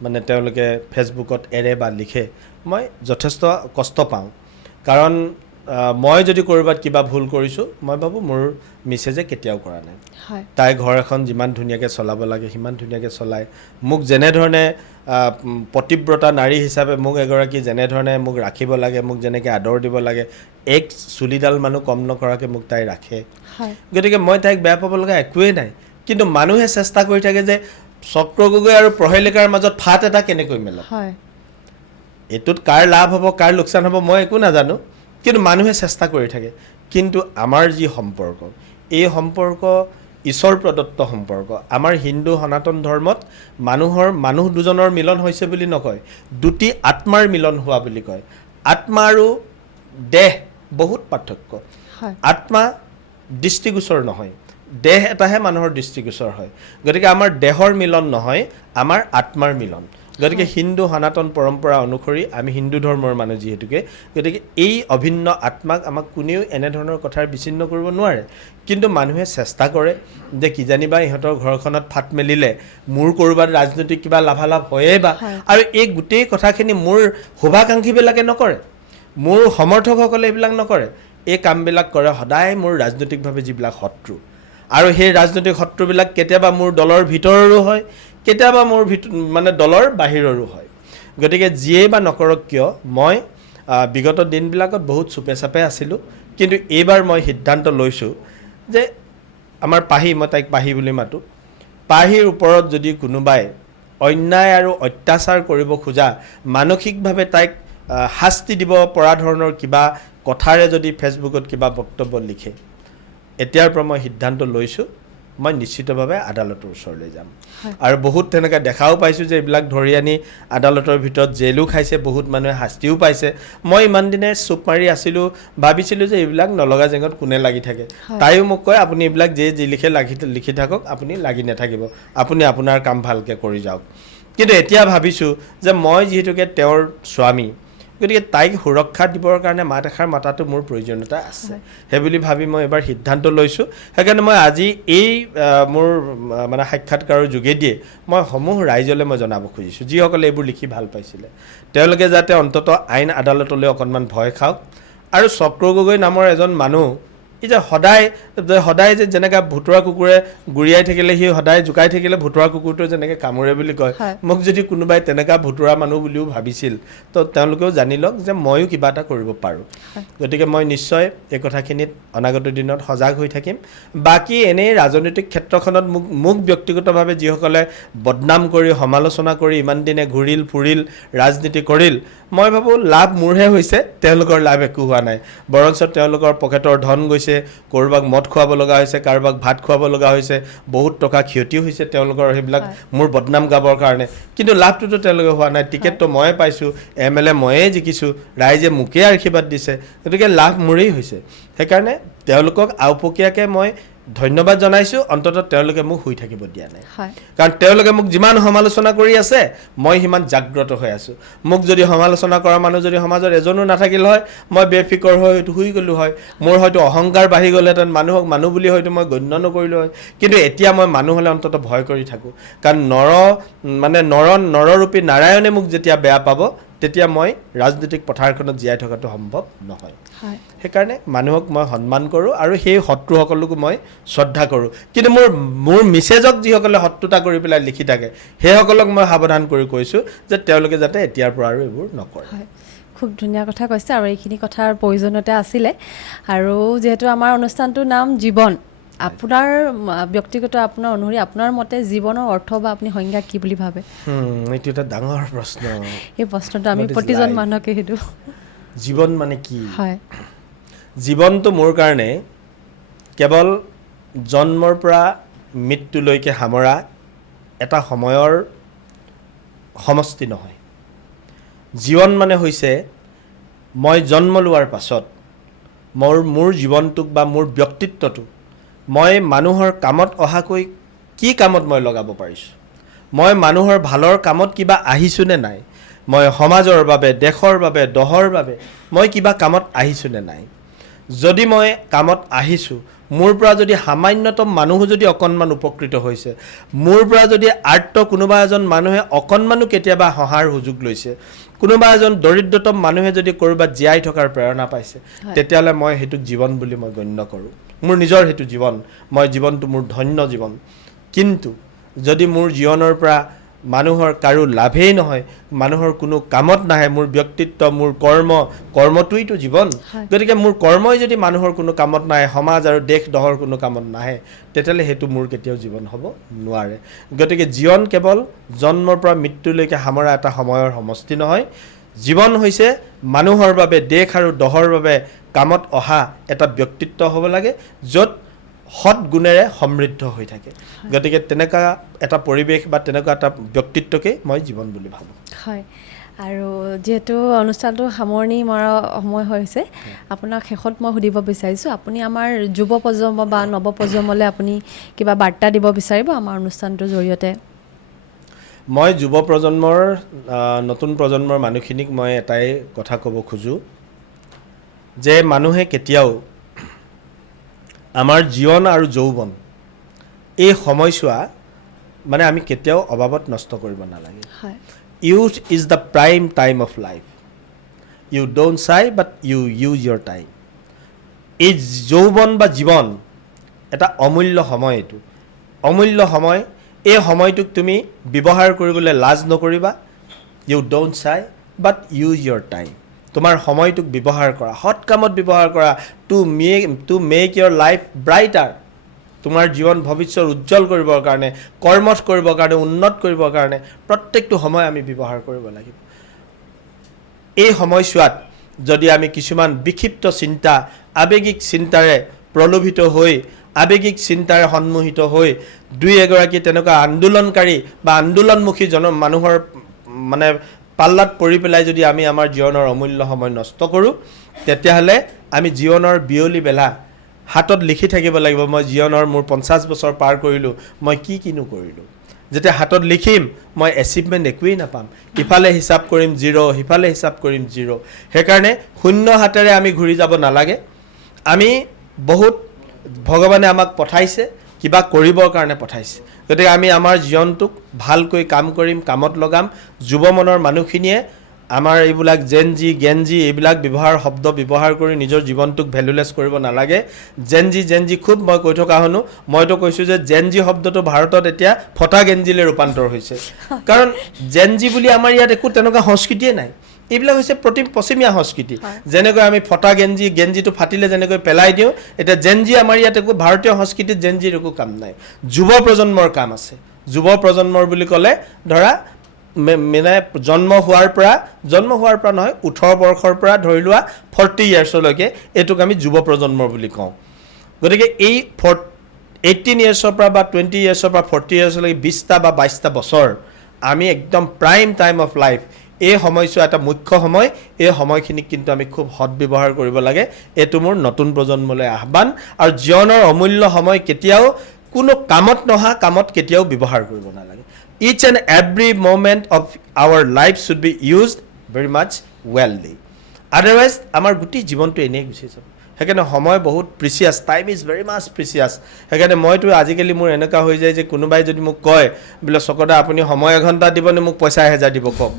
মানে তেওঁলোকে ফেচবুকত এৰে বা লিখে মই যথেষ্ট কষ্ট পাওঁ কাৰণ মই যদি ক'ৰবাত কিবা ভুল কৰিছোঁ মই ভাবোঁ মোৰ মিছেছে কেতিয়াও কৰা নাই তাই ঘৰ এখন যিমান ধুনীয়াকৈ চলাব লাগে সিমান ধুনীয়াকৈ চলায় মোক যেনেধৰণে পতিব্ৰতা নাৰী হিচাপে মোক এগৰাকী যেনেধৰণে মোক ৰাখিব লাগে মোক যেনেকৈ আদৰ দিব লাগে এক চুলিডাল মানুহ কম নকৰাকৈ মোক তাই ৰাখে গতিকে মই তাইক বেয়া পাব লগা একোৱেই নাই কিন্তু মানুহে চেষ্টা কৰি থাকে যে চক্ৰ গগৈ আৰু প্ৰহেলিকাৰ মাজত ফাট এটা কেনেকৈ মেলে এইটোত কাৰ লাভ হ'ব কাৰ লোকচান হ'ব মই একো নাজানো কিন্তু মানুহে চেষ্টা কৰি থাকে কিন্তু আমাৰ যি সম্পৰ্ক এই সম্পৰ্ক ঈশ্বৰ প্ৰদত্ত সম্পৰ্ক আমাৰ হিন্দু সনাতন ধৰ্মত মানুহ দুজনৰ মিলন হৈছে বুলি নকয় দুটি আত্মাৰ মিলন হোৱা বুলি কয় আত্মা আৰু দেহ বহুত পাৰ্থক্য আত্মা দৃষ্টিগোচৰ নহয় দেহ এটাহে মানুহৰ দৃষ্টিগোচৰ হয় গতিকে আমাৰ দেহৰ মিলন নহয় আমাৰ আত্মাৰ মিলন গতিকে হিন্দু সনাতন পৰম্পৰা অনুসৰি আমি হিন্দু ধৰ্মৰ মানুহ যিহেতুকে গতিকে এই অভিন্ন আত্মাক আমাক কোনেও এনেধৰণৰ কথাৰ বিচ্ছিন্ন কৰিব নোৱাৰে কিন্তু মানুহে চেষ্টা কৰে যে কিজানিবা ইহঁতৰ ঘৰখনত ফাট মেলিলে মোৰ ক'ৰবাত ৰাজনৈতিক কিবা লাভালাভ হয়েই বা আৰু এই গোটেই কথাখিনি মোৰ শুভাকাংক্ষীবিলাকে নকৰে মোৰ সমৰ্থকসকলে এইবিলাক নকৰে এই কামবিলাক কৰে সদায় মোৰ ৰাজনৈতিকভাৱে যিবিলাক শত্ৰু আৰু সেই ৰাজনৈতিক শত্ৰুবিলাক কেতিয়াবা মোৰ দলৰ ভিতৰৰো হয় কেতিয়াবা মোৰ মানে দলৰ বাহিৰৰো হয় গতিকে যিয়েই বা নকৰক কিয় মই বিগত দিনবিলাকত বহুত চুপে চাপে আছিলোঁ কিন্তু এইবাৰ মই সিদ্ধান্ত লৈছোঁ যে আমাৰ পাহী মই তাইক পাহী বুলি মাতোঁ পাহীৰ ওপৰত যদি কোনোবাই অন্যায় আৰু অত্যাচাৰ কৰিব খোজা মানসিকভাৱে তাইক শাস্তি দিব পৰা ধৰণৰ কিবা কথাৰে যদি ফেচবুকত কিবা বক্তব্য লিখে এতিয়াৰ পৰা মই সিদ্ধান্ত লৈছোঁ মই নিশ্চিতভাৱে আদালতৰ ওচৰলৈ যাম আৰু বহুত তেনেকৈ দেখাও পাইছোঁ যে এইবিলাক ধৰি আনি আদালতৰ ভিতৰত জেলো খাইছে বহুত মানুহে শাস্তিও পাইছে মই ইমান দিনে চুপ মাৰি আছিলোঁ ভাবিছিলোঁ যে এইবিলাক নলগা জেঙত কোনে লাগি থাকে তাইও মোক কয় আপুনি এইবিলাক যি লিখে লিখি থাকক আপুনি লাগি নাথাকিব আপুনি আপোনাৰ কাম ভালকৈ কৰি যাওক কিন্তু এতিয়া ভাবিছোঁ যে মই যিহেতুকে তেওঁৰ স্বামী গতিকে তাইক সুৰক্ষা দিবৰ কাৰণে মাত এষাৰ মাতাটো মোৰ প্ৰয়োজনীয়তা আছে সেইবুলি ভাবি মই এবাৰ সিদ্ধান্ত লৈছোঁ সেইকাৰণে মই আজি এই মোৰ মানে সাক্ষাৎকাৰৰ যোগেদিয়ে মই সমূহ ৰাইজলৈ মই জনাব খুজিছোঁ যিসকলে এইবোৰ লিখি ভাল পাইছিলে তেওঁলোকে যাতে অন্ততঃ আইন আদালতলৈ অকণমান ভয় খাওক আৰু চক্ৰ গগৈ নামৰ এজন মানুহ এই যে সদায় যে যেনেকৈ ভুতুৰা কুকুৰে গুৰিয়াই থাকিলে সি সদায় জোকাই থাকিলে ভুতুৰা কুকুৰটোৱে যেনেকৈ কামোৰে বুলি কয় মোক যদি কোনোবাই তেনেকুৱা ভুতুৰা মানুহ বুলিও ভাবিছিল তো তেওঁলোকেও জানি লওক যে ময়ো কিবা এটা কৰিব পাৰোঁ গতিকে মই নিশ্চয় এই কথাখিনিত অনাগত দিনত সজাগ হৈ থাকিম বাকী এনেই ৰাজনৈতিক ক্ষেত্ৰখনত মোক ব্যক্তিগতভাৱে যিসকলে বদনাম কৰি সমালোচনা কৰি ইমান দিনে ঘূৰিল ফুৰিল ৰাজনীতি কৰিল মই ভাবোঁ লাভ মোৰহে হৈছে তেওঁলোকৰ লাভ একো হোৱা নাই বৰঞ্চ তেওঁলোকৰ পকেটৰ ধন গৈছে ক'ৰবাক মদ খুৱাব লগা হৈছে কাৰোবাক ভাত খুৱাব লগা হৈছে বহুত টকা ক্ষতি হৈছে তেওঁলোকৰ সেইবিলাক মোৰ বদনাম গাবৰ কাৰণে কিন্তু লাভটোতো তেওঁলোকে হোৱা নাই টিকেটটো ময়ে পাইছোঁ MLA ময়ে জিকিছোঁ ৰাইজে মোকেই আশীৰ্বাদ দিছে গতিকে লাভ মোৰেই হৈছে সেইকাৰণে তেওঁলোকক আওপকীয়াকৈ মই ধন্যবাদ জনাইছোঁ অন্ততঃ তেওঁলোকে মোক শুই থাকিব দিয়া নাই কাৰণ তেওঁলোকে মোক যিমান সমালোচনা কৰি আছে মই সিমান জাগ্ৰত হৈ আছোঁ মোক যদি সমালোচনা কৰা মানুহ যদি সমাজত এজনো নাথাকিল হয় মই বেফিকৰ হৈ হয়তো শুই গ'লোঁ হয় মোৰ হয়তো অহংকাৰ বাঢ়ি গ'লহেঁতেন মানুহক মানুহ বুলি হয়তো মই গণ্য নকৰিলোঁ হয় কিন্তু এতিয়া মই মানুহ হ'লে অন্ততঃ ভয় কৰি থাকোঁ কাৰণ নৰৰূপী নাৰায়ণে মোক যেতিয়া বেয়া পাব তেতিয়া মই ৰাজনৈতিক পথাৰখনত জীয়াই থকাটো সম্ভৱ নহয় হয় সেইকাৰণে মানুহক মই সন্মান কৰোঁ আৰু সেই শত্ৰুসকলকো মই শ্ৰদ্ধা কৰোঁ কিন্তু মোৰ মেছেজক যিসকলে শত্ৰুতা কৰি পেলাই লিখি থাকে সেইসকলক মই সাৱধান কৰি কৈছোঁ যে তেওঁলোকে যাতে এতিয়াৰ পৰা আৰু এইবোৰ নকৰে হয় খুব ধুনীয়া কথা কৈছে আৰু এইখিনি কথাৰ প্ৰয়োজনীয়তা আছিলে আৰু যিহেতু আমাৰ অনুষ্ঠানটোৰ নাম জীৱন আপোনাৰ ব্যক্তিগত আপোনাৰ অনুসৰি আপোনাৰ মতে জীৱনৰ অৰ্থ বা আপুনি সংজ্ঞা কি বুলি ভাবে এইটো এটা ডাঙৰ প্ৰশ্ন এই প্ৰশ্নটো আমি What is প্ৰতিজন life? মানুহকে সেইটো জীৱন মানে কি হয় জীৱনটো মোৰ কাৰণে কেৱল জন্মৰ পৰা মৃত্যুলৈকে সামৰা এটা সময়ৰ সমষ্টি নহয় জীৱন মানে হৈছে মই জন্ম লোৱাৰ পাছত মোৰ জীৱনটোক বা মোৰ ব্যক্তিত্বটো মই মানুহৰ কামত অহাকৈ কি কামত মই লগাব পাৰিছোঁ মই মানুহৰ ভালৰ কামত কিবা আহিছোঁ নে নাই মই সমাজৰ বাবে দেশৰ বাবে দহৰ বাবে মই কিবা কামত আহিছোঁ নে নাই যদি মই কামত আহিছোঁ মোৰ পৰা যদি সামান্যতম মানুহো যদি অকণমান উপকৃত হৈছে মোৰ পৰা যদি আৰ্ত কোনোবা এজন মানুহে অকণমানো কেতিয়াবা সহায়ৰ সুযোগ লৈছে কোনোবা এজন দৰিদ্ৰতম মানুহে যদি ক'ৰবাত জীয়াই থকাৰ প্ৰেৰণা পাইছে তেতিয়াহ'লে মই সেইটোক জীৱন বুলি মই গণ্য কৰোঁ মোৰ নিজৰ সেইটো জীৱন মই জীৱনটো মোৰ ধন্য জীৱন কিন্তু যদি মোৰ জীৱনৰ পৰা মানুহৰ কাৰো লাভেই নহয় মানুহৰ কোনো কামত নাহে মোৰ ব্যক্তিত্ব মোৰ কৰ্মটোইতো জীৱন গতিকে মোৰ কৰ্মই যদি মানুহৰ কোনো কামত নাহে সমাজ আৰু দেশ দহৰ কোনো কামত নাহে তেতিয়াহ'লে সেইটো মোৰ কেতিয়াও জীৱন হ'ব নোৱাৰে গতিকে জীৱন কেৱল জন্মৰ পৰা মৃত্যুলৈকে সামৰা এটা সময়ৰ সমষ্টি নহয় জীৱন হৈছে মানুহৰ বাবে দেশ আৰু দহৰ বাবে কামত অহা এটা ব্যক্তিত্ব হ'ব লাগে য'ত সৎ গুণেৰে সমৃদ্ধ হৈ থাকে গতিকে তেনেকুৱা এটা পৰিৱেশ বা তেনেকুৱা এটা ব্যক্তিত্বকে মই জীৱন বুলি ভাবোঁ হয় আৰু যেহেতু অনুষ্ঠানটো সামৰণি মৰা সময় হৈছে আপোনাক শেষত মই সুধিব বিচাৰিছোঁ আপুনি আমাৰ যুৱ প্ৰজন্ম বা নৱ প্ৰজন্মলৈ আপুনি কিবা বাৰ্তা দিব বিচাৰিব আমাৰ অনুষ্ঠানটোৰ জৰিয়তে মই যুৱ প্ৰজন্মৰ নতুন প্ৰজন্মৰ মানুহখিনিক মই এটাই কথা ক'ব খোজোঁ যে মানুহে কেতিয়াও আমাৰ জীৱন আৰু যৌৱন এই সময়ছোৱা মানে আমি কেতিয়াও অভাৱত নষ্ট কৰিব নালাগে হয় youth is the prime time of life you don't চাই but you use your time এই যৌৱন বা জীৱন এটা অমূল্য সময় এইটো অমূল্য সময় এই সময়টোক তুমি ব্যৱহাৰ কৰিবলৈ লাজ নকৰিবা ইউ ডোণ্ট চাই বাট ইউজ ইয়ৰ টাইম তোমাৰ সময়টোক ব্যৱহাৰ কৰা সৎ কামত ব্যৱহাৰ কৰা টু মেক ইয়ৰ লাইফ ব্ৰাইটাৰ তোমাৰ জীৱন ভৱিষ্যত উজ্জ্বল কৰিবৰ কাৰণে কৰ্মঠ কৰিবৰ কাৰণে উন্নত কৰিবৰ কাৰণে প্ৰত্যেকটো সময় আমি ব্যৱহাৰ কৰিব লাগিব এই সময়ছোৱাত যদি আমি কিছুমান বিক্ষিপ্ত চিন্তা আৱেগিক চিন্তাৰে প্ৰলোভিত হৈ আৱেগিক চিন্তাৰে সন্মোহিত হৈ দুই এগৰাকী তেনেকুৱা আন্দোলনকাৰী বা আন্দোলনমুখী মানুহৰ মানে পাল্লাত পৰি পেলাই যদি আমি আমাৰ জীৱনৰ অমূল্য সময় নষ্ট কৰোঁ তেতিয়াহ'লে আমি জীৱনৰ বিয়লি বেলা হাতত লিখি থাকিব লাগিব মই জীৱনৰ মোৰ 50 বছৰ পাৰ কৰিলোঁ মই কিনো কৰিলোঁ যেতিয়া হাতত লিখিম মই এচিভমেণ্ট একোৱেই নাপাম ইফালে হিচাপ কৰিম 0 সিফালে হিচাপ কৰিম 0 সেইকাৰণে শূন্য হাতেৰে আমি ঘূৰি যাব নালাগে আমি বহুত ভগৱানে আমাক পঠাইছে কিবা কৰিবৰ কাৰণে পঠাইছে গতিকে আমি আমাৰ জীৱনটোক ভালকৈ কাম কৰিম কামত লগাম যুৱ মনৰ মানুহখিনিয়ে আমাৰ এইবিলাক গেঞ্জি এইবিলাক শব্দ ব্যৱহাৰ কৰি নিজৰ জীৱনটোক ভেলুলেছ কৰিব নালাগে জেনজি খুব মই কৈ থকা শুনো মইতো কৈছোঁ যে জেনজি শব্দটো ভাৰতত এতিয়া ফটা গেঞ্জিলৈ ৰূপান্তৰ হৈছে কাৰণ জেনজি বুলি আমাৰ ইয়াত একো তেনেকুৱা সংস্কৃতিয়ে নাই এইবিলাক হৈছে পশ্চিমীয়া সংস্কৃতি যেনেকৈ আমি ফটা গেঞ্জিটো ফাটিলে যেনেকৈ পেলাই দিওঁ এতিয়া জেনজি আমাৰ ইয়াত একো ভাৰতীয় সংস্কৃতিত জেনজিৰ একো কাম নাই যুৱ প্ৰজন্মৰ কাম আছে যুৱ প্ৰজন্মৰ বুলি ক'লে ধৰা মানে জন্ম হোৱাৰ পৰা নহয় 18 বৰ্ষৰ পৰা ধৰি লোৱা 40 ইয়াৰ্ছলৈকে এইটোক আমি যুৱ প্ৰজন্ম বুলি কওঁ গতিকে এই 18 ইয়াৰ্ছৰ পৰা বা 20 ইয়াৰ্ছৰ পৰা 40 ইয়াৰ্ছলৈকে 20টা বা 22টা বছৰ আমি একদম প্ৰাইম টাইম অফ লাইফ এই সময়ছোৱা এটা মুখ্য সময় এই সময়খিনিক কিন্তু আমি খুব সৎ ব্যৱহাৰ কৰিব লাগে এইটো মোৰ নতুন প্ৰজন্মলৈ আহ্বান আৰু জীৱনৰ অমূল্য সময় কেতিয়াও কোনো কামত নহা কামত কেতিয়াও ব্যৱহাৰ কৰিব নালাগে each and every moment of our life should be used very much wellly otherwise আমাৰ গোটেই জীৱনটো এনেই গুচি যাব সেইকাৰণে সময় বহুত precious time is very much precious সেইকাৰণে মইতো আজিকালি মোৰ এনেকুৱা হৈ যায় যে কোনোবাই যদি মোক কয় বোলে চকদা আপুনি সময় এঘণ্টা দিবনে মোক পইচা 1000 দিব কওক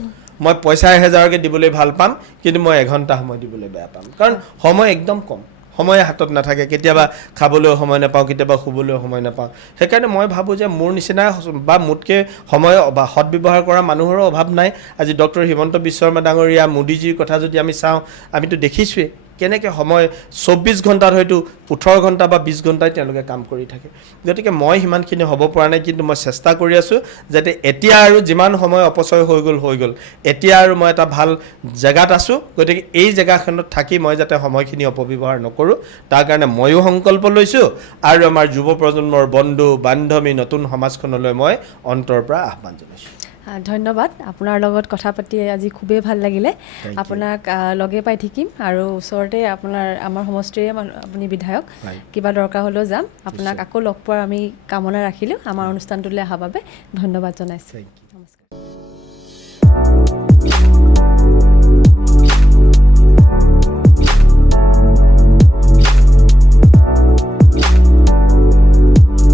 মই পইচা 1000কে দিবলৈ ভাল পাম কিন্তু মই এঘণ্টা সময় দিবলৈ বেয়া পাম কাৰণ সময় একদম কম সময় হাতত নাথাকে কেতিয়াবা খাবলৈ সময় নাপাওঁ কেতিয়াবা শুবলৈ সময় নাপাওঁ সেইকাৰণে মই ভাবোঁ যে মোৰ নিচিনা বা মোতকৈ সময় সদব্যৱহাৰ কৰা মানুহৰো অভাৱ নাই আজি ডক্টৰ হিমন্ত বিশ্ব শৰ্মা ডাঙৰীয়া মোদীজীৰ কথা যদি আমি চাওঁ আমিতো দেখিছোঁৱেই কেনেকৈ সময় 24 ঘণ্টাত হয়তো 18 ঘণ্টা বা 20 ঘণ্টাই তেওঁলোকে কাম কৰি থাকে গতিকে মই সিমানখিনি হ'ব পৰা নাই কিন্তু মই চেষ্টা কৰি আছোঁ যাতে এতিয়া আৰু যিমান সময় অপচয় হৈ গ'ল এতিয়া আৰু মই এটা ভাল জেগাত আছোঁ গতিকে এই জেগাখনত থাকি মই যাতে সময়খিনি অপব্যৱহাৰ নকৰোঁ তাৰ কাৰণে ময়ো সংকল্প লৈছোঁ আৰু আমাৰ যুৱ প্ৰজন্মৰ বন্ধু বান্ধৱী নতুন সমাজখনলৈ মই অন্তৰৰ পৰা আহ্বান জনাইছোঁ ধন্যবাদ আপোনাৰ লগত কথা পাতি আজি খুবেই ভাল লাগিলে আপোনাক লগে পাই থাকিম আৰু ওচৰতে আমাৰ সমষ্টিৰে আপুনি বিধায়ক কিবা দৰকাৰ হ'লেও যাম আপোনাক আকৌ লগ পোৱাৰ আমি কামনা ৰাখিলোঁ আমাৰ অনুষ্ঠানটোলৈ অহাৰ বাবে ধন্যবাদ জনাইছোঁ